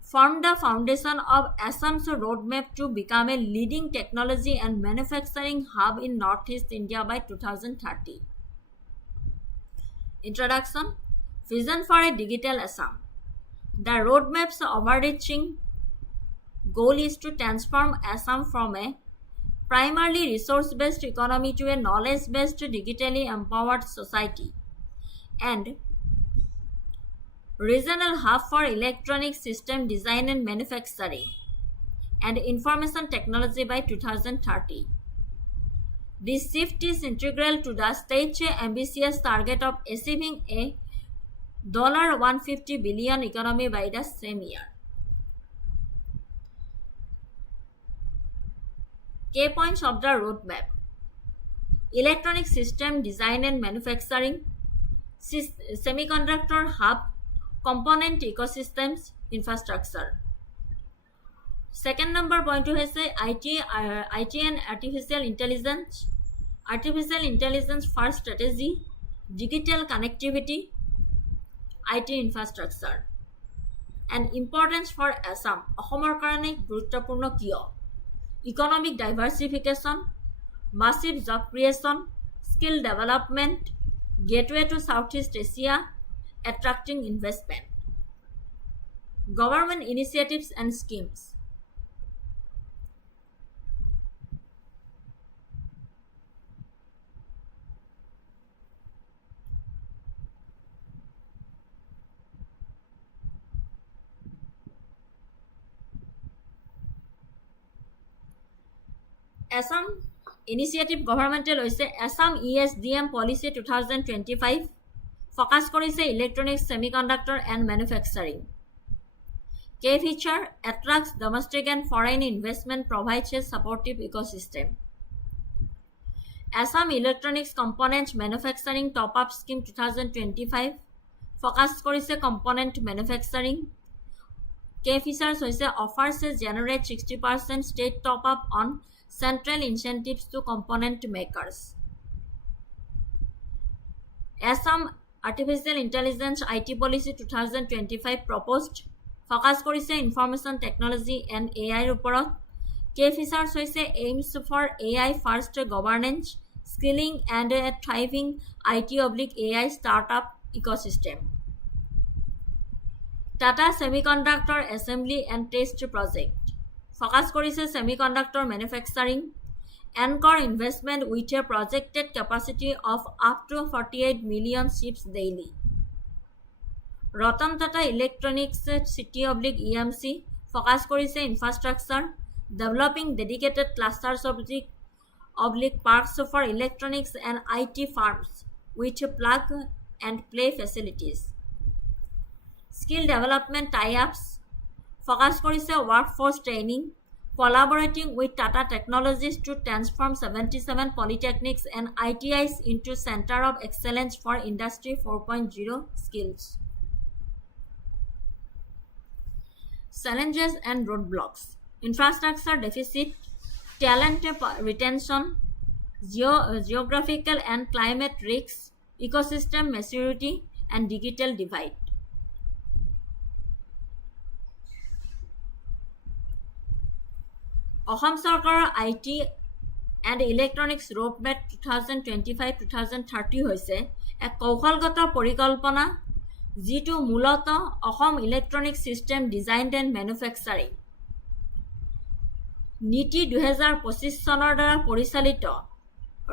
form the foundation of Assam's roadmap to become a leading technology and manufacturing hub in Northeast India by 2030. Introduction: Vision for a Digital Assam. The roadmap's overarching goal is to transform Assam from a primarily resource-based economy to a knowledge-based, digitally empowered society and regional hub for electronic system design and manufacturing and information technology by 2030. This shift is integral to the state's ambitious target of achieving a $150 billion economy by the same year. Key points of the roadmap: electronic system design and manufacturing, semiconductor hub, component ecosystems, infrastructure. Second number point is IT and artificial intelligence first strategy, digital connectivity, IT infrastructure. And importance for Assam, অসমৰ কাৰণে গুৰুত্বপূৰ্ণ কিয়? Economic diversification, massive job creation, skill development, gateway to Southeast Asia, attracting investment. Government initiatives and schemes. Assam initiative governmental hoise Assam ESDM policy 2025 focus korise electronics, semiconductor and manufacturing. Key feature: attracts domestic and foreign investment, provides a supportive ecosystem. Assam Electronics Components Manufacturing Top-Up Scheme 2025 focus korise component manufacturing. Key features hoise offers generate 60% state top-up on central incentives to component makers. Assam Artificial Intelligence IT Policy 2025 proposed focus korise information technology and AI oporot. Key features hoise aims for AI first governance, skilling and a thriving IT/AI startup ecosystem. Tata Semiconductor Assembly and Test Project focus korise semiconductor manufacturing, anchor investment with a projected capacity of up to 48 million chips daily. Ratan Tata Electronics City/EMC focus korise infrastructure, developing dedicated clusters /parks for electronics and IT firms with plug and play facilities. Skill development tie-ups focus korise workforce training, collaborating with Tata Technologies to transform 77 polytechnics and ITIs into Center of Excellence for Industry 4.0 skills. Challenges and roadblocks: infrastructure deficit, talent retention, geographical and climate risks, ecosystem maturity, and digital divide. Assam চৰকাৰৰ IT and Electronics Roadmap 2025-2030 হৈছে এক কৌশলগত পৰিকল্পনা যিটো মূলতঃ Assam electronic system design and manufacturing নীতি 2025 চনৰ দ্বাৰা পৰিচালিত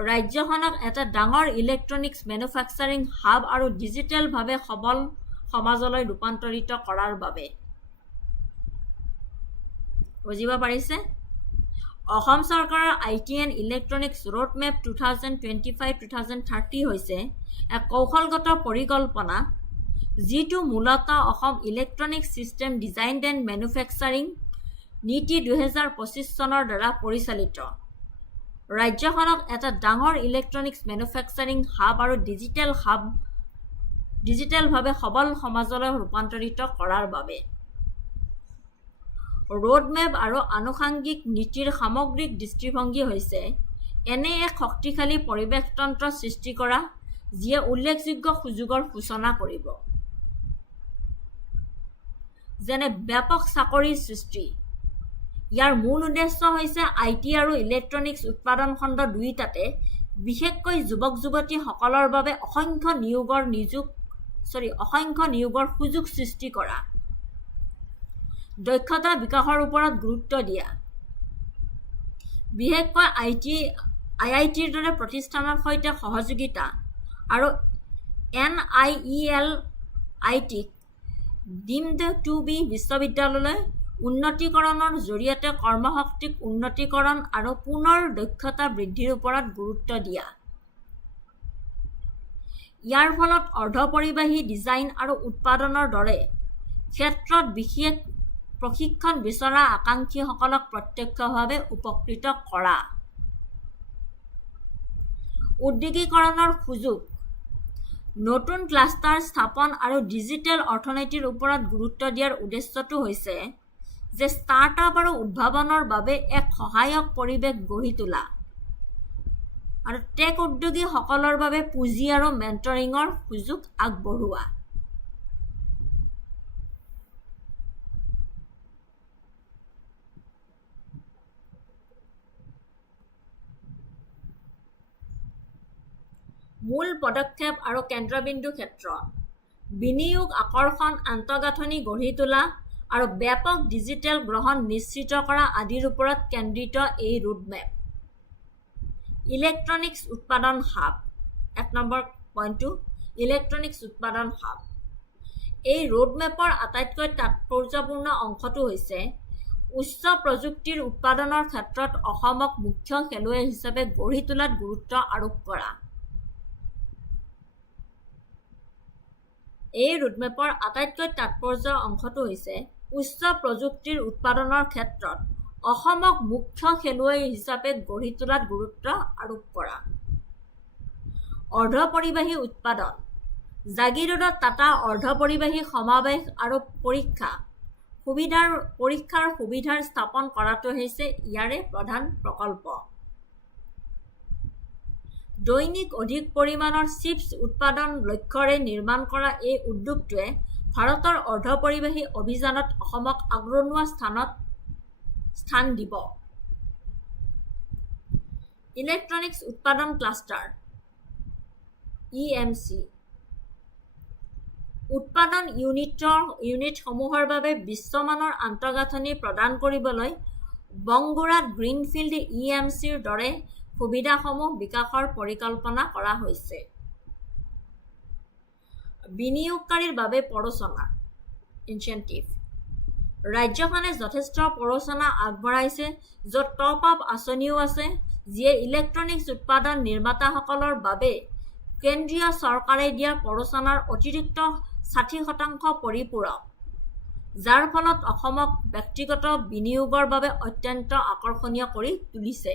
ৰাজ্যখনক এটা ডাঙৰ ইলেক্ট্ৰনিক্স মেনুফেকচাৰিং হাব আৰু ডিজিটেলভাৱে সবল সমাজলৈ ৰূপান্তৰিত কৰাৰ বাবে বুজিব পাৰিছে অসম চৰকাৰৰ IT and Electronics Roadmap 2025-2030 হৈছে এক কৌশলগত পৰিকল্পনা যিটো মূলতঃ Assam electronic system design and manufacturing নীতি 2025 চনৰ দ্বাৰা পৰিচালিত। ৰাজ্যখনক এটা ডাঙৰ ইলেক্ট্ৰনিক্স মেনুফেকচাৰিং হাব আৰু ডিজিটেলভাৱে সবল সমাজলৈ ৰূপান্তৰিত কৰাৰ বাবে ৰোডমেপ আৰু আনুষাংগিক নীতিৰ সামগ্ৰিক দৃষ্টিভংগী হৈছে এনে এক শক্তিশালী পৰিৱেশতন্ত্ৰ সৃষ্টি কৰা যিয়ে উল্লেখযোগ্য সুযোগৰ সূচনা কৰিব, যেনে ব্যাপক চাকৰিৰ সৃষ্টি। ইয়াৰ মূল উদ্দেশ্য হৈছে IT আৰু ইলেক্ট্ৰনিক্স উৎপাদন খণ্ড দুয়োটাতে বিশেষকৈ যুৱক-যুৱতীসকলৰ বাবে অসংখ্য নিয়োগৰ সুযোগ সৃষ্টি কৰা, দক্ষতা বিকাশৰ ওপৰত গুৰুত্ব দিয়া, বিশেষকৈ IITৰ দৰে প্ৰতিষ্ঠানৰ সৈতে সহযোগিতা আৰু NIELITক ডিমড টু বি বিশ্ববিদ্যালয়লৈ উন্নতীকৰণৰ জৰিয়তে কৰ্মশক্তিক উন্নতীকৰণ আৰু পুনৰ দক্ষতা বৃদ্ধিৰ ওপৰত গুৰুত্ব দিয়া। ইয়াৰ ফলত অৰ্ধপৰিবাহী ডিজাইন আৰু উৎপাদনৰ দৰে ক্ষেত্ৰত বিশেষ প্ৰশিক্ষণ বিচৰা আকাংক্ষীসকলক প্ৰত্যক্ষভাৱে উপকৃত কৰা। উদ্যোগীকৰণৰ সুযোগ, নতুন ক্লাষ্টাৰ স্থাপন আৰু ডিজিটেল অৰ্থনীতিৰ ওপৰত গুৰুত্ব দিয়াৰ উদ্দেশ্যটো হৈছে যে ষ্টাৰ্টআপ আৰু উদ্ভাৱনৰ বাবে এক সহায়ক পৰিৱেশ গঢ়ি তোলা আৰু টেক উদ্যোগীসকলৰ বাবে পুঁজি আৰু মেণ্টৰিঙৰ সুযোগ আগবঢ়োৱা। মূল পদক্ষেপ আৰু কেন্দ্ৰবিন্দু ক্ষেত্ৰ, বিনিয়োগ আকৰ্ষণ, আন্তঃগাঁথনি গঢ়ি তোলা আৰু ব্যাপক ডিজিটেল গ্ৰহণ নিশ্চিত কৰা আদিৰ ওপৰত কেন্দ্ৰিত এই ৰোডমেপ। ইলেক্ট্ৰনিক্স উৎপাদন হাব, 1 নম্বৰ পইণ্টটো ইলেক্ট্ৰনিক্স উৎপাদন হাব। এই ৰোডমেপৰ আটাইতকৈ তাৎপৰ্যপূৰ্ণ অংশটো হৈছে উচ্চ প্ৰযুক্তিৰ উৎপাদনৰ ক্ষেত্ৰত অসমক মুখ্য খেলুৱৈ হিচাপে গঢ়ি তোলাত গুৰুত্ব আৰোপ কৰা। এই ৰোডমেপৰ আটাইতকৈ তাৎপৰ্যৰ অংশটো হৈছে উচ্চ প্ৰযুক্তিৰ উৎপাদনৰ ক্ষেত্ৰত অসমক মুখ্য খেলুৱৈ হিচাপে গঢ়ি তোলাত গুৰুত্ব আৰোপ কৰা। অৰ্ধপৰিবাহী উৎপাদন, জাগিৰোডত টাটা অৰ্ধপৰিবাহী সমাৱেশ আৰু পৰীক্ষাৰ সুবিধাৰ স্থাপন কৰাটো হৈছে ইয়াৰে প্ৰধান প্ৰকল্প। দৈনিক অধিক পৰিমাণৰ চিপছ উৎপাদন লক্ষ্যৰে নিৰ্মাণ কৰা এই উদ্যোগটোৱে ভাৰতৰ অৰ্ধপৰিবাহী অভিযানত অসমক আগৰণুৱা স্থান দিব। ইলেক্ট্ৰনিক্স উৎপাদন ক্লাষ্টাৰ EMC, উৎপাদন ইউনিটসমূহৰ বাবে বিশ্বমানৰ আন্তঃগাঁথনি প্ৰদান কৰিবলৈ বংগুৰাত গ্ৰীণফিল্ড EMCৰ দৰে সুবিধাসমূহ বিকাশৰ পৰিকল্পনা কৰা হৈছে। বিনিয়োগকাৰীৰ বাবে প্ৰৰোচনা ইনচেণ্টিভ, ৰাজ্যখনে যথেষ্ট প্ৰৰোচনা আগবঢ়াইছে য'ত টপ আপ আঁচনিও আছে যিয়ে ইলেক্ট্ৰনিক্স উৎপাদন নিৰ্মাতাসকলৰ বাবে কেন্দ্ৰীয় চৰকাৰে দিয়া প্ৰৰোচনাৰ অতিৰিক্ত 60% পৰিপূৰক, যাৰ ফলত অসমক ব্যক্তিগত বিনিয়োগৰ বাবে অত্যন্ত আকৰ্ষণীয় কৰি তুলিছে।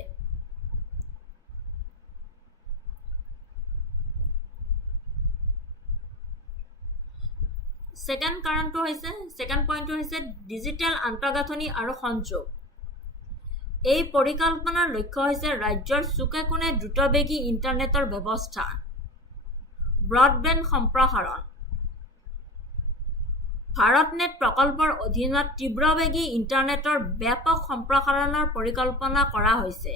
ছেকেণ্ড পইণ্টটো হৈছে ডিজিটেল আন্তঃগাঁথনি আৰু সংযোগ। এই পৰিকল্পনাৰ লক্ষ্য হৈছে ৰাজ্যৰ চুকে কোণে দ্ৰুতবেগী ইণ্টাৰনেটৰ ব্যৱস্থা, ব্ৰডবেণ্ড সম্প্ৰসাৰণ। ভাৰতনেট প্ৰকল্পৰ অধীনত তীব্ৰবেগী ইণ্টাৰনেটৰ ব্যাপক সম্প্ৰসাৰণৰ পৰিকল্পনা কৰা হৈছে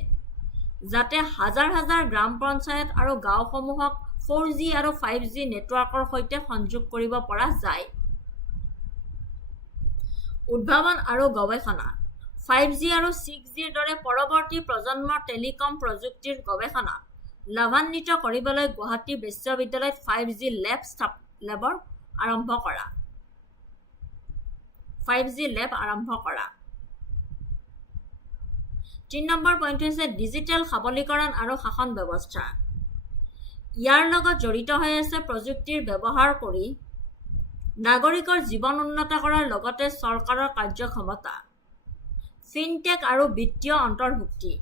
যাতে হাজাৰ হাজাৰ গ্ৰাম পঞ্চায়ত আৰু গাঁওসমূহক 4G আৰু 5G নেটৱৰ্কৰ সৈতে সংযোগ কৰিব পৰা যায়। উদ্ভাৱন আৰু গৱেষণা, 5G আৰু 6Gৰ দৰে পৰৱৰ্তী প্ৰজন্মৰ টেলিকম প্ৰযুক্তিৰ গৱেষণা লাভান্বিত কৰিবলৈ গুৱাহাটী বিশ্ববিদ্যালয়ত 5G লেব আৰম্ভ কৰা। 3 নম্বৰ পইণ্ট হৈছে ডিজিটেল সবলীকৰণ আৰু শাসন ব্যৱস্থা। ইয়াৰ লগত জড়িত হৈ আছে প্ৰযুক্তিৰ ব্যৱহাৰ কৰি নাগৰিকৰ জীৱন উন্নত কৰাৰ লগতে চৰকাৰৰ কাৰ্যক্ষমতা, ফিনটেক আৰু বিত্তীয় অন্তৰ্ভুক্তি,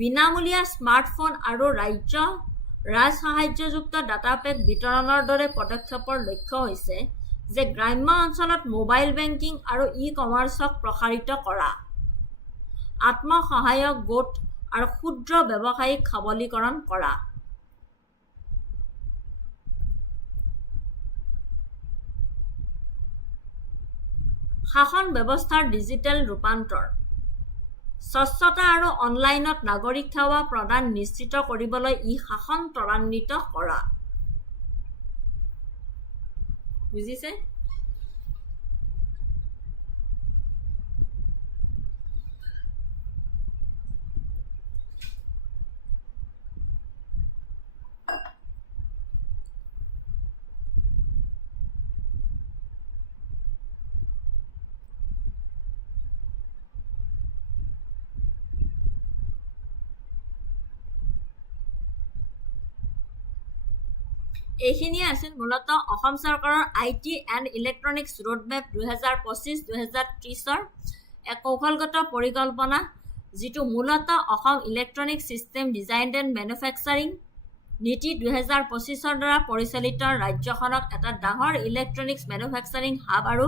বিনামূলীয়া স্মাৰ্টফোন আৰু ৰাজসাহায্যযুক্ত ডাটা পেক বিতৰণৰ দৰে পদক্ষেপৰ লক্ষ্য হৈছে যে গ্ৰাম্য অঞ্চলত মোবাইল বেংকিং আৰু ই-কমাৰ্চক প্ৰসাৰিত কৰা, আত্মসহায়ক গোট আৰু ক্ষুদ্ৰ ব্যৱসায়িক সবলীকৰণ কৰা। শাসন ব্যৱস্থাৰ ডিজিটেল ৰূপান্তৰ, স্বচ্ছতা আৰু অনলাইনত নাগৰিক সেৱা প্ৰদান নিশ্চিত কৰিবলৈ ই শাসন ত্বৰান্বিত কৰা। বুজিছে? এইখিনিয়ে আছিল মূলত অসম চৰকাৰৰ IT এণ্ড ইলেক্ট্ৰনিক্স ৰোডমেপ 2025-2030 এক কৌশলগত পৰিকল্পনা, যিটো মূলত Assam electronic system design and manufacturing নীতি 2025 দ্বাৰা পৰিচালিত ৰাজ্যখনক এটা ডাঙৰ ইলেক্ট্ৰনিক্স মেনুফেকচাৰিং হাব আৰু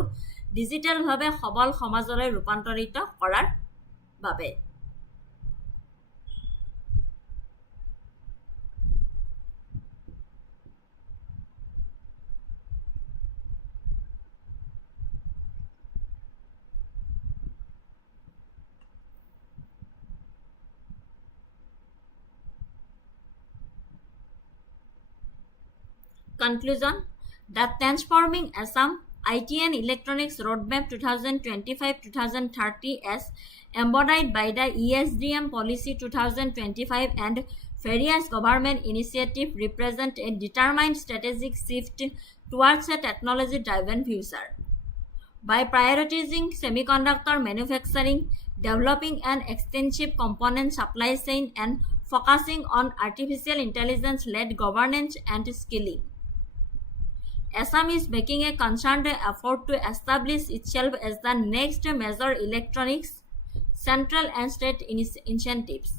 ডিজিটেলভাৱে সবল সমাজলৈ ৰূপান্তৰিত কৰাৰ বাবে। Conclusion: The Transforming Assam IT and Electronics Roadmap 2025-2030 as embodied by the ESDM Policy 2025 and various government initiatives represent a determined strategic shift towards a technology-driven future. By prioritizing semiconductor manufacturing, developing an extensive component supply chain, and focusing on artificial intelligence-led governance and skilling, Assam is making a concerted effort to establish itself as the next major electronics central and state incentives,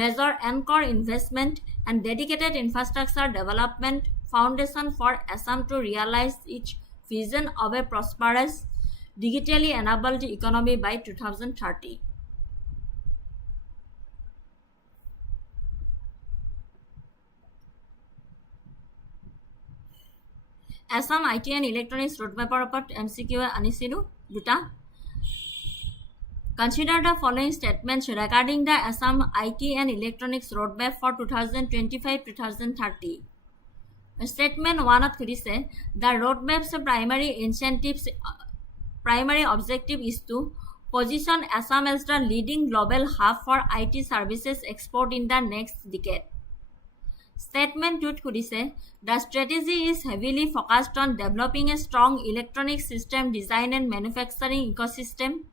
major anchor investment, and dedicated infrastructure development foundation for Assam to realize its vision of a prosperous, digitally enabled economy by 2030. Assam IT and Electronics Roadmap opport MCQ anisilu duta. Consider the following statements regarding the Assam IT and Electronics Roadmap for 2025-2030. Statement 1 at khudise, the roadmap's primary objective is to position Assam as the leading global hub for IT services export in the next decade. Statement 2 khudise, the strategy is heavily focused on developing a strong electronic system design and manufacturing ecosystem,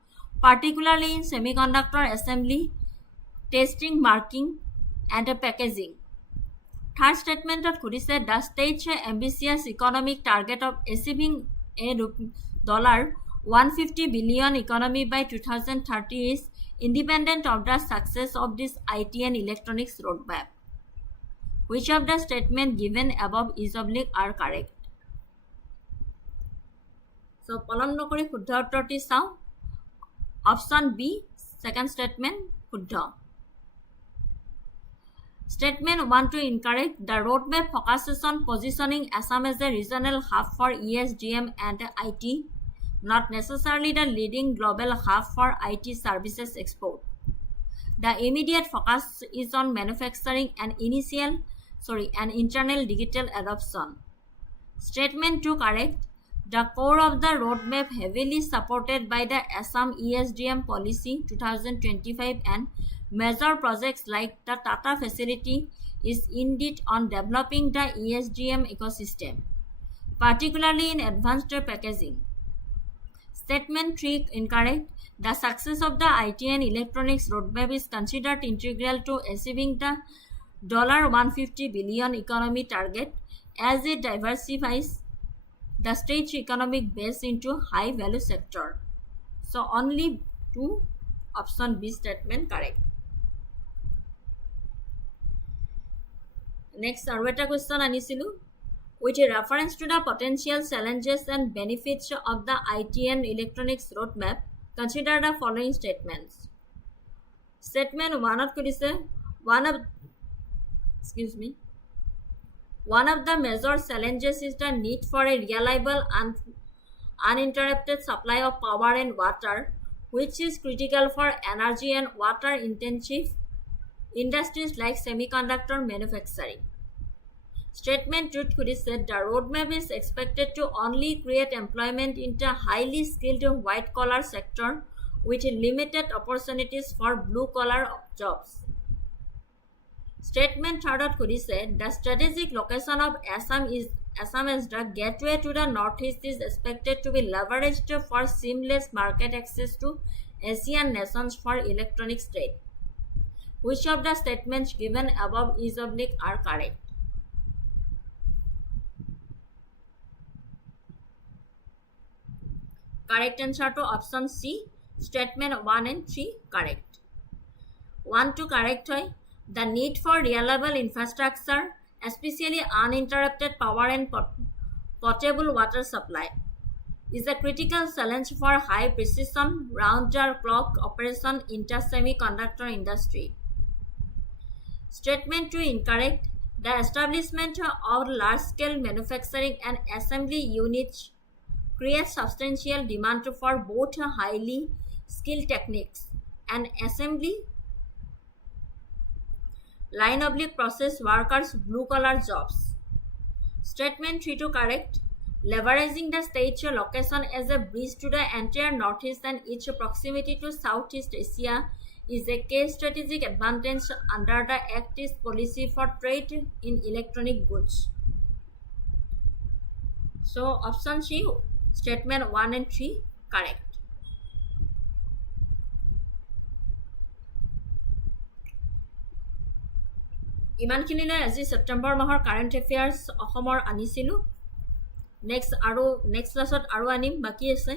particularly in semiconductor assembly, testing, marking, and packaging. Third statement of khudise, the state's ambitious economic target of achieving a $150 billion economy by 2030 is independent of the success of this IT and electronics roadmap. Which of the statements given above is are correct? So, পলম নকৰি শুদ্ধ উত্তৰটি চাওঁ। Option B, second statement, শুদ্ধ। Statement 1 to incorrect. The roadmap focuses on positioning Assam as a regional hub for ESDM and IT, not necessarily the leading global hub for IT services export. The immediate focus is on manufacturing and internal digital adoption. Statement 2 correct. The core of the roadmap, heavily supported by the Assam ESDM Policy 2025 and major projects like the Tata facility, is indeed on developing the ESDM ecosystem, particularly in advanced packaging. Statement 3 incorrect. The success of the IT and electronics roadmap is considered integral to achieving the $150 billion economy target as it diversifies the state's economic base into high value sector. So only 2 option B statement correct. Next arveta question anisilu. With reference to the potential challenges and benefits of the IT and electronics roadmap, consider the following statements. Statement 1 of one of the major challenges is the need for a reliable and uninterrupted supply of power and water, which is critical for energy and water intensive industries like semiconductor manufacturing. Statement 2 said the roadmap is expected to only create employment in the highly skilled white collar sector with limited opportunities for blue collar jobs. Statement 3 said the strategic location of Assam as the gateway to the northeast is expected to be leveraged for seamless market access to Asian nations for electronics trade. Which of the statements given above is oblique are correct? Correct answer to option C, statement 1 and 3 correct. 1 to correct hoy. The need for reliable infrastructure, especially uninterrupted power and potable water supply, is a critical challenge for high precision, round-the-clock operation in the semiconductor industry. Statement 2 incorrect. The establishment of large-scale manufacturing and assembly units creates substantial demand for both highly skilled techniques and assembly line oblique process workers blue collar jobs. Statement 3 to correct. Leveraging the state's location as a bridge to the entire northeast and its proximity to Southeast Asia is a key strategic advantage under the Act's policy for trade in electronic goods. So option C, statement 1 and 3 correct. ইমানখিনিলৈ আজি সেপ্টেম্বৰ মাহৰ কাৰেণ্ট এফেয়াৰ্ছ অসমৰ আনিছিলোঁ. নেক্সট ক্লাছত আৰু আনিম, বাকী আছে.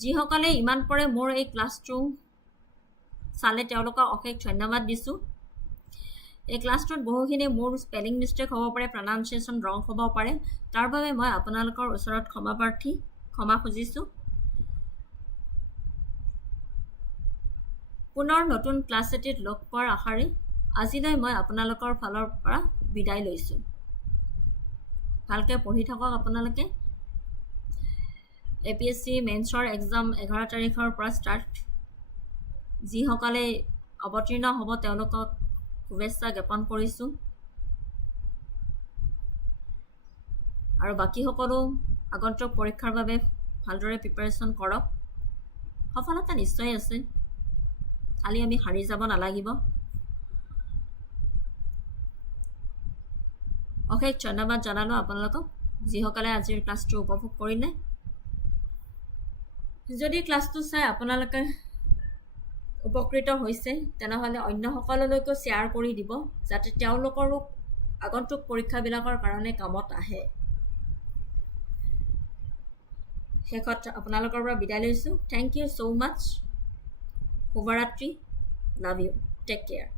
যিসকলে ইমান পৰে মোৰ এই ক্লাছটো চালে তেওঁলোকক অশেষ ধন্যবাদ দিছোঁ. এই ক্লাছটোত বহুখিনি মোৰ স্পেলিং মিষ্টেক হ'ব পাৰে, প্ৰনাউন্সিয়েশ্যন ৰং হ'ব পাৰে. তাৰ বাবে মই আপোনালোকৰ ওচৰত ক্ষমা খুজিছোঁ. পুনৰ নতুন ক্লাছ এটিত লগ পোৱাৰ আশাৰে আজিলৈ মই আপোনালোকৰ ফালৰ পৰা বিদায় লৈছোঁ. ভালকৈ পঢ়ি থাকক আপোনালোকে. APSC মেইনছৰ এক্সাম 11 তাৰিখৰ পৰা ষ্টাৰ্ট. যিসকলে অৱতীৰ্ণ হ'ব তেওঁলোকক শুভেচ্ছা জ্ঞাপন কৰিছোঁ. আৰু বাকী সকলো আগন্তুক পৰীক্ষাৰ বাবে ভালদৰে প্ৰিপাৰেশ্যন কৰক. সফলতা নিশ্চয় আছে, খালি আমি হাৰি যাব নালাগিব. অশেষ ধন্যবাদ জনালোঁ আপোনালোকক যিসকলে আজিৰ ক্লাছটো উপভোগ কৰিলে. যদি ক্লাছটো চাই আপোনালোকে উপকৃত হৈছে তেনেহ'লে অন্যসকললৈকো শ্বেয়াৰ কৰি দিব, যাতে তেওঁলোকৰো আগন্তুক পৰীক্ষাবিলাকৰ কাৰণে কামত আহে. শেষত আপোনালোকৰ পৰা বিদায় লৈছোঁ. Thank you so' much. শুভৰাত্ৰি. Love you. Take care.